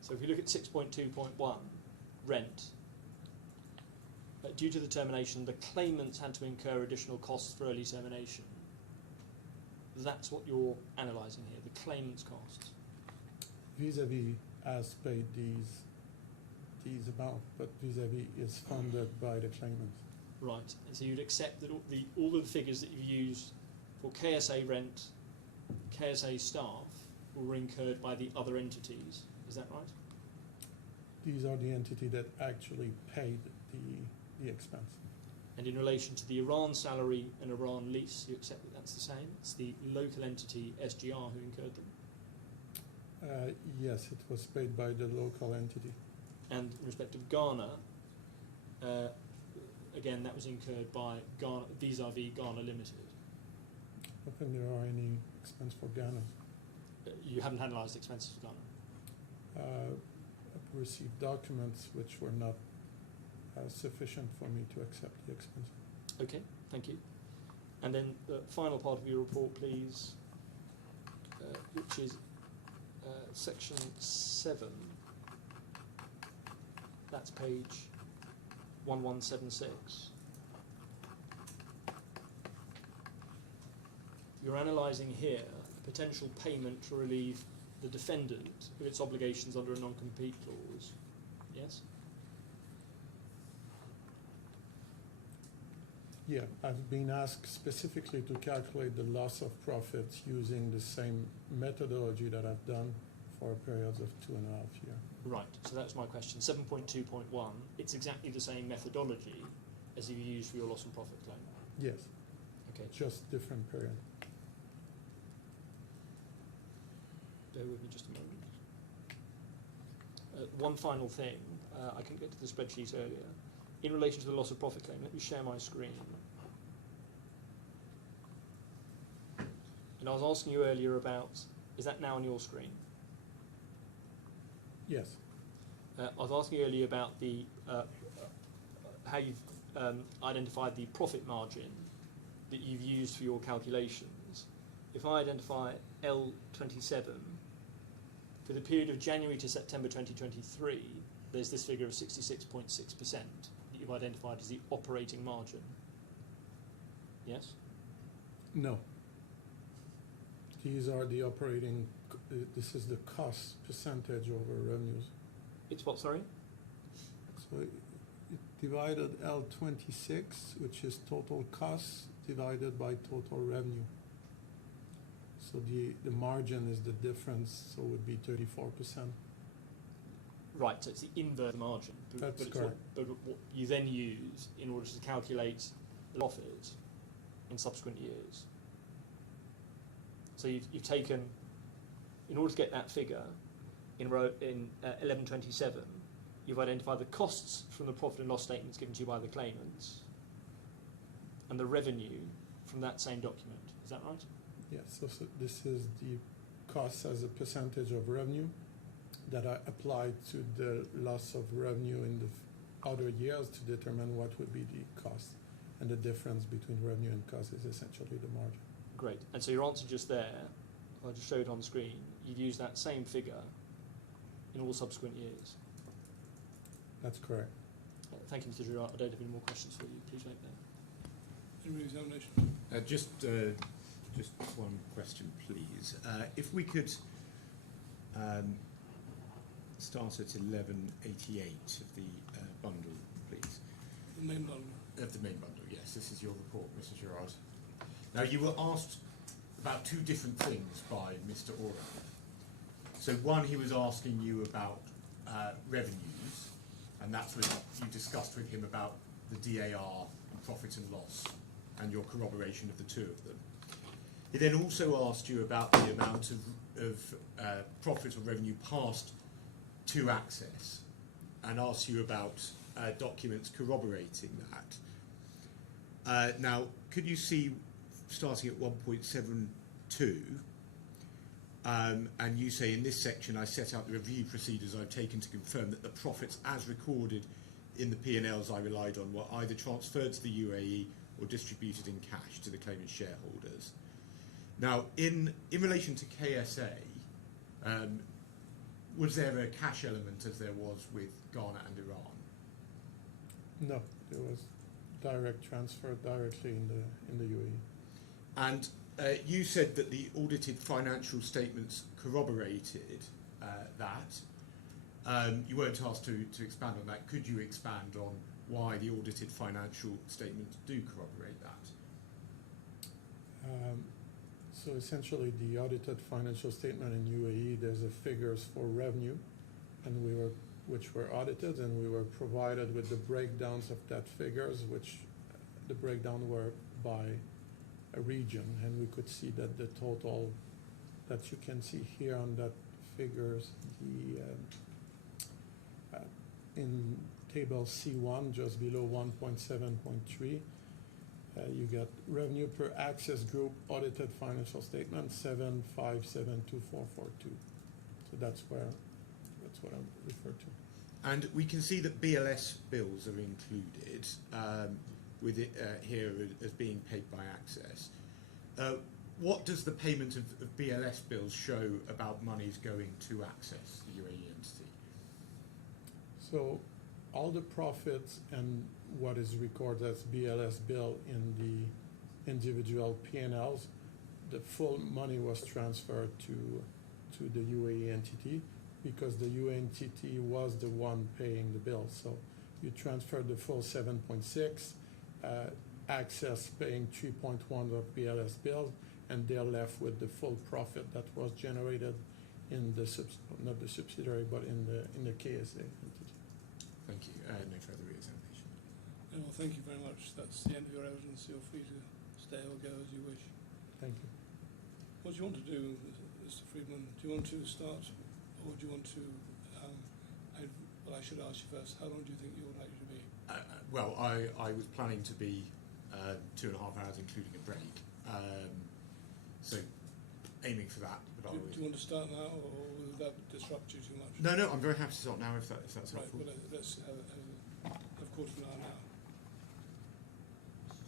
So if you look at 6.2.1, rent, due to the termination, the claimants had to incur additional costs for early termination. That's what you're analysing here, the claimant's costs. Vis-a-vis has paid these amounts, but vis-a-vis is funded by the claimants. Right, and so you'd accept that all of the figures that you've used for KSA rent, KSA staff, were incurred by the other entities. Is that right? These are the entity that actually paid the expense. And in relation to the Iran salary and Iran lease, you accept that that's the same? It's the local entity, SGR, who incurred them? Yes, it was paid by the local entity. And in respect of Ghana, again, that was incurred by Ghana, vis-a-vis Ghana Limited. I don't think there are any expense for Ghana. You haven't analysed expenses for Ghana? I've received documents which were not sufficient for me to accept the expense. Okay, thank you. And then the final part of your report, please, which is section 7. That's page 1176. You're analysing here a potential payment to relieve the defendant of its obligations under a non-compete clause. Yes? Yeah, I've been asked specifically to calculate the loss of profits using the same methodology that I've done for periods of 2.5 years. Right, so that's my question. 7.2.1, it's exactly the same methodology as you used for your loss and profit claim? Yes, Okay, just different period. bear with me just a moment. One final thing, I couldn't get to the spreadsheet earlier. In relation to the loss of profit claim, let me share my screen. And I was asking you earlier about, is that now on your screen? Yes, I was asking you earlier about the how you've identified the profit margin that you've used for your calculations. If I identify L27, for the period of January to September 2023, there's this figure of 66.6% that you've identified as the operating margin. Yes? no. These are the operating, this is the cost percentage over revenues. It's what, sorry? So it divided L26, which is total costs, divided by total revenue. So the margin is the difference, so it would be 34%. Right, so it's the inverse margin. That's it's correct. What you then use in order to calculate the profit in subsequent years. So you've taken in order to get that figure in 1127, you've identified the costs from the profit and loss statements given to you by the claimants and the revenue from that same document. Is that right? Yes, so this is the cost as a percentage of revenue that I applied to the loss of revenue in the other years to determine what would be the cost. And the difference between revenue and cost is essentially the margin. Great. And so your answer just there, I'll just show it on the screen, you've used that same figure in all subsequent years. That's correct. Thank you, Mr. Girard. I don't have any more questions for you. Please make them. In re-examination. Just one question, please. If we could start at 1188 of the bundle, please. The main bundle. Of the main bundle, yes. This is your report, Mr. Girard. Now, you were asked about two different things by Mr. Oram. So one, he was asking you about revenues, and that's what you discussed with him about the DAR and profit and loss, and your corroboration of the two of them. He then also asked you about the amount of profit or revenue passed to Access, and asked you about documents corroborating that. Now, could you see, starting at 1.72, and you say, in this section, I set out the review procedures I've taken to confirm that the profits as recorded in the P&Ls I relied on were either transferred to the UAE or distributed in cash to the claimant shareholders. Now, in relation to KSA, was there a cash element as there was with Ghana and Iran? No, it was direct transfer directly in the UAE. And you said that the audited financial statements corroborated that. You weren't asked to expand on that. Could you expand on why the audited financial statements do corroborate that? So essentially, the audited financial statement in UAE, there's a figures for revenue, and which were audited, and we were provided with the breakdowns of that figures, which the breakdown were by a region, and we could see that the total that you can see here on that figures, in table C1, just below 1.7.3, you get revenue per Access Group audited financial statement 7572442. So that's what I'm referred to. And we can see that BLS bills are included with it here as being paid by Access. What does the payment of BLS bills show about monies going to Access, the UAE entity? So all the profits and what is recorded as BLS bill in the individual P&Ls, the full money was transferred to the UAE entity because the UAE entity was the one paying the bill. So you transferred the full 7.6, Access paying 3.1 of BLS bills, and they're left with the full profit that was generated in the not the subsidiary, but in the KSA entity. Thank you. No further re-examination. Well, thank you very much. That's the end of your evidence. You're free to stay or go as you wish. Thank you. What do you want to do, Mr. Friedman? Do you want to start, or do you want to? Well, I should ask you first. How long do you think you're likely to be? Well, I was planning to be 2.5 hours, including a break. So aiming for that. But do you want to start now, or will that disrupt you too much? No, I'm very happy to start now if that's Right. helpful. Well, let's have a quarter of an hour now.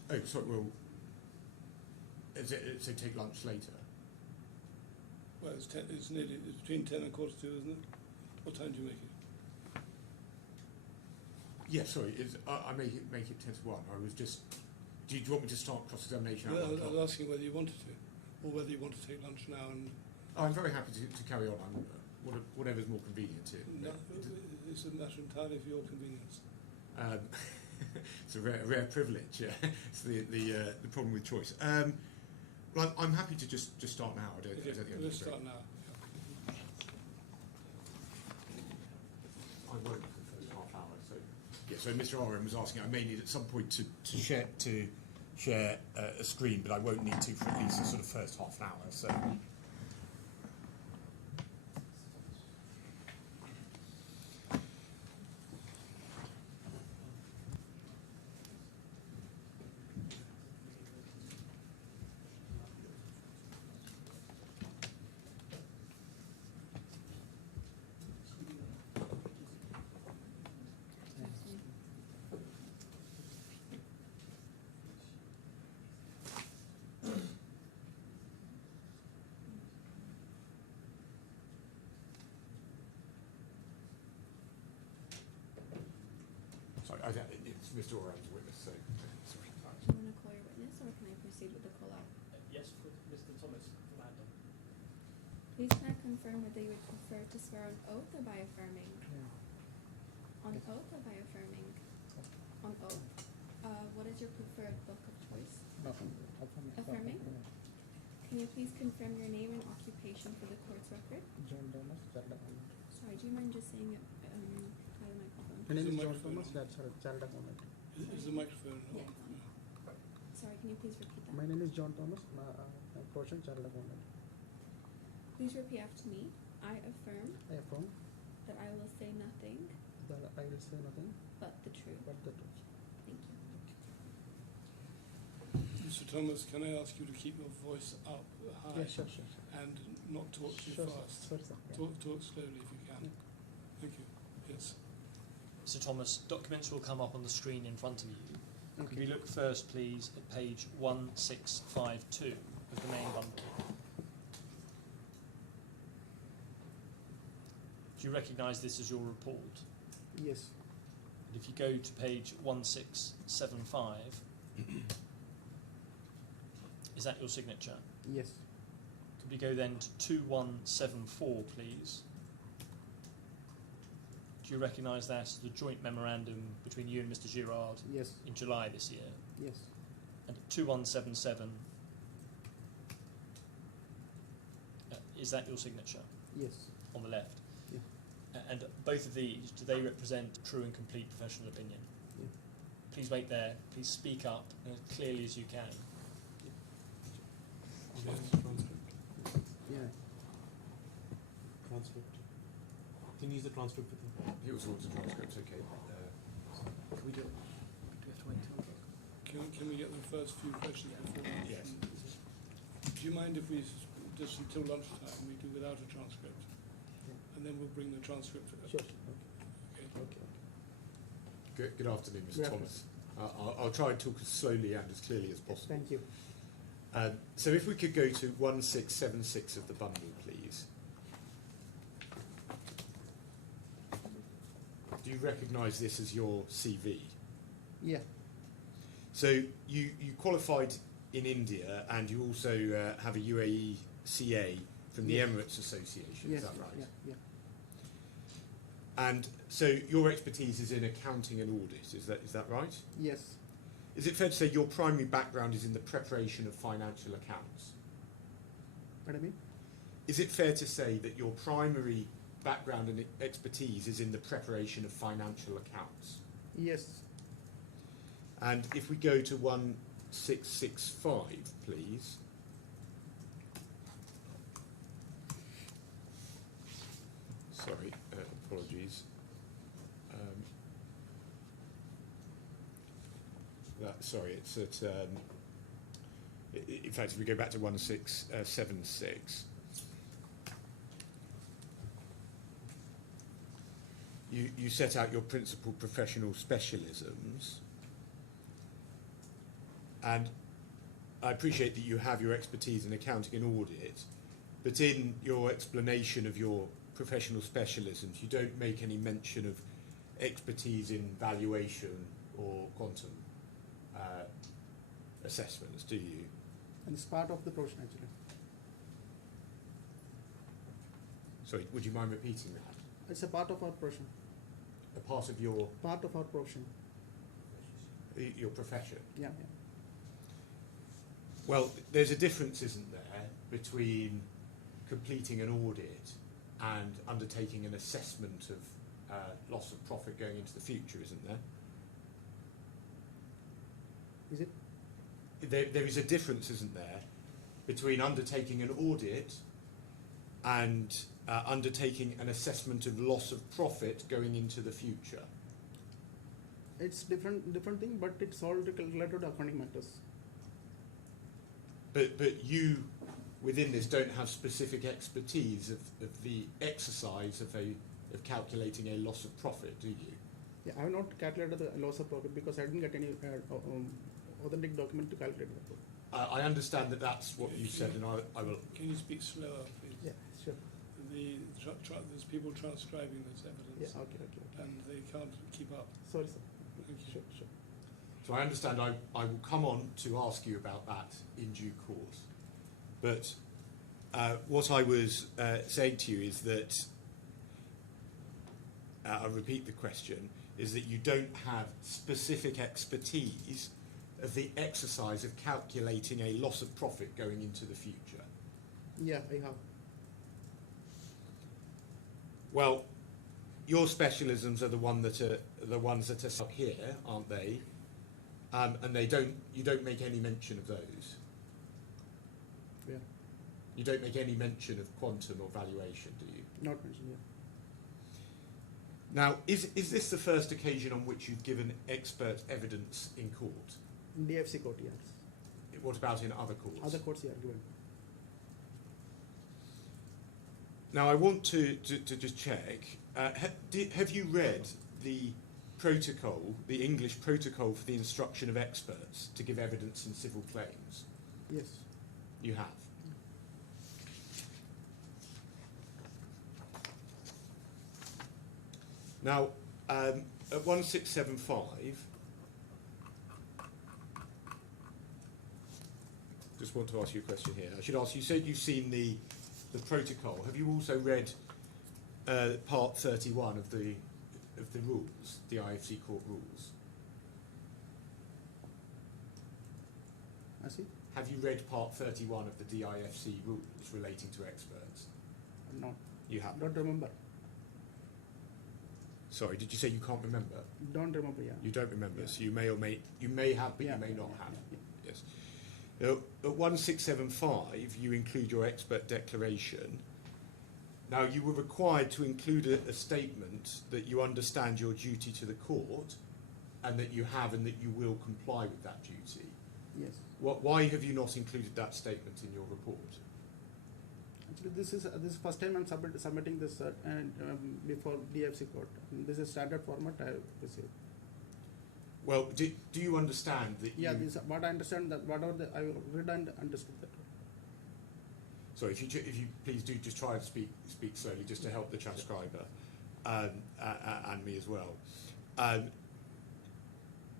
Oh, sorry. Well, so take lunch later. Well, it's between 10 and 1:45, isn't it? What time do you make it? Yeah, sorry. I make it 10 to 1. I was just. Do you want me to start cross-examination? Well, I was asking whether you wanted to, or whether you want to take lunch now and. Oh, I'm very happy to carry on. Whatever's more convenient to you. No, it's a matter entirely of your convenience. It's a rare privilege. Yeah. It's the problem with choice. Well, I'm happy to just start now. I don't think Let's start now. I won't for the first half hour. So yeah. So Mr. Oram was asking. I may need at some point to share a screen, but I won't need to for at least the sort of first half an hour. So. Mr. Oram's witness, so sorry. Do you want to call your witness, or can I proceed with the call-out? Yes, with Mr. Thomas from Adam. Please can I confirm whether you would prefer to swear on oath or by affirming? On oath or by affirming? On oath. What is your preferred book of choice? Affirming? Can you please confirm your name and occupation for the court's record? John Thomas, Child Accountant. Sorry, do you mind just saying it by the microphone? My name Is is the John microphone Thomas, on? that's Child Accountant. Is the microphone Yeah, on? it's on. Sorry, can you please repeat that? My name is John Thomas, my profession Child Accountant. Please repeat after me. I affirm I affirm that I will say nothing that I will say nothing but the truth. but the truth. Thank you. Mr. Thomas, can I ask you to keep your voice up high Yeah, sure. and not talk too Sure, fast? sir. Sir, yeah. Talk slowly if you can. Thank you. Yes. Mr. Thomas, documents will come up on the screen in front of you. Could Okay. we look first, please, at page 1652 of the main bundle? Do you recognise this as your report? Yes. And if you go to page 1675, is that your signature? Yes. Could we go then to 2174, please? Do you recognise that as the joint memorandum between you and Mr. Girard Yes. in July this year? Yes. And 2177, is that your signature Yes. on the left? Yeah. And both of these, do they represent true and complete professional opinion? Yeah. Please wait there. Please speak up as clearly as you can. Yes. Yeah. Transcript. Can you use the transcript with him? He also wants a transcript, okay. Can we do it? Do we have to wait till? Can we get the first few questions before? Yes. Do you mind if we just until lunchtime we do without a transcript? And then we'll bring the transcript. Sure. Okay. Okay. Good afternoon, Mr. Good Thomas. I'll try and talk as slowly and as clearly as possible. Thank you. So if we could go to 1676 of the bundle, please. Do you recognise this as your CV? Yeah. So you qualified in India and you also have a UAE CA from the Yes. Emirates Association, Yes. is that right? Yeah. Yeah. And so your expertise is in accounting and audit, is that right? Yes. Is it fair to say your primary background is in the preparation of financial accounts? What I mean? Is it fair to say that your primary background and expertise is in the preparation of financial accounts? Yes. And if we go to 1665, please. Sorry, apologies. Sorry, it's at. In fact, if we go back to 1676, you set out your principal professional specialisms, and I appreciate that you have your expertise in accounting and audit, but in your explanation of your professional specialisms, you don't make any mention of expertise in valuation or quantum assessments, do you? And it's part of the profession actually. Sorry, would you mind repeating that? It's a part of our profession. A part of your Profession. profession? Yeah. Well, there's a difference, isn't there, between completing an audit and undertaking an assessment of loss of profit going into the future, isn't there? Is it? There is a difference, isn't there, between undertaking an audit and undertaking an assessment of loss of profit going into the future. It's different thing, but it's all related to accounting matters. But you, within this, don't have specific expertise of the exercise of calculating a loss of profit, do you? Yeah, I have not calculated the loss of profit because I didn't get any authentic document to calculate that. I understand that that's what you said, and I will. Can you speak slower, please? Yeah, sure. There's people transcribing this evidence. Yeah, okay. And they can't keep up. Sorry, sir. Thank you. Sure. So I understand I will come on to ask you about that in due course. But what I was saying to you is that, I'll repeat the question, is that you don't have specific expertise of the exercise of calculating a loss of profit going into the future. Yeah, I have. Well, your specialisms are the ones that are stuck here, aren't they? And you don't make any mention of those. Yeah, You don't make any mention of quantum or valuation, do you? not mentioned. Yeah. Now, is this the first occasion on which you've given expert evidence in court? In DFC court, yes. What about in other courts? Other courts, yeah, given. Now, I want to just check. Have you read the protocol, the English protocol for the instruction of experts to give evidence in civil claims? Yes. You have. Now, at 1675, just want to ask you a question here. I should ask, you said you've seen the protocol. Have you also read part 31 of the rules, the IFC court rules? I see. Have you read part 31 of the DIFC rules relating to experts? No. You have. Don't remember. Sorry, did you say you can't remember? Don't remember, yeah. You don't remember, Yeah. so you may have, but Yeah, you may yeah, not yeah, have. yeah, Yes. Now, at 1675, you include your expert declaration. Now, you were required to include a statement that you understand your duty to the court, and that you have and that you will comply with that duty. Yes. Why have you not included that statement in your report? Actually, this is first time I'm submitting this and before DFC court. This is standard format I received. Well, do you understand that Yeah, you... this what I understand that whatever I read and understood that. Sorry, if you please do just try and speak slowly, just to help the transcriber and me as well.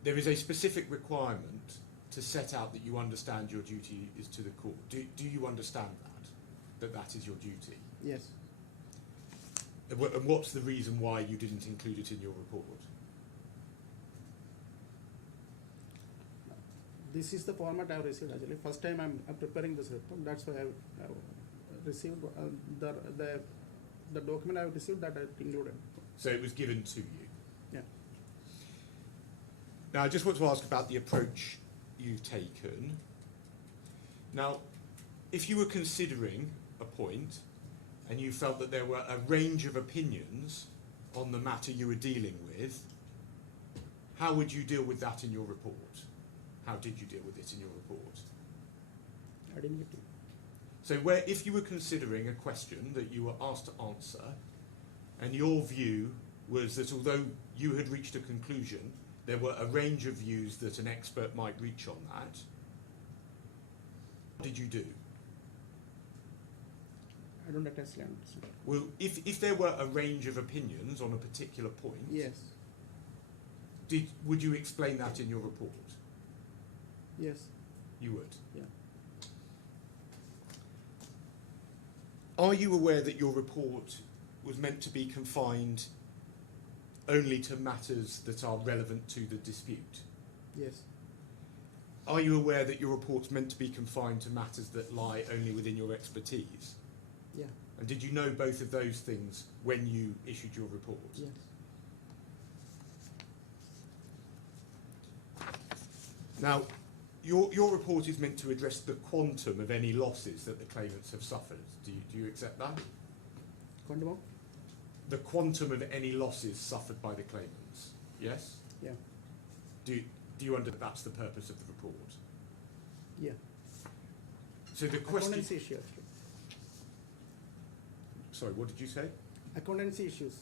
There is a specific requirement to set out that you understand your duty is to the court. Do you understand that is your duty? Yes. And what's the reason why you didn't include it in your report? This is the format I have received actually. First time I'm preparing this report. That's why I received the document I have received that I included. So it was given to you. Yeah. Now, I just want to ask about the approach you've taken. Now, if you were considering a point and you felt that there were a range of opinions on the matter you were dealing with, how would you deal with that in your report? How did you deal with it in your report? I didn't get it. So if you were considering a question that you were asked to answer, and your view was that although you had reached a conclusion, there were a range of views that an expert might reach on that, what did you do? I don't exactly understand. Well, if there were a range of opinions on a particular point, Yes. would you explain that in your report? Yes. You would. Yeah. Are you aware that your report was meant to be confined only to matters that are relevant to the dispute? Yes. Are you aware that your report's meant to be confined to matters that lie only within your expertise? Yeah. And did you know both of those things when you issued your report? Yes. Now, your report is meant to address the quantum of any losses that the claimants have suffered. Do you accept that? Quantum of? The quantum of any losses suffered by the claimants. Yes? Yeah. Do you understand that's the purpose of the report? Yeah. So the question... Accountancy issue actually. Sorry, what did you say? Accountancy issues.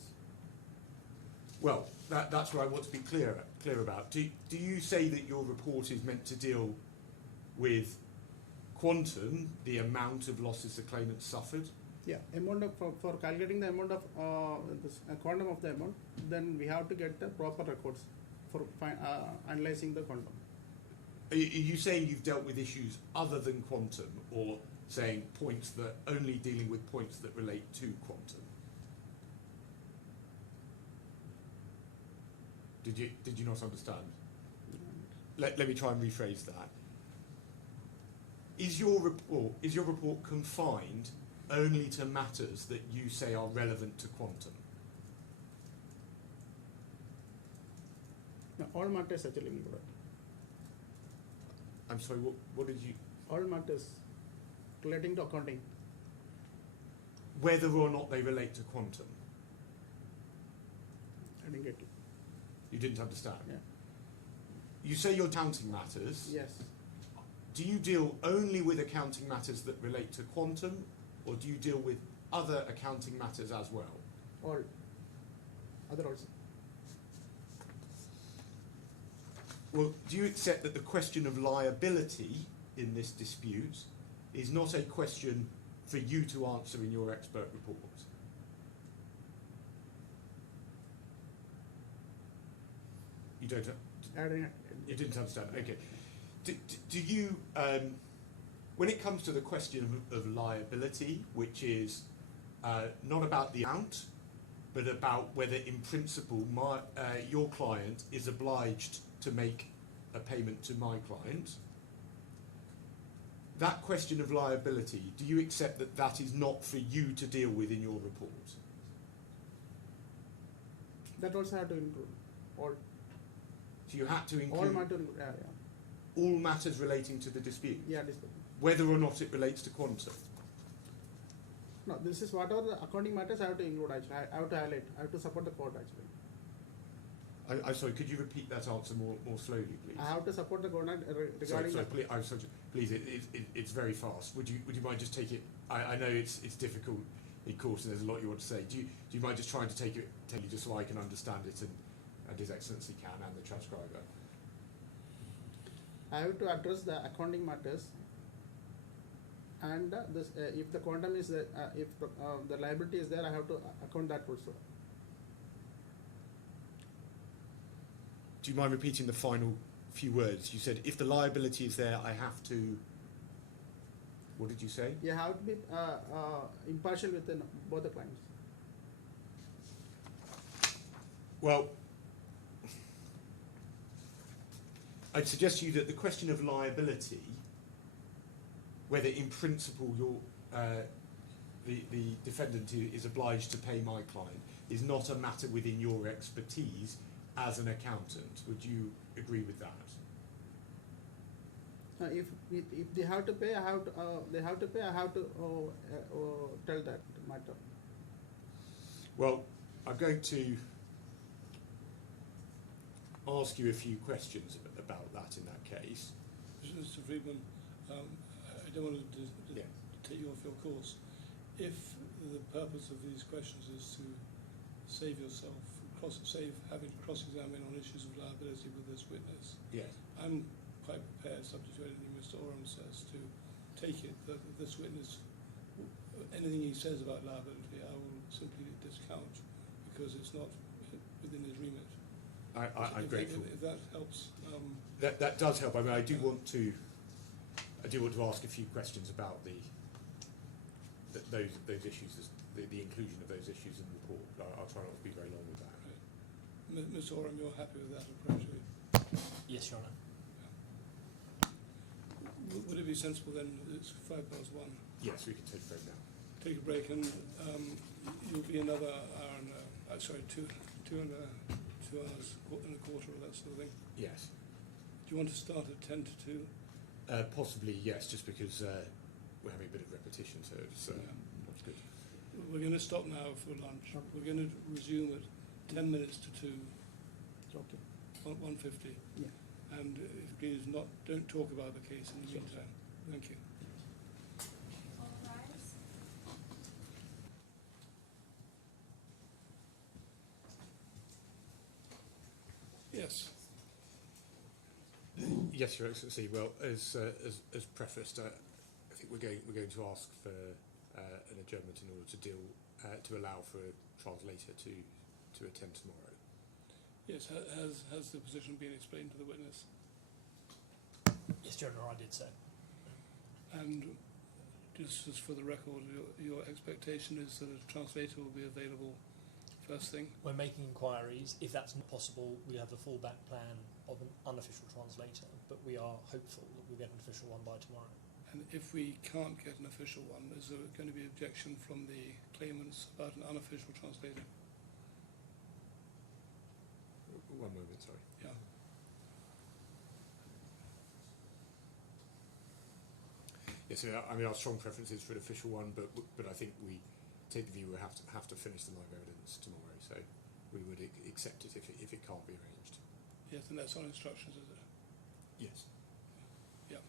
Well, that's what I want to be clear about. Do you say that your report is meant to deal with quantum, the amount of losses the claimant suffered? Yeah, amount of for calculating the amount of this quantum of the amount, then we have to get the proper records for analyzing the quantum. Are you saying you've dealt with issues other than quantum, or saying points that only dealing with points that relate to quantum? Did you not understand? Let me try and rephrase that. Is your report confined only to matters that you say are relevant to quantum? No, all matters actually included. I'm sorry, what did you... All matters relating to accounting. Whether or not they relate to quantum? I didn't get it. You didn't understand? Yeah. You say your accounting matters. Yes. Do you deal only with accounting matters that relate to quantum, or do you deal with other accounting matters as well? All. Other also. Well, do you accept that the question of liability in this dispute is not a question for you to answer in your expert report? You don't... You didn't understand. Okay. Do you, when it comes to the question of liability, which is not about the amount, but about whether in principle your client is obliged to make a payment to my client, that question of liability, do you accept that that is not for you to deal with in your report? That also had to include all. So you had to include All matter, all matters relating to the dispute, yeah, dispute. whether or not it relates to quantum. No, this is whatever the accounting matters I have to include actually. I have to highlight. I have to support the court actually. I'm sorry, could you repeat that answer more slowly, please? I have to support the court regarding Sorry, please, it's very fast. Would you mind just take it? I know it's difficult in course and there's a lot you want to say. Do you mind just trying to tell you just so I can understand it and His Excellency can and the transcriber? I have to address the accounting matters, and this if the quantum is there, if the liability is there, I have to account that also. Do you mind repeating the final few words? You said if the liability is there, I have to. What did you say? You have to be impartial within both the clients. Well, I'd suggest to you that the question of liability, whether in principle the defendant is obliged to pay my client, is not a matter within your expertise as an accountant. Would you agree with that? If they have to pay, I have to. They have to pay. I have to tell that matter. Well, I'm going to ask you a few questions about that in that case. Mr. Friedman, I don't want to take you off your course. If the purpose of these questions is to save yourself, save having to cross-examine on issues of liability with this witness, Yes. I'm quite prepared, subject to anything Mr. Oram says, to take it that this witness, anything he says about liability, I will simply discount because it's not within his remit. I'm grateful. If that helps. That does help. I mean, I do want to ask a few questions about those issues, the inclusion of those issues in the report. I'll try not to be very long with that. Right. Mr. Oram, you're happy with that approach? Yes, Your Honour. Would it be sensible then? It's 1:05. Yes, we can take a break now. Take a break, and you'll be another hour and two hours and a quarter, or that sort of thing. Yes. Do you want to start at 10 to 2? Possibly, yes, just because we're having a bit of repetition, so it's that's good. We're going to stop now for lunch. We're going to resume at 10 minutes to 2. Okay. 1:50. Yeah. And please don't talk about the case in the meantime. Thank you. All rise. Yes. Yes, Your Excellency. Well, as prefaced, I think we're going to ask for an adjournment in order to allow for a translator to attend tomorrow. Yes, has the position been explained to the witness? Yes, Your Honour, I did so. And just as for the record, your expectation is that a translator will be available first thing? We're making inquiries. If that's not possible, we have a fallback plan of an unofficial translator, but we are hopeful that we'll get an official one by tomorrow. And if we can't get an official one, is there going to be objection from the claimants about an unofficial translator? One moment, sorry. Yeah. Yes, I mean, our strong preference is for an official one, but I think we take the view we have to finish the live evidence tomorrow, so we would accept it if it can't be arranged. Yes, and that's on instructions, is it? Yes. Yeah.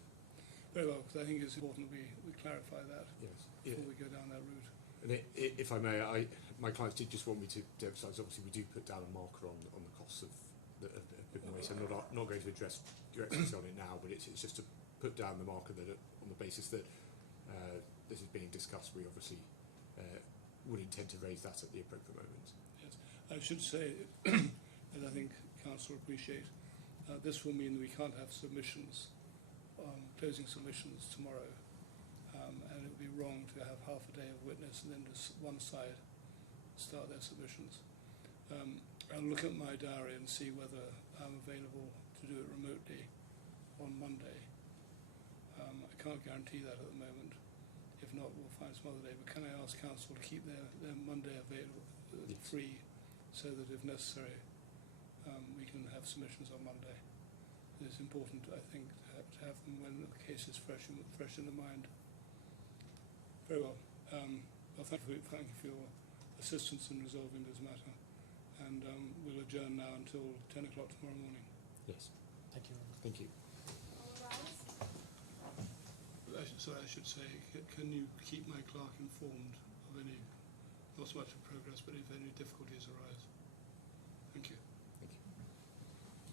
Very well, because I think it's important we clarify that Yes. before we go down that route. And if I may, my clients did just want me to emphasise, obviously we do put down a marker on the costs of good noise. I'm not going to address your experts on it now, but it's just to put down the marker that on the basis that this is being discussed, we obviously would intend to raise that at the appropriate moment. Yes. I should say, as I think Council will appreciate, this will mean that we can't have submissions, closing submissions tomorrow. And it would be wrong to have half a day of witness and then just one side start their submissions. I'll look at my diary and see whether I'm available to do it remotely on Monday. I can't guarantee that at the moment. If not, we'll find some other day. But can I ask Council to keep their Monday available, Yes. free, so that if necessary, we can have submissions on Monday. It's important, I think, to have them when the case is fresh in the mind. Very well. Well, thank you for your assistance in resolving this matter, and we'll adjourn now until 10 o'clock tomorrow morning. Yes. Thank you, Your Honour. Thank you. I should say, can you keep my clerk informed of any, not so much of progress, but if any difficulties arise? Thank you.